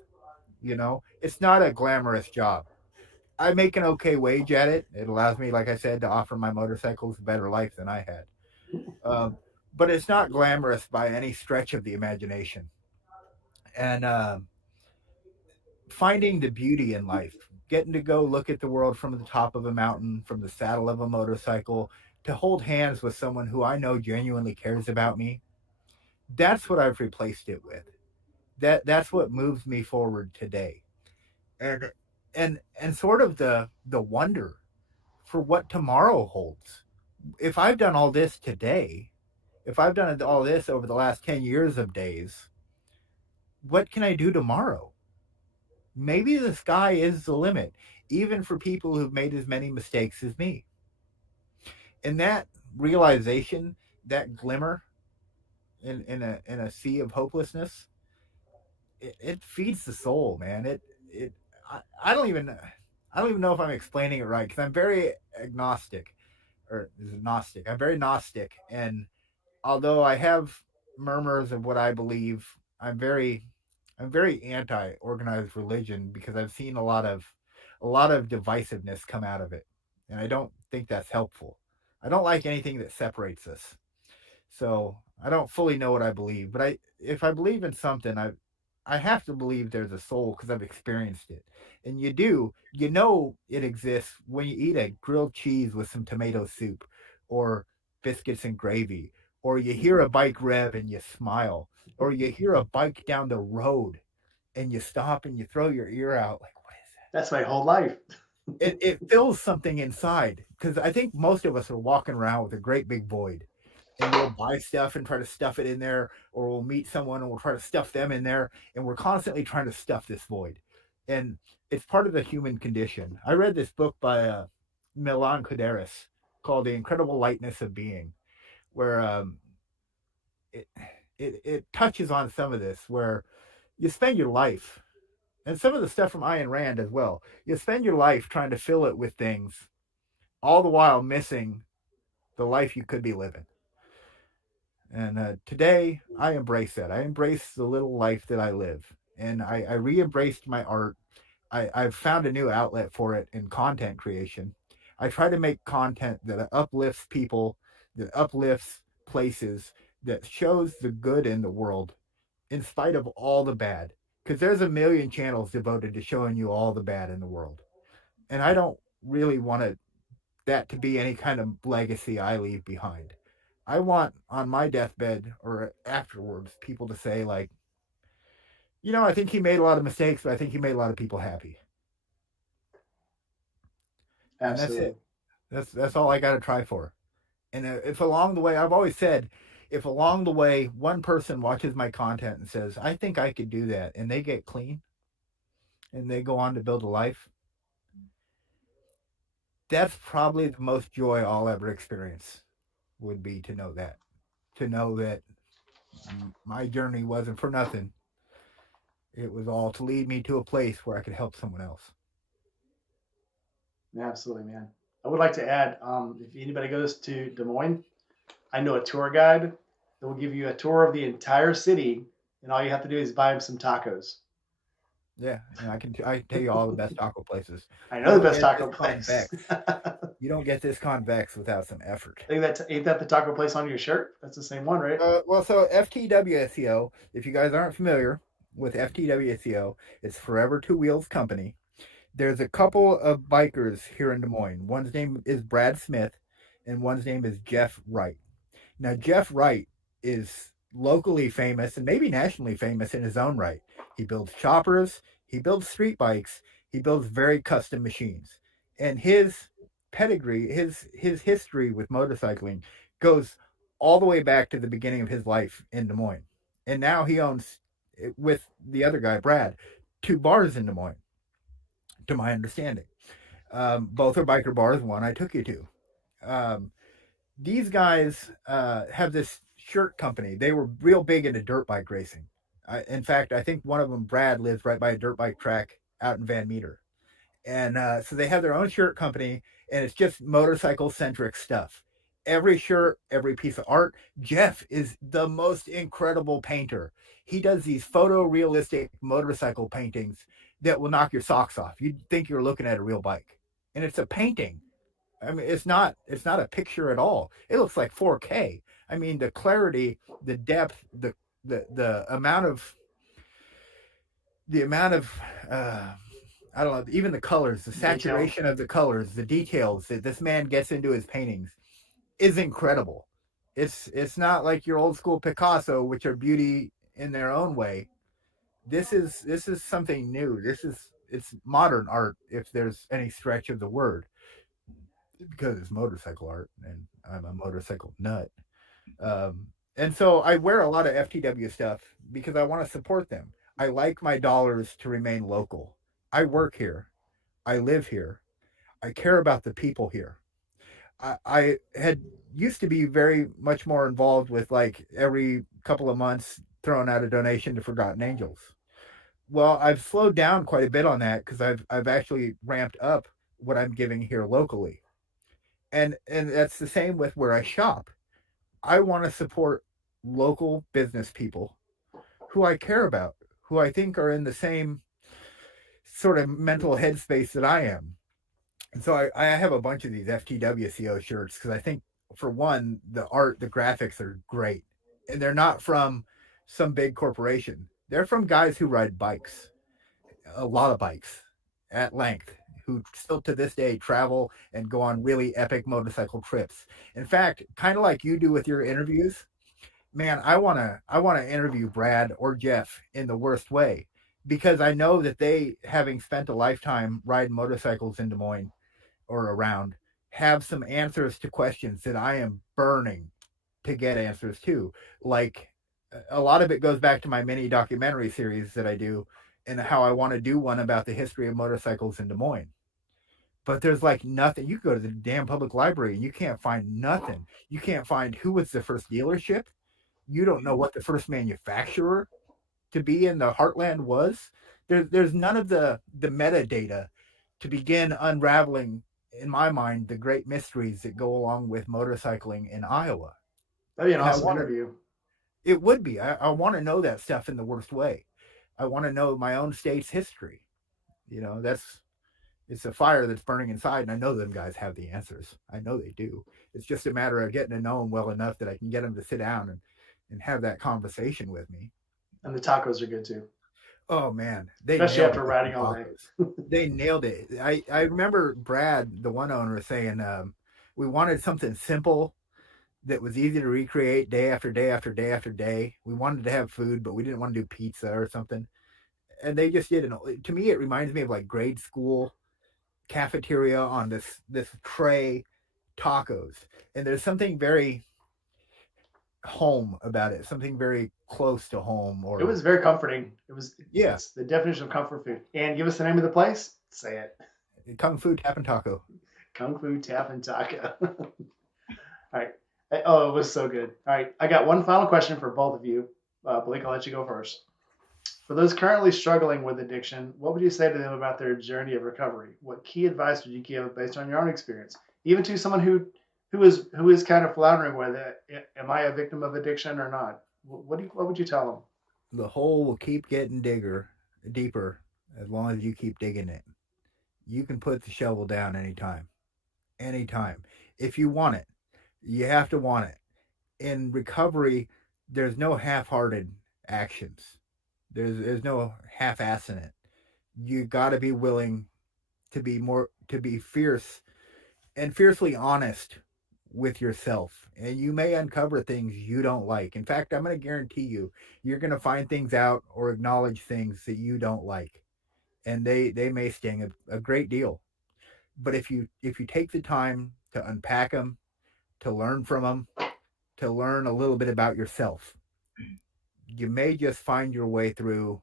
It's not a glamorous job. I make an okay wage at it. It allows me, like I said, to offer my motorcycles a better life than I had. Um, but it's not glamorous by any stretch of the imagination. And finding the beauty in life, getting to go look at the world from the top of a mountain, from the saddle of a motorcycle, to hold hands with someone who I know genuinely cares about me. That's what I've replaced it with. That's what moves me forward today. And and sort of the wonder for what tomorrow holds. If I've done all this today, if I've done all this over the last 10 years of days, what can I do tomorrow? Maybe the sky is the limit, even for people who've made as many mistakes as me. And that realization, that glimmer in a sea of hopelessness, it feeds the soul, man. It I don't even know if I'm explaining it right because I'm very agnostic, or is it Gnostic? I'm very Gnostic, and although I have murmurs of what I believe, I'm very anti organized religion because I've seen a lot of divisiveness come out of it. And I don't think that's helpful. I don't like anything that separates us. So I don't fully know what I believe, but I if I believe in something, I have to believe there's a soul because I've experienced it. And you do, you know it exists when you eat a grilled cheese with some tomato soup or biscuits and gravy, or you hear a bike rev and you smile, or you hear a bike down the road and you stop and you throw your ear out like, what is that? That's my whole life. It fills something inside because I think most of us are walking around with a great big void, and we'll buy stuff and try to stuff it in there, or we'll meet someone and we'll try to stuff them in there, and we're constantly trying to stuff this void, and it's part of the human condition. I read this book by Milan Kuderis called "The Incredible Lightness of Being," where it, it touches on some of this, where you spend your life, and some of the stuff from Ayn Rand as well. You spend your life trying to fill it with things, all the while missing the life you could be living. And today, I embrace that. I embrace the little life that I live, and I re-embraced my art. I've found a new outlet for it in content creation. I try to make content that uplifts people, that uplifts places, that shows the good in the world, in spite of all the bad. Because there's a million channels devoted to showing you all the bad in the world, and I don't really want that to be any kind of legacy I leave behind. I want on my deathbed or afterwards people to say like, I think he made a lot of mistakes, but I think he made a lot of people happy, and that's Absolutely. it. That's all I got to try for. And if along the way, I've always said, if along the way one person watches my content and says, "I think I could do that," and they get clean and they go on to build a life, that's probably the most joy I'll ever experience. Would be to know that my journey wasn't for nothing. It was all to lead me to a place where I could help someone else. Absolutely, man. I would like to add, if anybody goes to Des Moines, I know a tour guide that will give you a tour of the entire city, and all you have to do is buy him some tacos. Yeah, and I can tell you all the best taco places. I You know the don't best get taco this place. convex. You don't get this convex without some effort. Ain't that the taco place on your shirt? That's the same one, right? Well, so FTWSEO, if you guys aren't familiar with FTWSEO, it's Forever Two Wheels Company. There's a couple of bikers here in Des Moines. One's name is Brad Smith, and one's name is Jeff Wright. Now, Jeff Wright is locally famous and maybe nationally famous in his own right. He builds choppers, he builds street bikes, he builds very custom machines. And his pedigree, his history with motorcycling goes all the way back to the beginning of his life in Des Moines. And now he owns, with the other guy, Brad, two bars in Des Moines, to my understanding. Both are biker bars, one I took you to. Um, these guys have this shirt company. They were real big into dirt bike racing. In fact, I think one of them, Brad, lives right by a dirt bike track out in Van Meter. And so they have their own shirt company, and it's just motorcycle centric stuff. Every shirt, every piece of art. Jeff is the most incredible painter. He does these photorealistic motorcycle paintings that will knock your socks off. You'd think you're looking at a real bike, and it's a painting. I mean, it's not a picture at all. It looks like 4K. I mean, the clarity, the depth, the amount of the amount of uh, I don't know, even the colors, the Detail. saturation of the colors, the details that this man gets into his paintings is incredible. It's not like your old school Picasso, which are beauty in their own way. This is something new. It's modern art, if there's any stretch of the word, because it's motorcycle art, and I'm a motorcycle nut. And so I wear a lot of FTW stuff because I want to support them. I like my dollars to remain local. I work here. I live here. I care about the people here. I had used to be very much more involved with, like, every couple of months throwing out a donation to Forgotten Angels. Well, I've slowed down quite a bit on that because I've actually ramped up what I'm giving here locally, and that's the same with where I shop. I want to support local business people who I care about, who I think are in the same sort of mental headspace that I am. And so I have a bunch of these FTWCO shirts because I think, for one, the art, the graphics are great. And they're not from some big corporation. They're from guys who ride bikes, a lot of bikes at length, who still to this day travel and go on really epic motorcycle trips. In fact, kind of like you do with your interviews, man, I wanna interview Brad or Jeff in the worst way, because I know that they, having spent a lifetime riding motorcycles in Des Moines or around, have some answers to questions that I am burning to get answers to. Like, a lot of it goes back to my mini documentary series that I do, and how I want to do one about the history of motorcycles in Des Moines. But there's like nothing. You go to the damn public library and you can't find nothing. You can't find who was the first dealership. You don't know what the first manufacturer to be in the heartland was. There's none of the metadata to begin unraveling, in my mind, the great mysteries that go along with motorcycling in Iowa. That'd be an And I awesome want to. interview. It would be. I want to know that stuff in the worst way. I want to know my own state's history. That's it's a fire that's burning inside, and I know them guys have the answers. I know they do. It's just a matter of getting to know them well enough that I can get them to sit down and have that conversation with me. And the tacos are good too, Oh man, they especially nailed after it with the riding all day. tacos. They nailed it. I remember Brad, the one owner, saying, we wanted something simple that was easy to recreate day after day after day after day. We wanted to have food, but we didn't want to do pizza or something. And they just did. To me, it reminds me of like grade school cafeteria on this tray tacos. And there's something very home about it, something very close to home. It Or was very comforting. yeah, It's the definition of comfort food. And give us the name of the place. Say it. Kung Fu Tap and Taco. Kung Fu Tap and Taco. All right. Oh, it was so good. All right. I got one final question for both of you. Blake, I'll let you go first. For those currently struggling with addiction, what would you say to them about their journey of recovery? What key advice would you give based on your own experience, even to someone who is kind of floundering with it? Am I a victim of addiction or not? What would you tell them? The hole will keep getting deeper, as long as you keep digging it. You can put the shovel down anytime. Anytime. If you want it, you have to want it. In recovery, there's no half hearted actions. There's no half ass in it. You gotta be willing to be fierce and fiercely honest with yourself. And you may uncover things you don't like. In fact, I'm gonna guarantee you're gonna find things out or acknowledge things that you don't like. And they may sting a great deal. But if you take the time to unpack them, to learn from them, to learn a little bit about yourself, you may just find your way through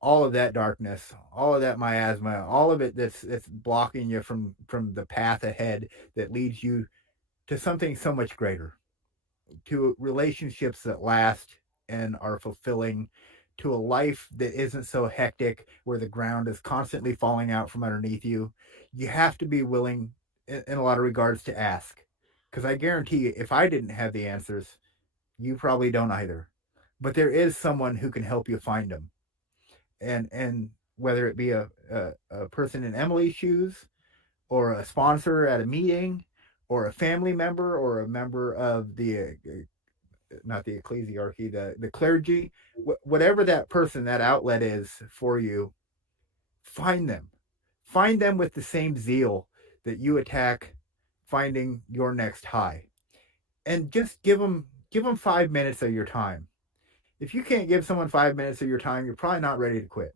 all of that darkness, all of that miasma, all of it that's blocking you from the path ahead that leads you to something so much greater, to relationships that last and are fulfilling, to a life that isn't so hectic where the ground is constantly falling out from underneath you. You have to be willing, in a lot of regards, to ask. Because I guarantee you, if I didn't have the answers, you probably don't either. But there is someone who can help you find them. And whether it be a person in Emily's shoes, or a sponsor at a meeting, or a family member, or a member of the not the ecclesiarchy, the clergy, whatever that person, that outlet is for you, find them. Find them with the same zeal that you attack finding your next high. And just give them 5 minutes of your time. If you can't give someone 5 minutes of your time, you're probably not ready to quit.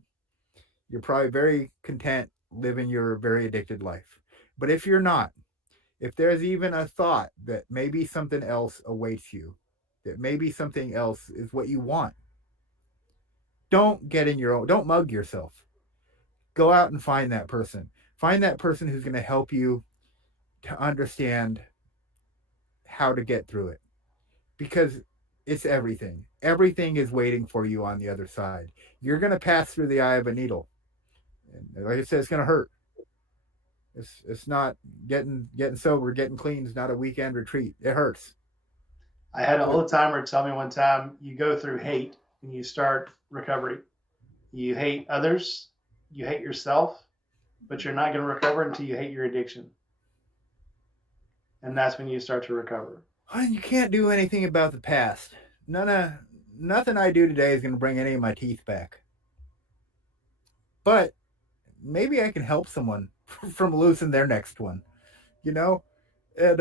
You're probably very content living your very addicted life. But if you're not, if there's even a thought that maybe something else awaits you, that maybe something else is what you want, don't get in your own, don't mug yourself. Go out and find that person. Find that person who's going to help you to understand how to get through it, because it's everything. Everything is waiting for you on the other side. You're going to pass through the eye of a needle. And like I said, it's going to hurt. It's not getting sober, getting clean is not a weekend retreat. It hurts. I had an But old timer tell me one time, you go through hate and you start recovery. You hate others, you hate yourself, but you're not going to recover until you hate your addiction. And that's when you start to recover. you can't do anything about the past. Nothing I do today is going to bring any of my teeth back. But maybe I can help someone from losing their next one. You know, and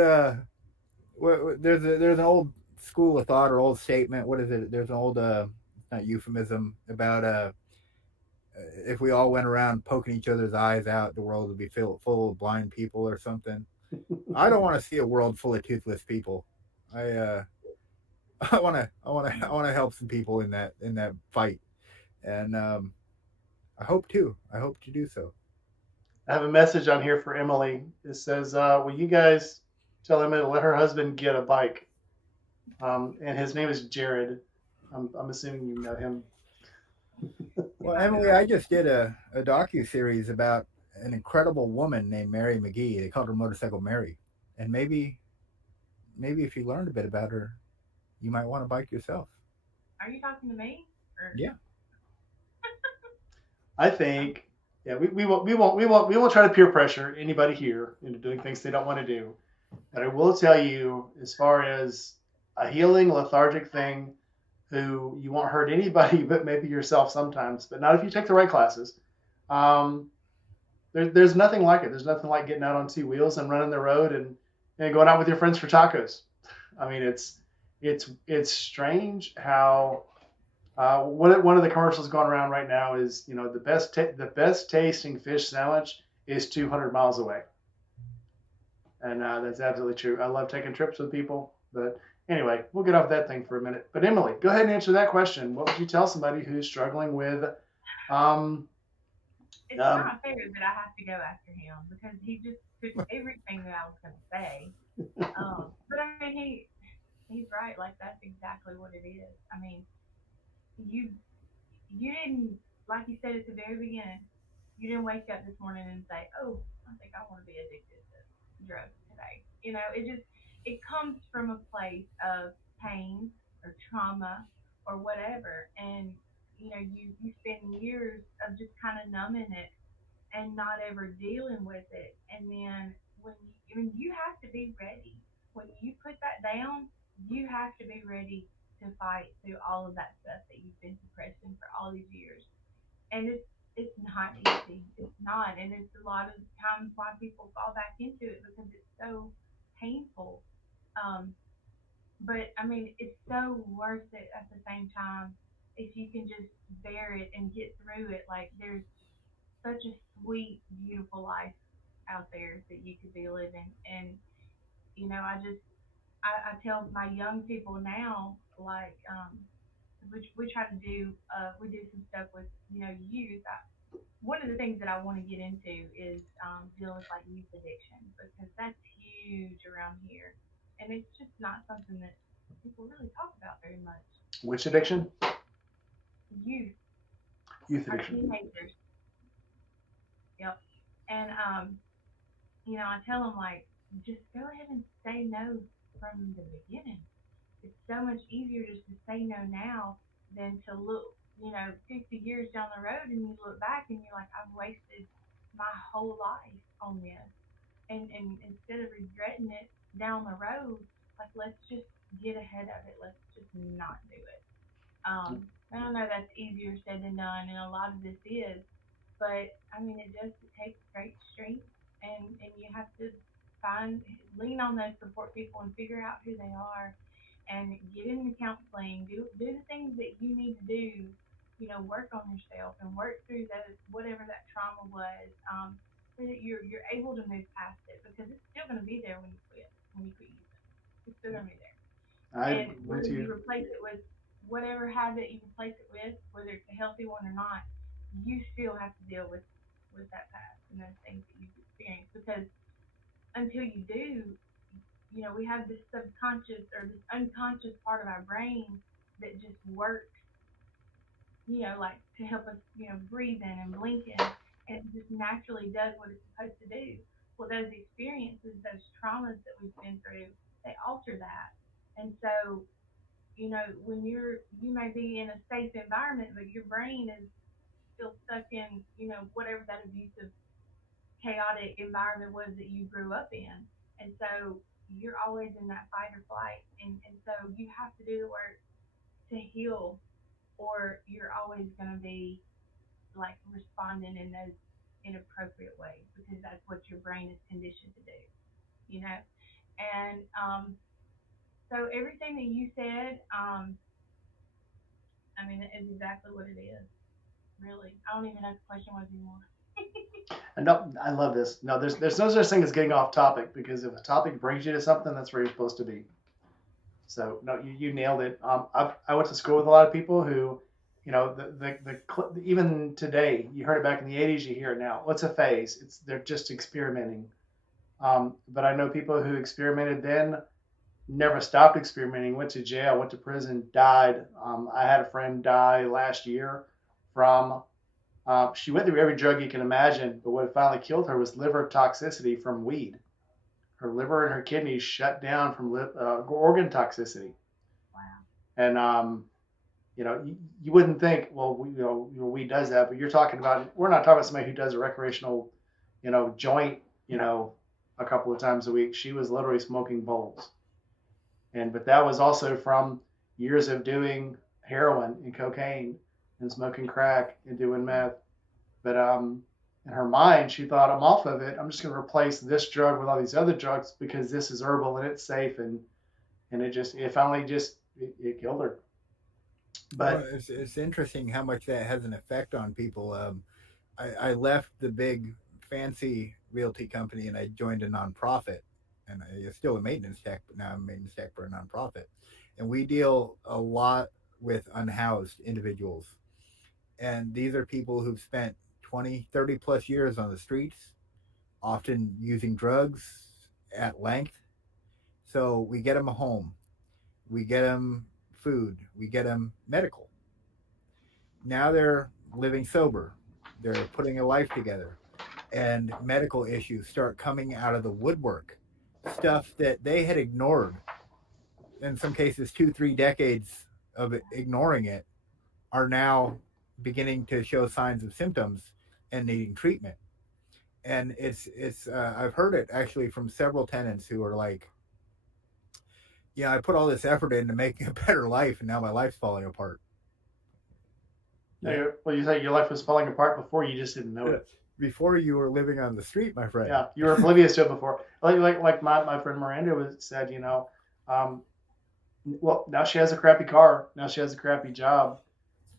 there's an old school of thought or old statement. What is it? There's an old not euphemism about if we all went around poking each other's eyes out, the world would be full of blind people or something. I don't want to see a world full of toothless people. I I want to help some people in that fight, and I hope to do so. I have a message on here for Emily. It says, will you guys tell Emily to let her husband get a bike? And his name is Jared. I'm assuming you know him. He Well, might be Emily, right. I just did a docu series about an incredible woman named Mary McGee. They called her Motorcycle Mary, and maybe if you learned a bit about her, you might want to bike yourself. Are you talking to me? Or Yeah. I um, think, yeah, we won't try to peer pressure anybody here into doing things they don't want to do. And I will tell you, as far as a healing lethargic thing, who you won't hurt anybody but maybe yourself sometimes, but not if you take the right classes. Um, there's nothing like it. There's nothing like getting out on two wheels and running the road and going out with your friends for tacos. I mean, it's strange how one of the commercials going around right now is, the best tasting fish sandwich is 200 miles away, and that's absolutely true. I love taking trips with people, but anyway, we'll get off that thing for a minute. But Emily, go ahead and answer that question. What would you tell somebody who's struggling with um, it's um, not fair that I have to go after him because he just took everything that I was going to say. But I mean, he's right. Like that's exactly what it is. I mean, you you didn't, like you said at the very beginning, you didn't wake up this morning and say, "Oh, I think I want to be addicted to drugs today." It comes from a place of pain or trauma or whatever, and you spend years of just kind of numbing it and not ever dealing with it, and then you have to be ready when you put that down. You have to be ready to fight through all of that stuff that you've been suppressing for all these years, and it's not easy. It's not, and it's a lot of times why people fall back into it because it's so painful. Um, but I mean, it's so worth it at the same time if you can just bear it and get through it. Like there's such a sweet, beautiful life out there that you could be living, and I tell my young people now, like we try to do we do some stuff with youth. One of the things that I want to get into is dealing with like youth addiction because that's huge around here, and it's just not something that people really talk about very much. which addiction? Youth, Youth our addiction. teenagers, yep. And I tell them like, just go ahead and say no from the beginning. It's so much easier just to say no now than to look, 50 years down the road and you look back and you're like, I've wasted my whole life on this. And instead of regretting it down the road, like let's just get ahead of it. Let's just not do it. I don't know that's easier said than done, and a lot of this is, but I mean, it takes great strength, and you have to find lean on those support people and figure out who they are, and get into counseling. Do the things that you need to do. You know, work on yourself and work through those whatever that trauma was, so that you're able to move past it because it's still going to be there when you quit using. It's still going to be there. I And with whether you you. replace it with whatever habit you replace it with, whether it's a healthy one or not, you still have to deal with that past and those things that you've experienced. Because until you do, you know, we have this subconscious or this unconscious part of our brain that just works, you know, like to help us, you know, breathe in and blink in, and it just naturally does what it's supposed to do. Well, those experiences, those traumas that we've been through, they alter that. And so, you know, when you may be in a safe environment, but your brain is still stuck in, you know, whatever that abusive, chaotic environment was that you grew up in. And so you're always in that fight or flight. And so you have to do the work to heal, or you're always going to be like responding in those inappropriate ways because that's what your brain is conditioned to do, you know? And so everything that you said, I mean, it's exactly what it is. Really. I don't even know what the question was anymore. And no, I love this. No, there's no such thing as getting off topic because if a topic brings you to something, that's where you're supposed to be. So no, you nailed it. I went to school with a lot of people who, you know, even today, you heard it back in the '80s, you hear it now. What's a phase? It's they're just experimenting. But I know people who experimented then, never stopped experimenting, went to jail, went to prison, died. I had a friend die last year from. She went through every drug you can imagine, but what finally killed her was liver toxicity from weed. Her liver and her kidneys shut down from organ toxicity. Wow. And you know, you wouldn't think, well, weed does that, but you're talking about. We're not talking about somebody who does a recreational, joint, a couple of times a week. She was literally smoking bowls, and but that was also from years of doing heroin and cocaine and smoking crack and doing meth. But in her mind, she thought, I'm off of it. I'm just going to replace this drug with all these other drugs because this is herbal and it's safe. And it finally it killed her. Well, But it's interesting how much that has an effect on people. I left the big fancy realty company and I joined a nonprofit, and I'm still a maintenance tech, but now I'm a maintenance tech for a nonprofit, and we deal a lot with unhoused individuals, and these are people who've spent 20, 30 plus years on the streets, often using drugs at length. So we get them a home, we get them food, we get them medical. Now they're living sober, they're putting a life together, and medical issues start coming out of the woodwork. Stuff that they had ignored, in some cases, 2, 3 decades of ignoring it, are now beginning to show signs of symptoms and needing treatment. And I've heard it actually from several tenants who are like, yeah, I put all this effort into making a better life, and now my life's falling apart. Yeah. well, you say your life was falling apart before, you just didn't know it. Before you were living on the street, my friend. Yeah, you were oblivious to it before. Like my friend Miranda said, um, well, now she has a crappy car, now she has a crappy job,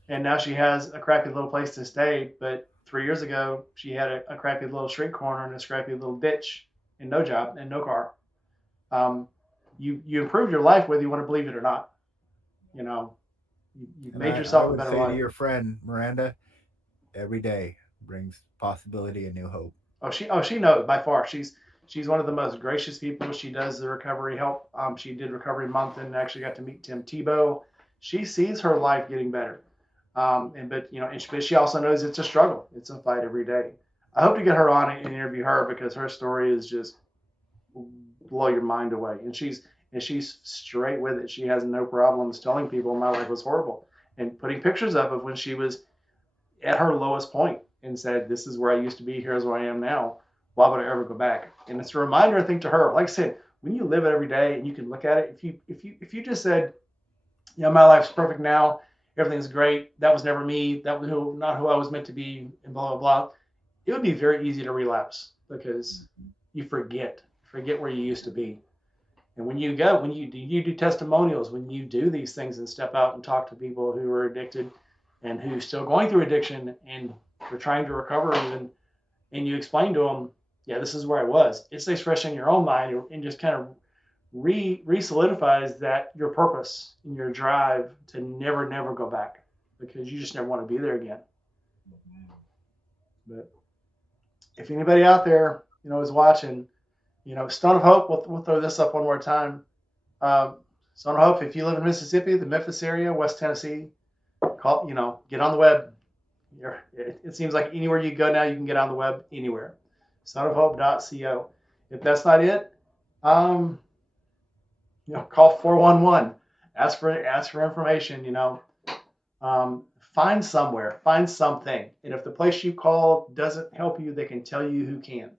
and now she has a crappy little place to stay. But 3 years ago, she had a crappy little street corner and a scrappy little ditch and no job and no car. Um, you improved your life whether you want to believe it or not. You know, you And made I yourself a would better say to life. your friend Miranda, every day brings possibility and new hope. She knows by far. She's one of the most gracious people. She does the recovery help. She did recovery month and actually got to meet Tim Tebow. She sees her life getting better. But she also knows it's a struggle. It's a fight every day. I hope to get her on and interview her because her story is just blow your mind away. And she's straight with it. She has no problems telling people my life was horrible and putting pictures up of when she was at her lowest point and said, "This is where I used to be. Here's where I am now. Why would I ever go back?" And it's a reminder, I think, to her. Like I said, when you live it every day and you can look at it, if you just said, my life's perfect now, everything's great, that was never me, that was not who I was meant to be, and blah blah blah, it would be very easy to relapse because you forget where you used to be. And when you do testimonials, when you do these things and step out and talk to people who are addicted and who's still going through addiction and are trying to recover even, and you explain to them, yeah, this is where I was. It stays fresh in your own mind and just kind of re-solidifies that your purpose and your drive to never go back because you just never want to be there again. But if anybody out there, is watching, Stone of Hope, we'll throw this up one more time. Stone of Hope, if you live in Mississippi, the Memphis area, West Tennessee, get on the web. It seems like anywhere you go now, you can get on the web anywhere. stoneofhope.co. If that's not it, call 411. Ask for information. Find somewhere, find something, and if the place you call doesn't help you, they can tell you who can.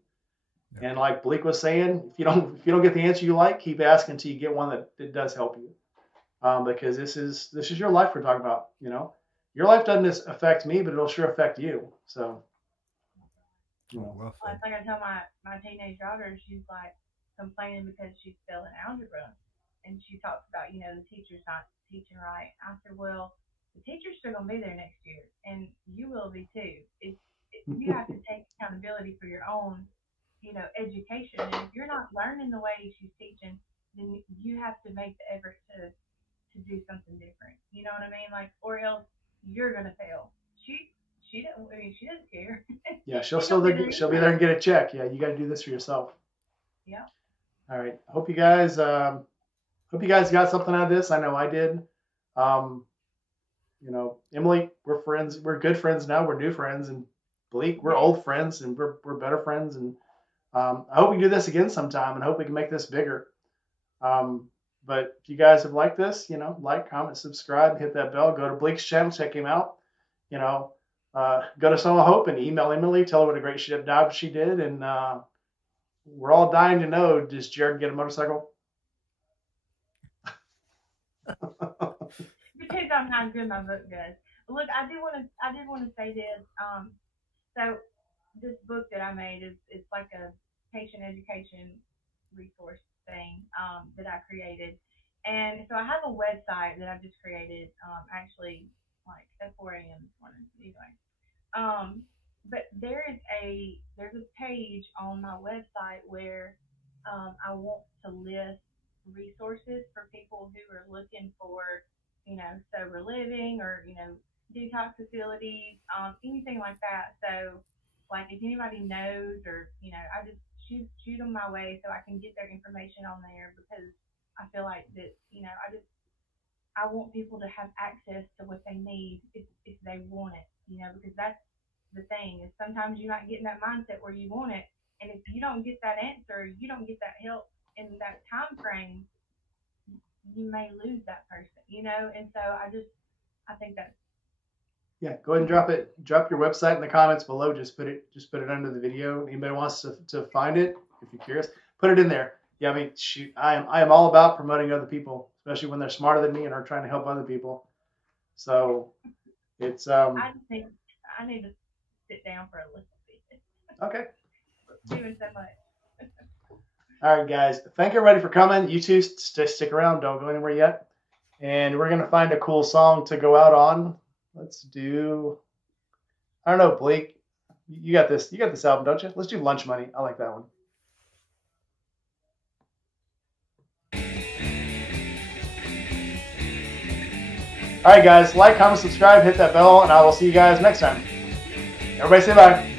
Yeah. And like Bleek was saying, if you don't get the answer you like, keep asking until you get one that does help you, because this is your life we're talking about. Your life doesn't affect me, but it'll sure affect you. So, well, it's like I tell my teenage daughter, she's like complaining because she's failing algebra, and she talks about the teacher's not teaching right. I said, well, the teacher's still gonna be there next year, and you will be too. You have to take accountability for your own, education. And if you're not learning the way she's teaching, then you have to make the effort to do something different. You know what I mean? Like, or else you're gonna fail. She doesn't care. Yeah, she'll be there and get a check. Yeah, you got to do this for yourself. Yeah. All right. Hope you guys got something out of this. I know I did. Emily, we're friends. We're good friends now. We're new friends, and Bleek, we're old friends, and we're better friends. And I hope we do this again sometime, and hope we can make this bigger. But if you guys have liked this, like, comment, subscribe, hit that bell. Go to Bleek's channel, check him out. Go to Stone of Hope and email Emily, tell her what a great job she did, and we're all dying to know, does Jared get a motorcycle? Depends on how good my book does. But look, I did want to say this. So this book that I made is like a patient education resource thing that I created, and so I have a website that I've just created. Actually, like at 4 a.m. this morning. Anyway, but there's a page on my website where I want to list resources for people who are looking for, sober living or, detox facilities, anything like that. So, like if anybody knows or, I just shoot them my way so I can get their information on there because I feel like that, I want people to have access to what they need if they want it, because that's the thing is sometimes you might get in that mindset where you want it, and if you don't get that answer, you don't get that help in that time frame, you may lose that person, and so I think that's. Yeah, go ahead and drop your website in the comments below. Just put it under the video. Anybody wants to find it, if you're curious, put it in there. Yeah, I mean, shoot, I am all about promoting other people, especially when they're smarter than me and are trying to help other people. So it's I just think I need to sit down for a little bit. Okay. Doing so much. All right, guys. Thank everybody for coming. You two stick around. Don't go anywhere yet. And we're gonna find a cool song to go out on. Let's do. I don't know, Bleek. You got this. You got this album, don't you? Let's do Lunch Money. I like that one. All right, guys. Like, comment, subscribe, hit that bell, and I will see you guys next time. Everybody say bye.